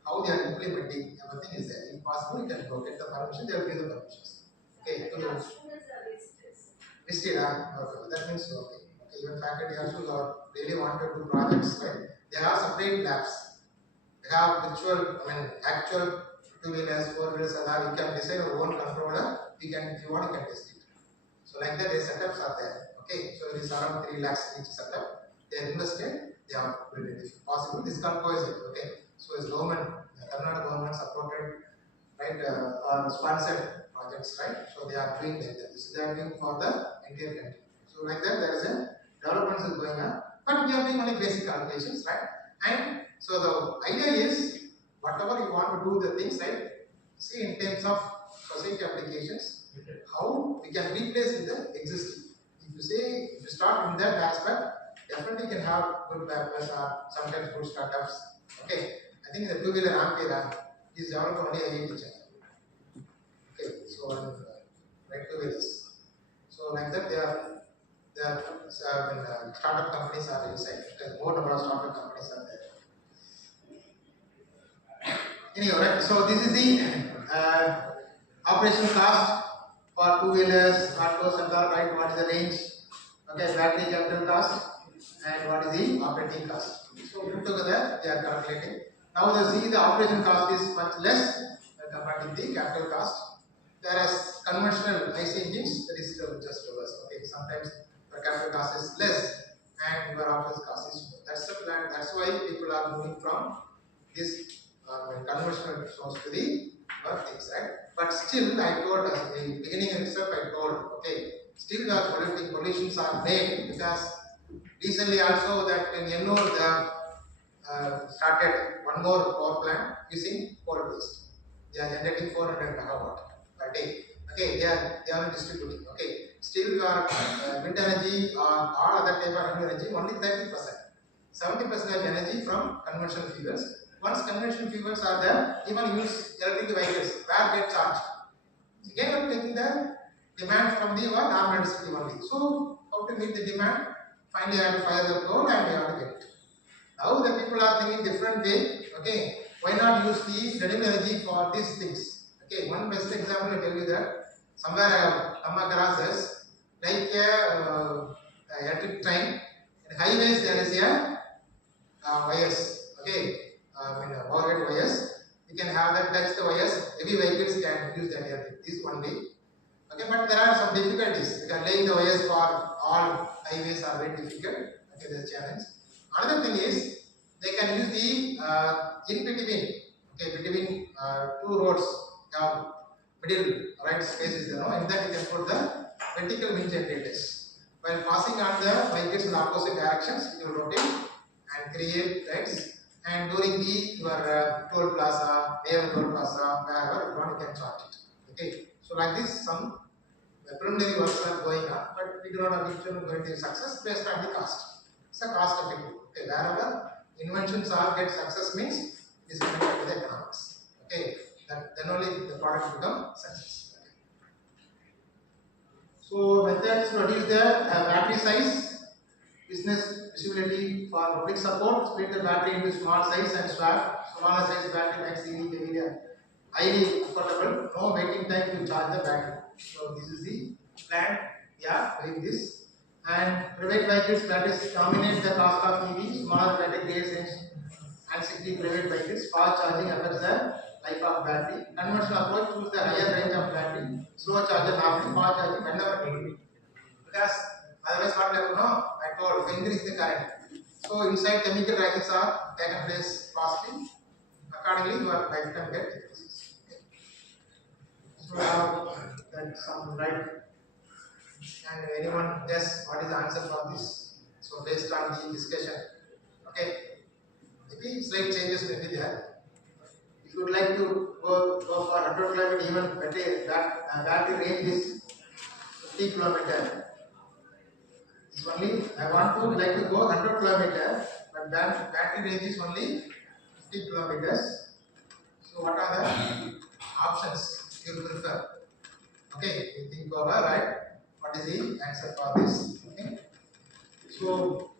how they are implementing, everything is there. If possible, you can go get the permission, they will give the permissions. Okay, listed, okay. That means okay. Even faculty also really want to do projects, right? They have separate labs. They have virtual, actual 2-wheelers, 4-wheelers, and you can design your own controller. You can, if you want, you can test it. So like that, the setups are there. Okay, so it is around 3 lakhs each setup. They are invested. They are built it. If possible, this concourse it. Okay, so as government, Karnataka government supported, right, or sponsored projects, right? So they are doing like that. This is they are doing for the entire country. So like that, there is a development is going on, but we are doing only basic calculations, right? And so the idea is whatever you want to do the things, right? See in terms of society applications, how we can replace with the existing. If you start in that aspect, definitely you can have good developers or sometimes good startups. Okay, I think the 2-wheeler Ampere is developed only a teacher. Okay, so right 2-wheelers. So like that, startup companies are inside. More number of startup companies are there. Anyway, right. So this is the operational cost for 2-wheelers, autos and all, right? What is the range? Okay, battery capital cost and what is the operating cost. So put together, they are calculating. Now the operation cost is much less compared to the capital cost. Whereas conventional IC engines, that is still just reverse. Okay, sometimes your capital cost is less and your operation cost is more. That's the plan. That's why people are moving from this conventional source to the work things, right? But still, I told at the beginning itself, I told, okay, still the pollutions are made because recently also that in Ennore they started one more power plant using coal waste. They are generating 400 megawatt per day. Okay, they are distributing. Okay, still your wind energy or all other type of energy only 30%. 70% of energy from conventional fuels. once conventional fuels are there, even use electric vehicles, where get charged. Again, you are taking the demand from the normal electricity only. So, how to meet the demand? Finally, you have to fire the coal and you have to get it. Now, the people are thinking different way. Okay, why not use the renewable energy for these things? Okay, one best example I tell you that somewhere I have come across this, like a electric train. In highways, there is a wires. Okay, overhead wires. You can have that touch the wires. Heavy vehicles can use that here. This one way. Okay, but there are some difficulties. Because laying the wires for all highways are very difficult. Okay, there's a challenge. Another thing is they can use the in between. Okay, between two roads. Middle right space is there. No? In that you can put the vertical wind generators. While passing on the vehicles in opposite directions, it will rotate and create lights. And during the your toll plaza, near toll plaza, wherever you want, you can charge it. Okay, so like this, some preliminary works are going on, but we do not have which one going to success based on the cost. It's a cost effective. Okay, wherever inventions are get success means it is connected with the economics. Okay, then only the product become success. Okay. So methods to reduce the battery size, business visibility for public support, split the battery into small size and swap. Smaller size battery makes the highly affordable, no waiting time to charge the battery. So this is the plan. Yeah, doing this. And private vehicles batteries dominate the cost of EV. Smaller battery grades and 60 private vehicles. Fast charging affects the life of battery. Conventional approach choose the higher range of battery. Slow charger normally, fast charging whenever needed. Because otherwise what I know, I told to increase the current. So inside chemical reactions are taken place fastly. Accordingly, your lifetime get increases. Okay. So now that some right. And anyone guess what is the answer for this? So based on the discussion. Okay. Maybe slight changes may be there. If you would like to go for 100 km, even battery range is 50 km. It's only I want to like to go 100 km, but battery range is only 50 kilometers. So what are the options you prefer? Okay, you think over, right? What is the answer for this? Okay. So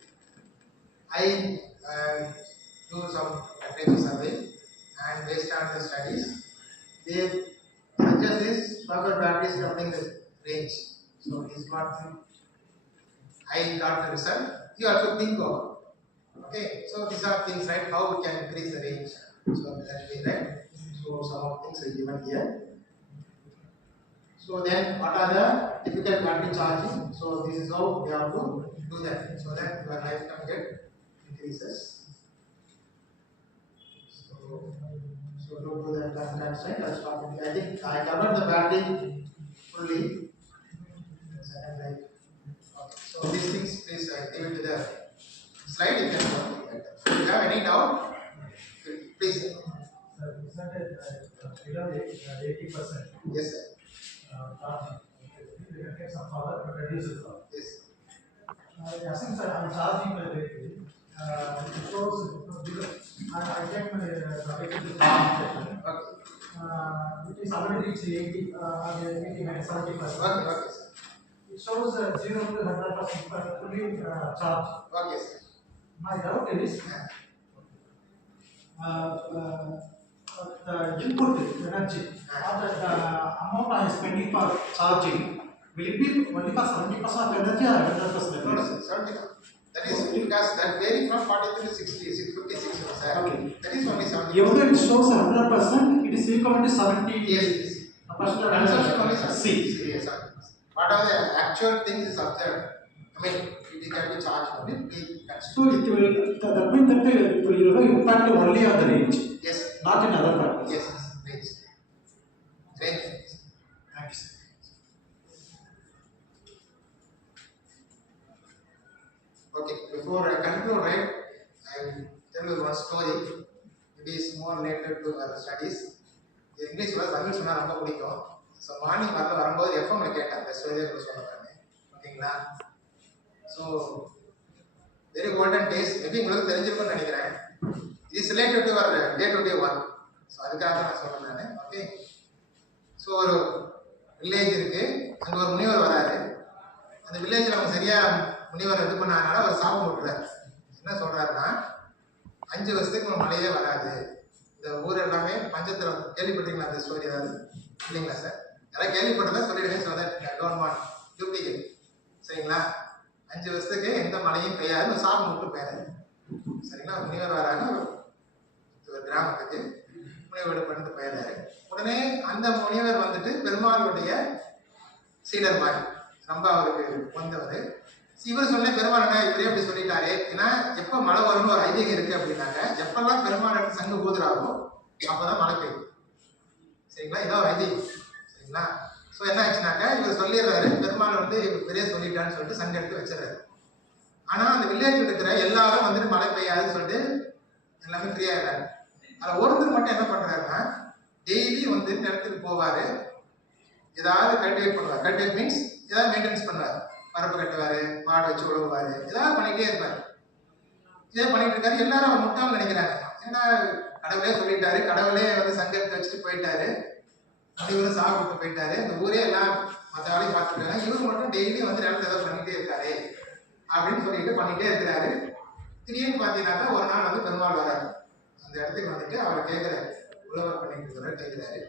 I do some temperature survey, and based on the studies, they suggest this power batteries covering the range. So this is what I got the result. You have to think over. Okay, so these are things, right? How we can increase the range. So that way, right? So some of things are given here. So then, what are the typical battery charging? So this is how we have to do that, so that your lifetime get increases. So don't do that constraint. Let's stop it. I think I covered the battery fully. Okay. So these things, please give it to the slide. You can go. If you have any doubt, please. Isn't it below 80%? Yes, sir. You can get some power, but reduce the power. Yes. Since I'm charging my vehicle, it shows I get my vehicle to charge station. It is already reached 80, 70%. Okay, sir. It shows 0 to 100% fully charged. Okay, sir. My doubt is the input energy or the amount I am spending for charging, will it be only for 70% energy or 100% No, energy? sir, 70. That is because that vary from 43 to 60, 56 percent. Okay. That is only 70. Even though it shows 100%, it is equal to 70. Yes. Percent Consumption only 70. C. Yes, sir. What are the actual things is observed? I mean, it can be charged only. So it will, that means that it will impact only on the range. Yes. Not in other factors. Yes, range. Range. Thanks. Okay, before I conclude, right, I will tell you one story. It is more related to our studies. English was Tamil சொன்னா ரொம்ப பிடிக்கும். So morning வரும்போது எஃப்எம்ல கேட்டேன் அந்த ஸ்டோரியை சொன்னேன். ஓகேங்களா? So very golden days maybe உங்களுக்கு தெரிஞ்சிருக்கும்னு நினைக்கிறேன். Is related to your day to day work. So அதுக்காக தான் நான் சொல்றேன் நான். ஓகே, ஸோ ஒரு வில்லேஜ் இருக்கு, அங்கே ஒரு முனிவர் வராரு. அந்த வில்லேஜில் அவங்க சரியா முனிவர் இது பண்ணாதனால ஒரு சாபம் விட்டுறாரு. என்ன சொல்றாருன்னா, 5 வருஷத்துக்கு மழையே வராது, இந்த ஊர் எல்லாமே பஞ்சத்தில். கேள்விப்பட்டீங்களா அந்த ஸ்டோரி ஏதாவது? இல்லைங்களா சார்? யாராவது கேள்விப்பட்டதா சொல்லிடுங்க. So that don't want duplicate. சரிங்களா? 5 வருஷத்துக்கு எந்த மழையும் பெய்யாது, ஒரு சாபம் விட்டு போயிடாது. சரிங்களா? முனிவர் வராங்க ஒரு கிராமத்துக்கு, முனிவர் பண்ணிட்டு போயிடுறாரு. உடனே அந்த முனிவர் வந்துட்டு பெருமாளுடைய சீடர் மாதிரி, ரொம்ப அவருக்கு வந்தவர். இவர் சொன்ன பெருமாள் என்ன இவரே அப்படி சொல்லிட்டாரு. ஏன்னா எப்ப மழை வரும்னு ஒரு ஐதீகம் இருக்கு அப்படின்னாங்க, எப்பெல்லாம் பெருமாள் சங்கு ஊதுறாரோ அப்பதான் மழை பெய்யும். சரிங்களா? இதான் ஒரு ஐதீகம். சரிங்களா? ஸோ என்ன ஆச்சுனாக்கா, இவர் சொல்லிடுறாரு, பெருமாள் வந்து பெரிய சொல்லிட்டான்னு சொல்லிட்டு சங்கு எடுத்து வச்சிடறாரு. ஆனா அந்த வில்லேஜ் இருக்கிற எல்லாரும் வந்துட்டு மழை பெய்யாதுன்னு சொல்லிட்டு எல்லாமே ஃப்ரீ ஆயிடுறாங்க. அதில் ஒருத்தர் மட்டும் என்ன பண்றாருன்னா, டெய்லி வந்து நிலத்துக்கு போவாரு, ஏதாவது கல்டிவேட் பண்ணுவார். கல்டிவேட் மீன்ஸ் ஏதாவது மெயின்டெனன்ஸ் பண்ணுவார். பரப்பு கட்டுவாரு, மாடு வச்சு உழவுவாரு, ஏதாவது பண்ணிட்டே இருப்பாரு. இதே பண்ணிட்டு இருக்காரு. எல்லாரும் அவர் முட்டாள்னு நினைக்கிறாங்க. ஏன்னா கடவுளே சொல்லிட்டாரு, கடவுளே வந்து சங்கத்தை வச்சுட்டு போயிட்டாரு, இவரும் சாப்பிட்டு போயிட்டாரு, இந்த ஊரே எல்லாம் மற்ற வேலையும் பார்த்துருக்காங்க, இவரு மட்டும் டெய்லி வந்து நிலத்தை ஏதாவது பண்ணிட்டே இருக்காரு அப்படின்னு சொல்லிட்டு பண்ணிட்டே இருக்கிறாரு. திடீர்னு பார்த்தீங்கன்னாக்கா ஒரு நாள் வந்து பெருமாள் வராரு. அந்த இடத்துக்கு வந்துட்டு அவர் கேட்கிறாரு, உழவர் பண்ணிட்டு இருக்கிறாரு கேட்கிறாரு.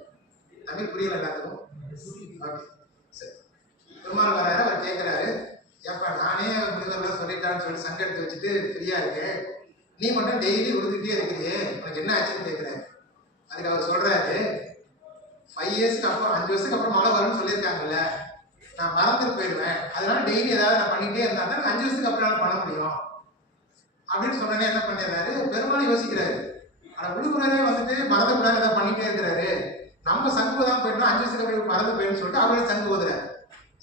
தமிழ் புரியல எல்லாத்துக்கும்? ஓகே, சரி. பெருமாள் வராரு, அவர் கேட்கிறாரு, ஏப்பா நானே முனிவர்கள் சொல்லிட்டான்னு சொல்லிட்டு சங்க எடுத்து வச்சுட்டு ஃப்ரீயா இருக்கேன், நீ மட்டும் டெய்லி உழுதுகிட்டே இருக்கிறியே, உனக்கு என்ன ஆச்சுன்னு கேட்கிறேன். அதுக்கு அவர் சொல்றாரு, 5 இயர்ஸ்க்கு அப்புறம் 5 வருஷத்துக்கு அப்புறம் மழை வரும்னு சொல்லியிருக்காங்கல்ல, நான் மறந்துட்டு போயிடுவேன், அதனால டெய்லி ஏதாவது நான் பண்ணிட்டே இருந்தா தான் 5 வருஷத்துக்கு அப்புறம் பண்ண முடியும் அப்படின்னு சொன்னோன்னே என்ன பண்ணிடுறாரு, பெருமாள் யோசிக்கிறாரு, ஆனா விழுப்புரே வந்துட்டு மறந்துக்கூடாது ஏதாவது பண்ணிட்டே இருக்கிறாரு, நம்ம சங்கு தான் போயிட்டோம் 5 வருஷத்துக்கு அப்புறம் மறந்து போயிடுன்னு சொல்லிட்டு அவரே சங்கு ஊதுறாரு.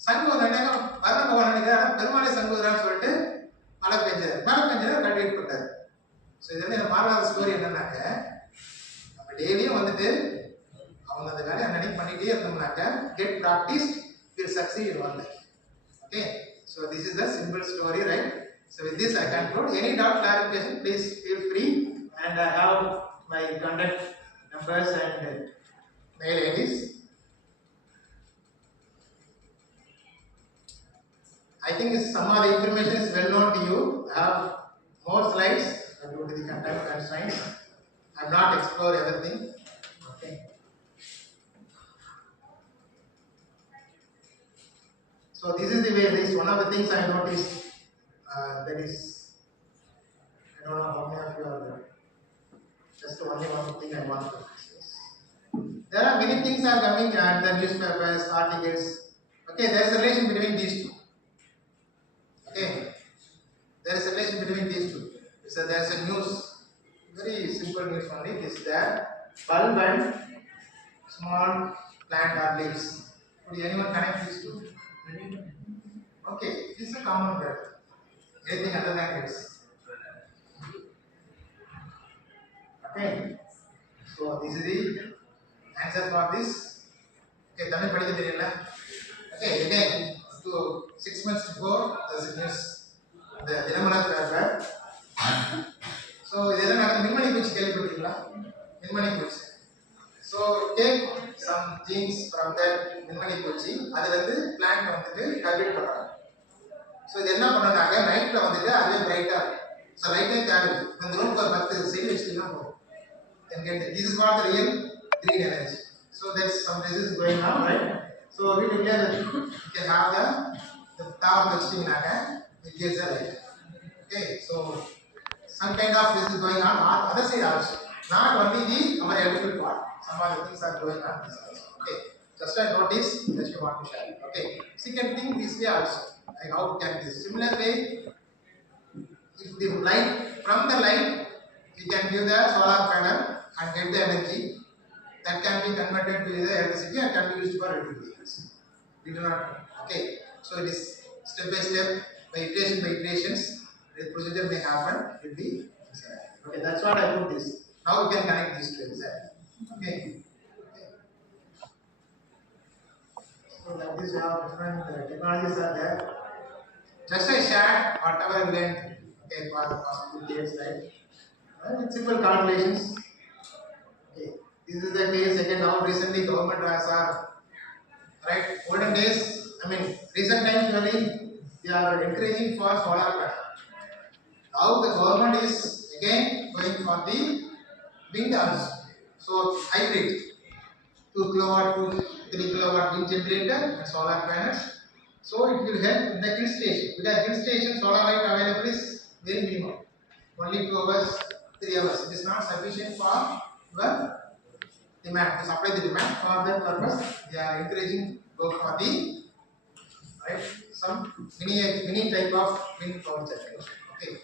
சங்கு நினைக்க மறந்து போக நினைக்கிறாரு, பெருமாளே சங்கு ஊதுறான்னு சொல்லிட்டு மழை பெஞ்சதை கல்டிவேட் பண்றாரு. ஸோ இது வந்து எனக்கு மாறாத ஸ்டோரி என்னன்னாக்க, நம்ம டெய்லியும் வந்துட்டு அவங்க அந்த வேலையை அன்னைக்கு பண்ணிட்டே இருந்தோம்னாக்க, get practice will succeed in one life. Okay, so this is the simple story, right? So with this I conclude. Any doubt clarification please feel free, and I have my contact numbers and mail IDs. I think some of the information is well known to you. I have more slides due to the content constraints. I have not explored everything. Okay. So this is the way. This is one of the things I noticed. That is, I don't know how many of you are there. Just only one thing I want to discuss. There are many things are coming at the newspapers, articles. Okay, there is a relation between these two. Okay, there is a relation between these two. So there is a news, very simple news only. This that bulb and small plant or leaves. Could anyone connect these two? Okay, this is a common word. Anything other than this? Okay, so this is the answer for this. Okay, Tamil padikka theriyala. Okay, again, to 6 months before there is a news, the Dinamana paper. So இதெல்லாம் நான் மின்மணி பூச்சி கேள்விப்பட்டீங்களா? மின்மணி பூச்சி. So take some genes from that மின்மணி பூச்சி, அதுல இருந்து plant வந்துட்டு cultivate பண்றாங்க. So இது என்ன பண்ணனாங்க, நைட்ல வந்துட்டு அதுவே பிரைட்டா இருக்கும். So லைட்டே தேவையில்லை, இந்த ரூம்க்கு ஒரு 10 செடி வச்சிட்டீங்கன்னா போதும். Then get this is what the real green energy. So that's some disease going on, right? So we declare that you can have the tower vegetating, it gives a light. Okay, so some kind of this is going on other side also. Not only the our electrical part, some other things are going on this also. Okay, just a notice that you want to share. Okay, second thing, this way also, like how can this similar way, if the light from the light you can give the solar panel and get the energy that can be converted to either electricity and can be used for electricity. We do not know. Okay, so it is step by step, by iterations, the procedure may happen with the design. Okay, that's what I put this. Now we can connect these two exactly. Okay. So like this, we have different technologies are there. Just I shared whatever I learned. Okay, for the past 2 years, right? With simple calculations. Okay. This is the case again. Now recently government has right, olden days, I mean recent times really they are encouraging for solar panel. Now the government is again going for the wind also. So hybrid 2 kilowatt to 3 kilowatt wind generator and solar panels. So it will help in the hill station, because hill station solar light available is very minimum. Only 2 hours, 3 hours. It is not sufficient for your demand, to supply the demand. For that purpose, they are encouraging go for the right some mini type of wind power generator. Okay,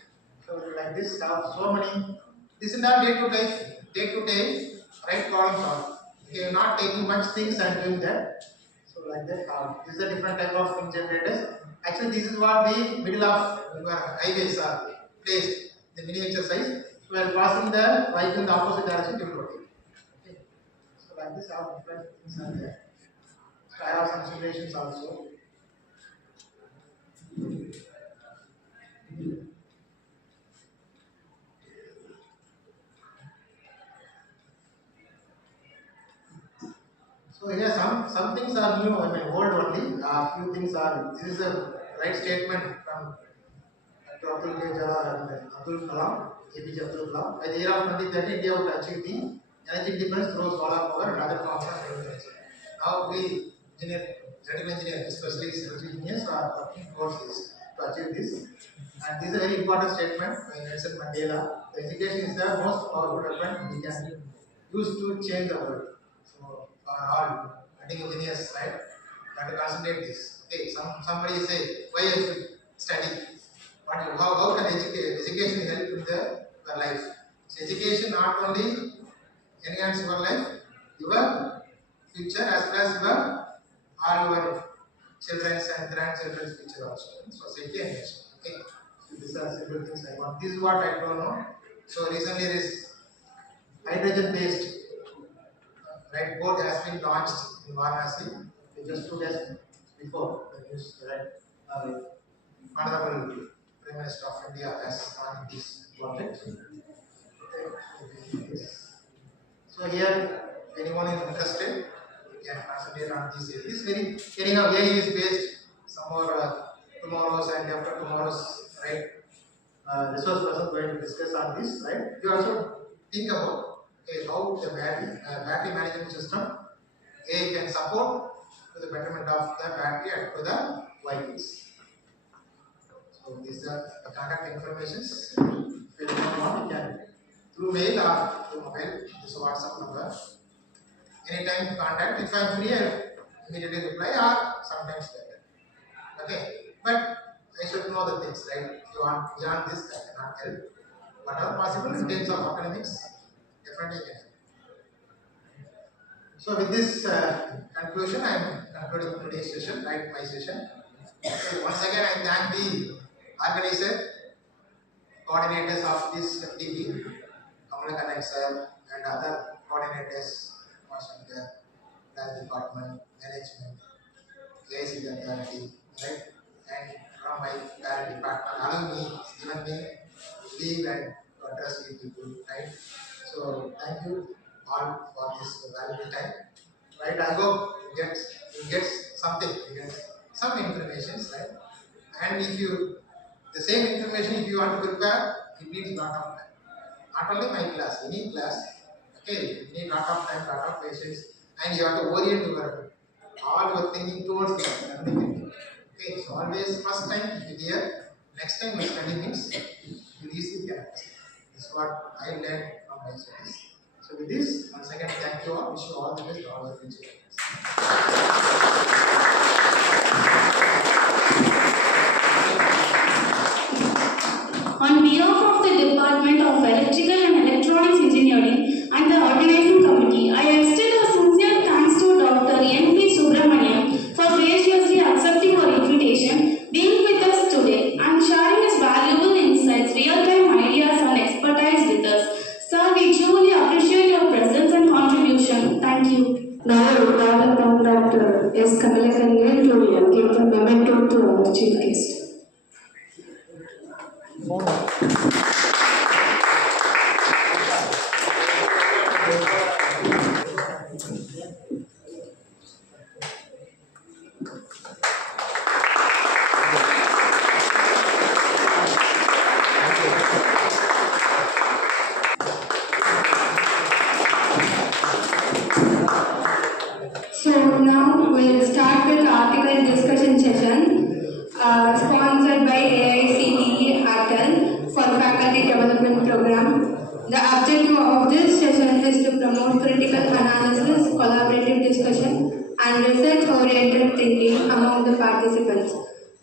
so like this, so many. This is not day to day right problem solve. Okay, not taking much things and doing that. So like that, this is a different type of wind generators. Actually, this is what the middle of your highways are placed. The miniature size. So while passing the vehicle in the opposite direction, it will rotate. Okay. So like this, how different things are there. So I have some simulations also. So here some things are new, I mean old only. Few things are. This is a right statement from Dr. Abdul Kalam, APJ Abdul Kalam. By the year of 2030, India would achieve the energy independence through solar power and other forms of renewable energy. Now we electrical engineers, especially civil engineers, are working towards this to achieve this. And this is a very important statement by Nelson Mandela. The education is the most powerful weapon we can use to change the world. So for all electrical engineers, right, we have to concentrate this. Okay, somebody say why you should study. How can education help in your life? So education not only enhance your life, your future as well as your all your children's and grandchildren's future also. Society and nation. Okay. So these are several things I want. This is what I don't know. So recently there is hydrogen based right board has been launched in Varanasi just 2 days before the news, right? Honorable Prime Minister of India has launched this project. Okay. So here, anyone is interested, you can concentrate on this. This very anyhow AI is based. Some more tomorrow's and after tomorrow's right resource person going to discuss on this, right? You also think about how the battery management system AI can support to the betterment of the battery and to the vehicles. So these are the contact informations. If you don't want, you can through mail or through mobile. This is WhatsApp number. Anytime contact. If I am free, I will immediately reply or sometimes later. Okay, but I should know the things, right? If you want beyond this, I cannot help. Whatever possible in terms of academics, definitely can help. So with this conclusion, I am concluding today's session, right? My session. So once again, I thank the organizer, coordinators of this FTP, Kamalakannan sir, and other coordinators, the department, management, AICTE authority, right? And from my parent department, allowing me, given me leave and to address you people, right? So thank you all for this valuable time. Right? I hope you get something, you get some information, right? And if you the same information if you want to prepare, it needs lot of time. Not only my class, any class, okay, you need lot of time, lot of patience, and you have to orient your all your thinking towards the learning. Okay, so always first time you hear, next time you study means you easily can understand. This is what I learned from my studies. So with this, once again, thank you all. Wish you all the best, all the future. On behalf of the Department of Electrical and Electronics Engineering and the Organizing Committee, I extend our sincere thanks to Dr. N.P. Subramaniam for graciously accepting our invitation, being with us today, and sharing his valuable insights, real-time ideas, and expertise with us. Sir, we truly appreciate your presence and contribution. Thank you. Now I would welcome Dr. S. Kamalakannan to give the memento to our chief guest. development program. The objective of this session is to promote critical analysis, collaborative discussion, and research-oriented thinking among the participants.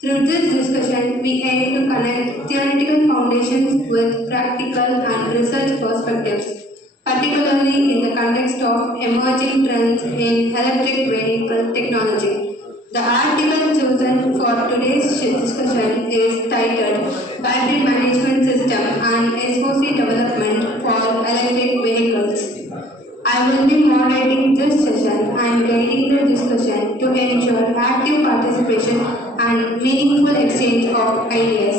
Through this discussion, we aim to connect theoretical foundations with practical and research perspectives, particularly in the context of emerging trends in electric vehicle technology. The article chosen for today's discussion is titled Battery Management System and SOC Development for Electric Vehicles. I will be moderating this session and guiding the discussion to ensure active participation and meaningful exchange of ideas.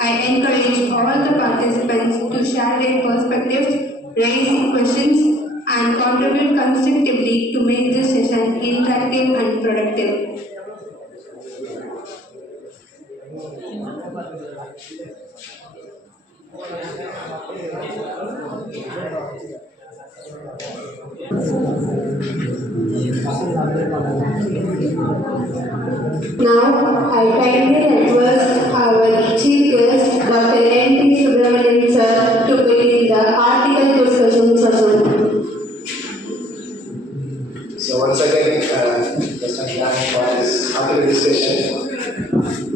I encourage all the participants to share their perspectives, raise questions, and contribute constructively to make this session interactive and productive. Now, I kindly request our chief guest, Dr. N.P. Subramanian sir, to begin the article discussion session. So once again, just I'm glad for this article discussion.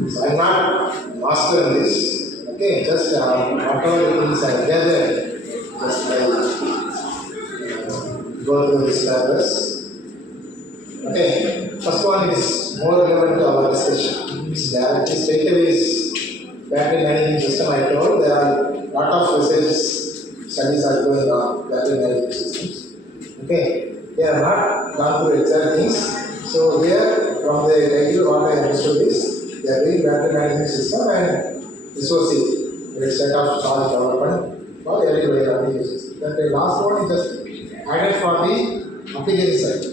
So I'm not master in this. Okay, just whatever things I gathered, just go through this purpose. Okay, first one is more relevant to our discussion. Directly takeaways battery management system. I told there are a lot of research studies are going on battery management systems. Okay, they are not gone through exact things. So here from the title what I understood is they are doing battery management system and SOC, the set of charge development for electric applications. That the last one is just added for the application side.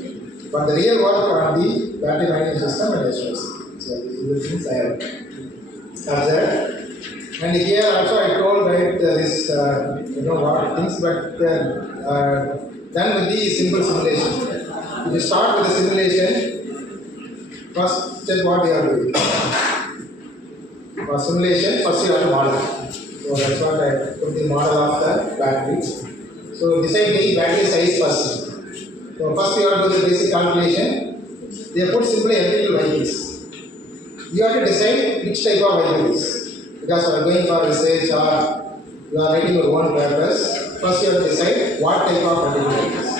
But the real work on the battery management system and SOC. So these are the things I have observed. And here also I told that there is lot of things, but done with the simple simulation. If you start with the simulation, first step what you are doing. For simulation, first you have to model. So that's what I put the model of the battery. So decide the battery size first. So first you have to do the basic calculation. They put simply electrical vehicles. You have to decide which type of vehicles. Because you are going for research or you are writing your own purpose. First you have to decide what type of electrical vehicles.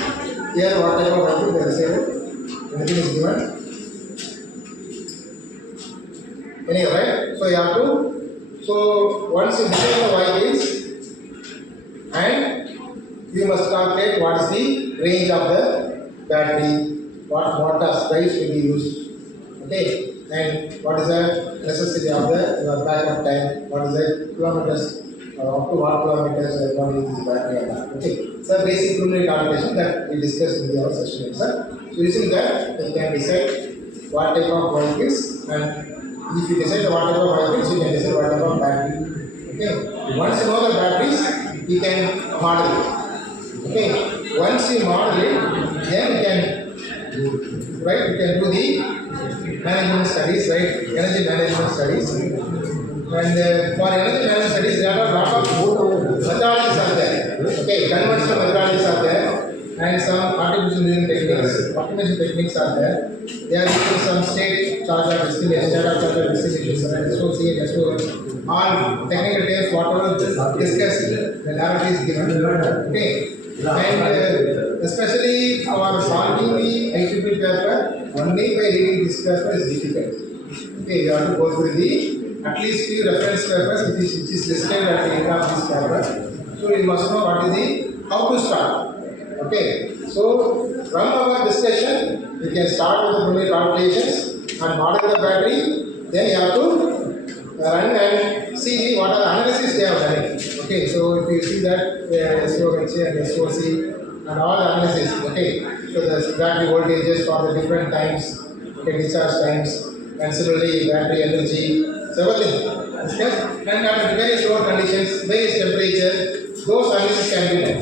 Here what type of vehicle they decided. Anything is given. Anyway, right? So you have to. So once you decide the vehicles, and you must calculate what is the range of the battery, what motors drives will be used, okay, and what is the necessity of the backup time, what is the kilometers, up to what kilometers we are going to use this battery and that, okay. So basic preliminary calculation that we discussed in the other session, sir. So using that, you can decide what type of vehicles, and if you decide what type of vehicles, you can decide what type of battery, okay. Once you know the batteries, you can model it. Okay, once you model it, then you can, right, you can do the management studies, right, energy management studies. And for energy management studies, there are a lot of methodologies are there. Okay, conventional methodologies are there, and some artificial intelligence techniques, automation techniques are there. They are using some state charge of estimation, state of charge of estimation, and SOC and SO, all technical terms, whatever discussed, the narrative is given. Okay. And especially for solving the IEEE paper, only by reading this paper is difficult. Okay, you have to go through the at least few reference papers which is listed at the end of this paper. So you must know what is the how to start. Okay, so from our discussion, you can start with the preliminary calculations and model the battery. Then you have to run and see what are the analysis they have done. Okay, so if you see that SOH and SOC and all the analysis, okay, so the battery voltages for the different times, okay, discharge times, and similarly battery energy, so everything. Okay, and under various load conditions, various temperature, those analysis can be done.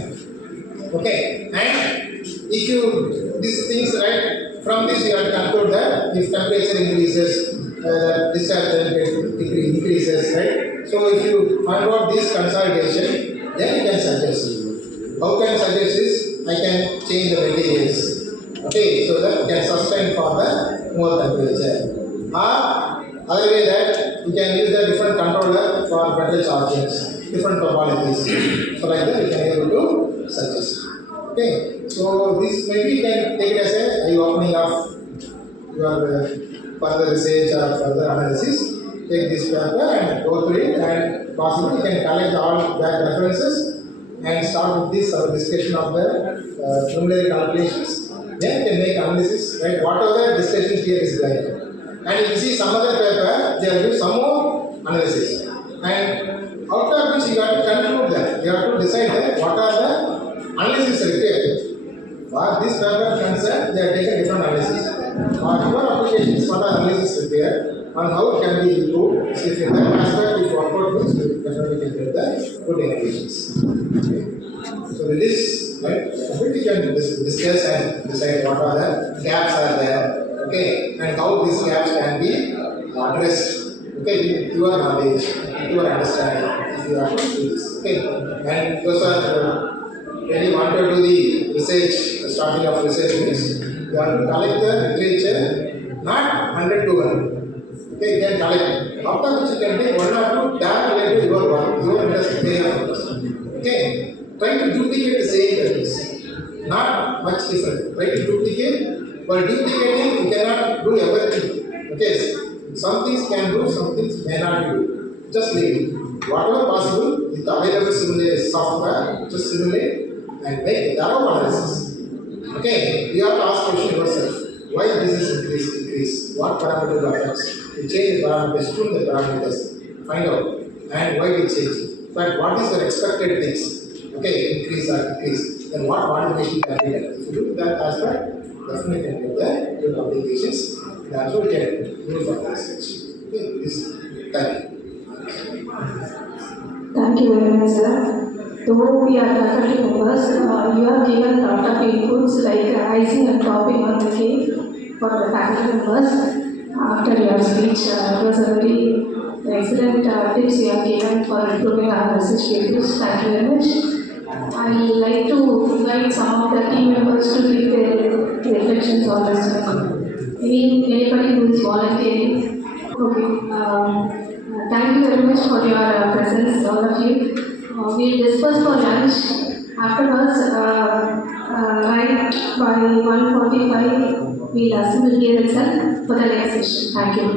Okay, and if you these things right from this you have to conclude that if temperature increases, discharge time increases, right? So if you unload this consolidation, then you can suggest. How can I suggest this? I can change the materials. Okay, so that can sustain for the more temperature. Or other way that you can use the different controller for better charges, different topologies. So like that you can able to suggest. Okay, so this maybe you can take it as a eye-opening of your further research or further analysis. Take this paper and go through it, and possibly you can collect all that references and start with this discussion of the numerical calculations. Then you can make analysis, right? Whatever the discussion here is going. And if you see some other paper, they will do some more analysis. And out of which you have to conclude that. You have to decide that what are the analysis required. For this paper concerned, they have taken different analysis. For your applications, what are analysis required and how it can be improved. So if in that aspect, if work out means you definitely can get the good indications. Okay. So with this, right, we can discuss and decide what are the gaps are there, okay, and how these gaps can be addressed, okay, with your knowledge, with your understanding, if you have to do this, okay. And those are when you want to do the research, the starting of research means you have to collect the literature, not 100 to 1. Okay, you can collect. After which you can take 1 or 2 that related to your work, your interest area. Okay, try to duplicate the same values, not much different. Try to duplicate, but duplicating you cannot do everything. Okay, some things can do, some things may not do. Just leave it. Whatever possible with available simulate software, just simulate and make thorough analysis. Okay, you have to ask question yourself. Why this is increase? What parameter affects? You change the parameters, tune the parameters, find out, and why it change. But what is your expected things? Okay, increase or decrease. Then what modification can be done? If you do that aspect, definitely can get the good applications. And also we can use for the research. Okay, this. Thank you. Thank you very much, sir. Though we are faculty members, you have given a lot of inputs like icing and topping on the cake for the faculty members. After your speech, it was a very excellent tips you have given for improving our research papers. Thank you very much. I would like to invite some of the team members to give their reflections on this. Anybody who is volunteering? Okay. Thank you very much for your presence, all of you. We'll disperse for lunch. Afterwards, right by 1:45, we'll assemble here itself for the next session. Thank you.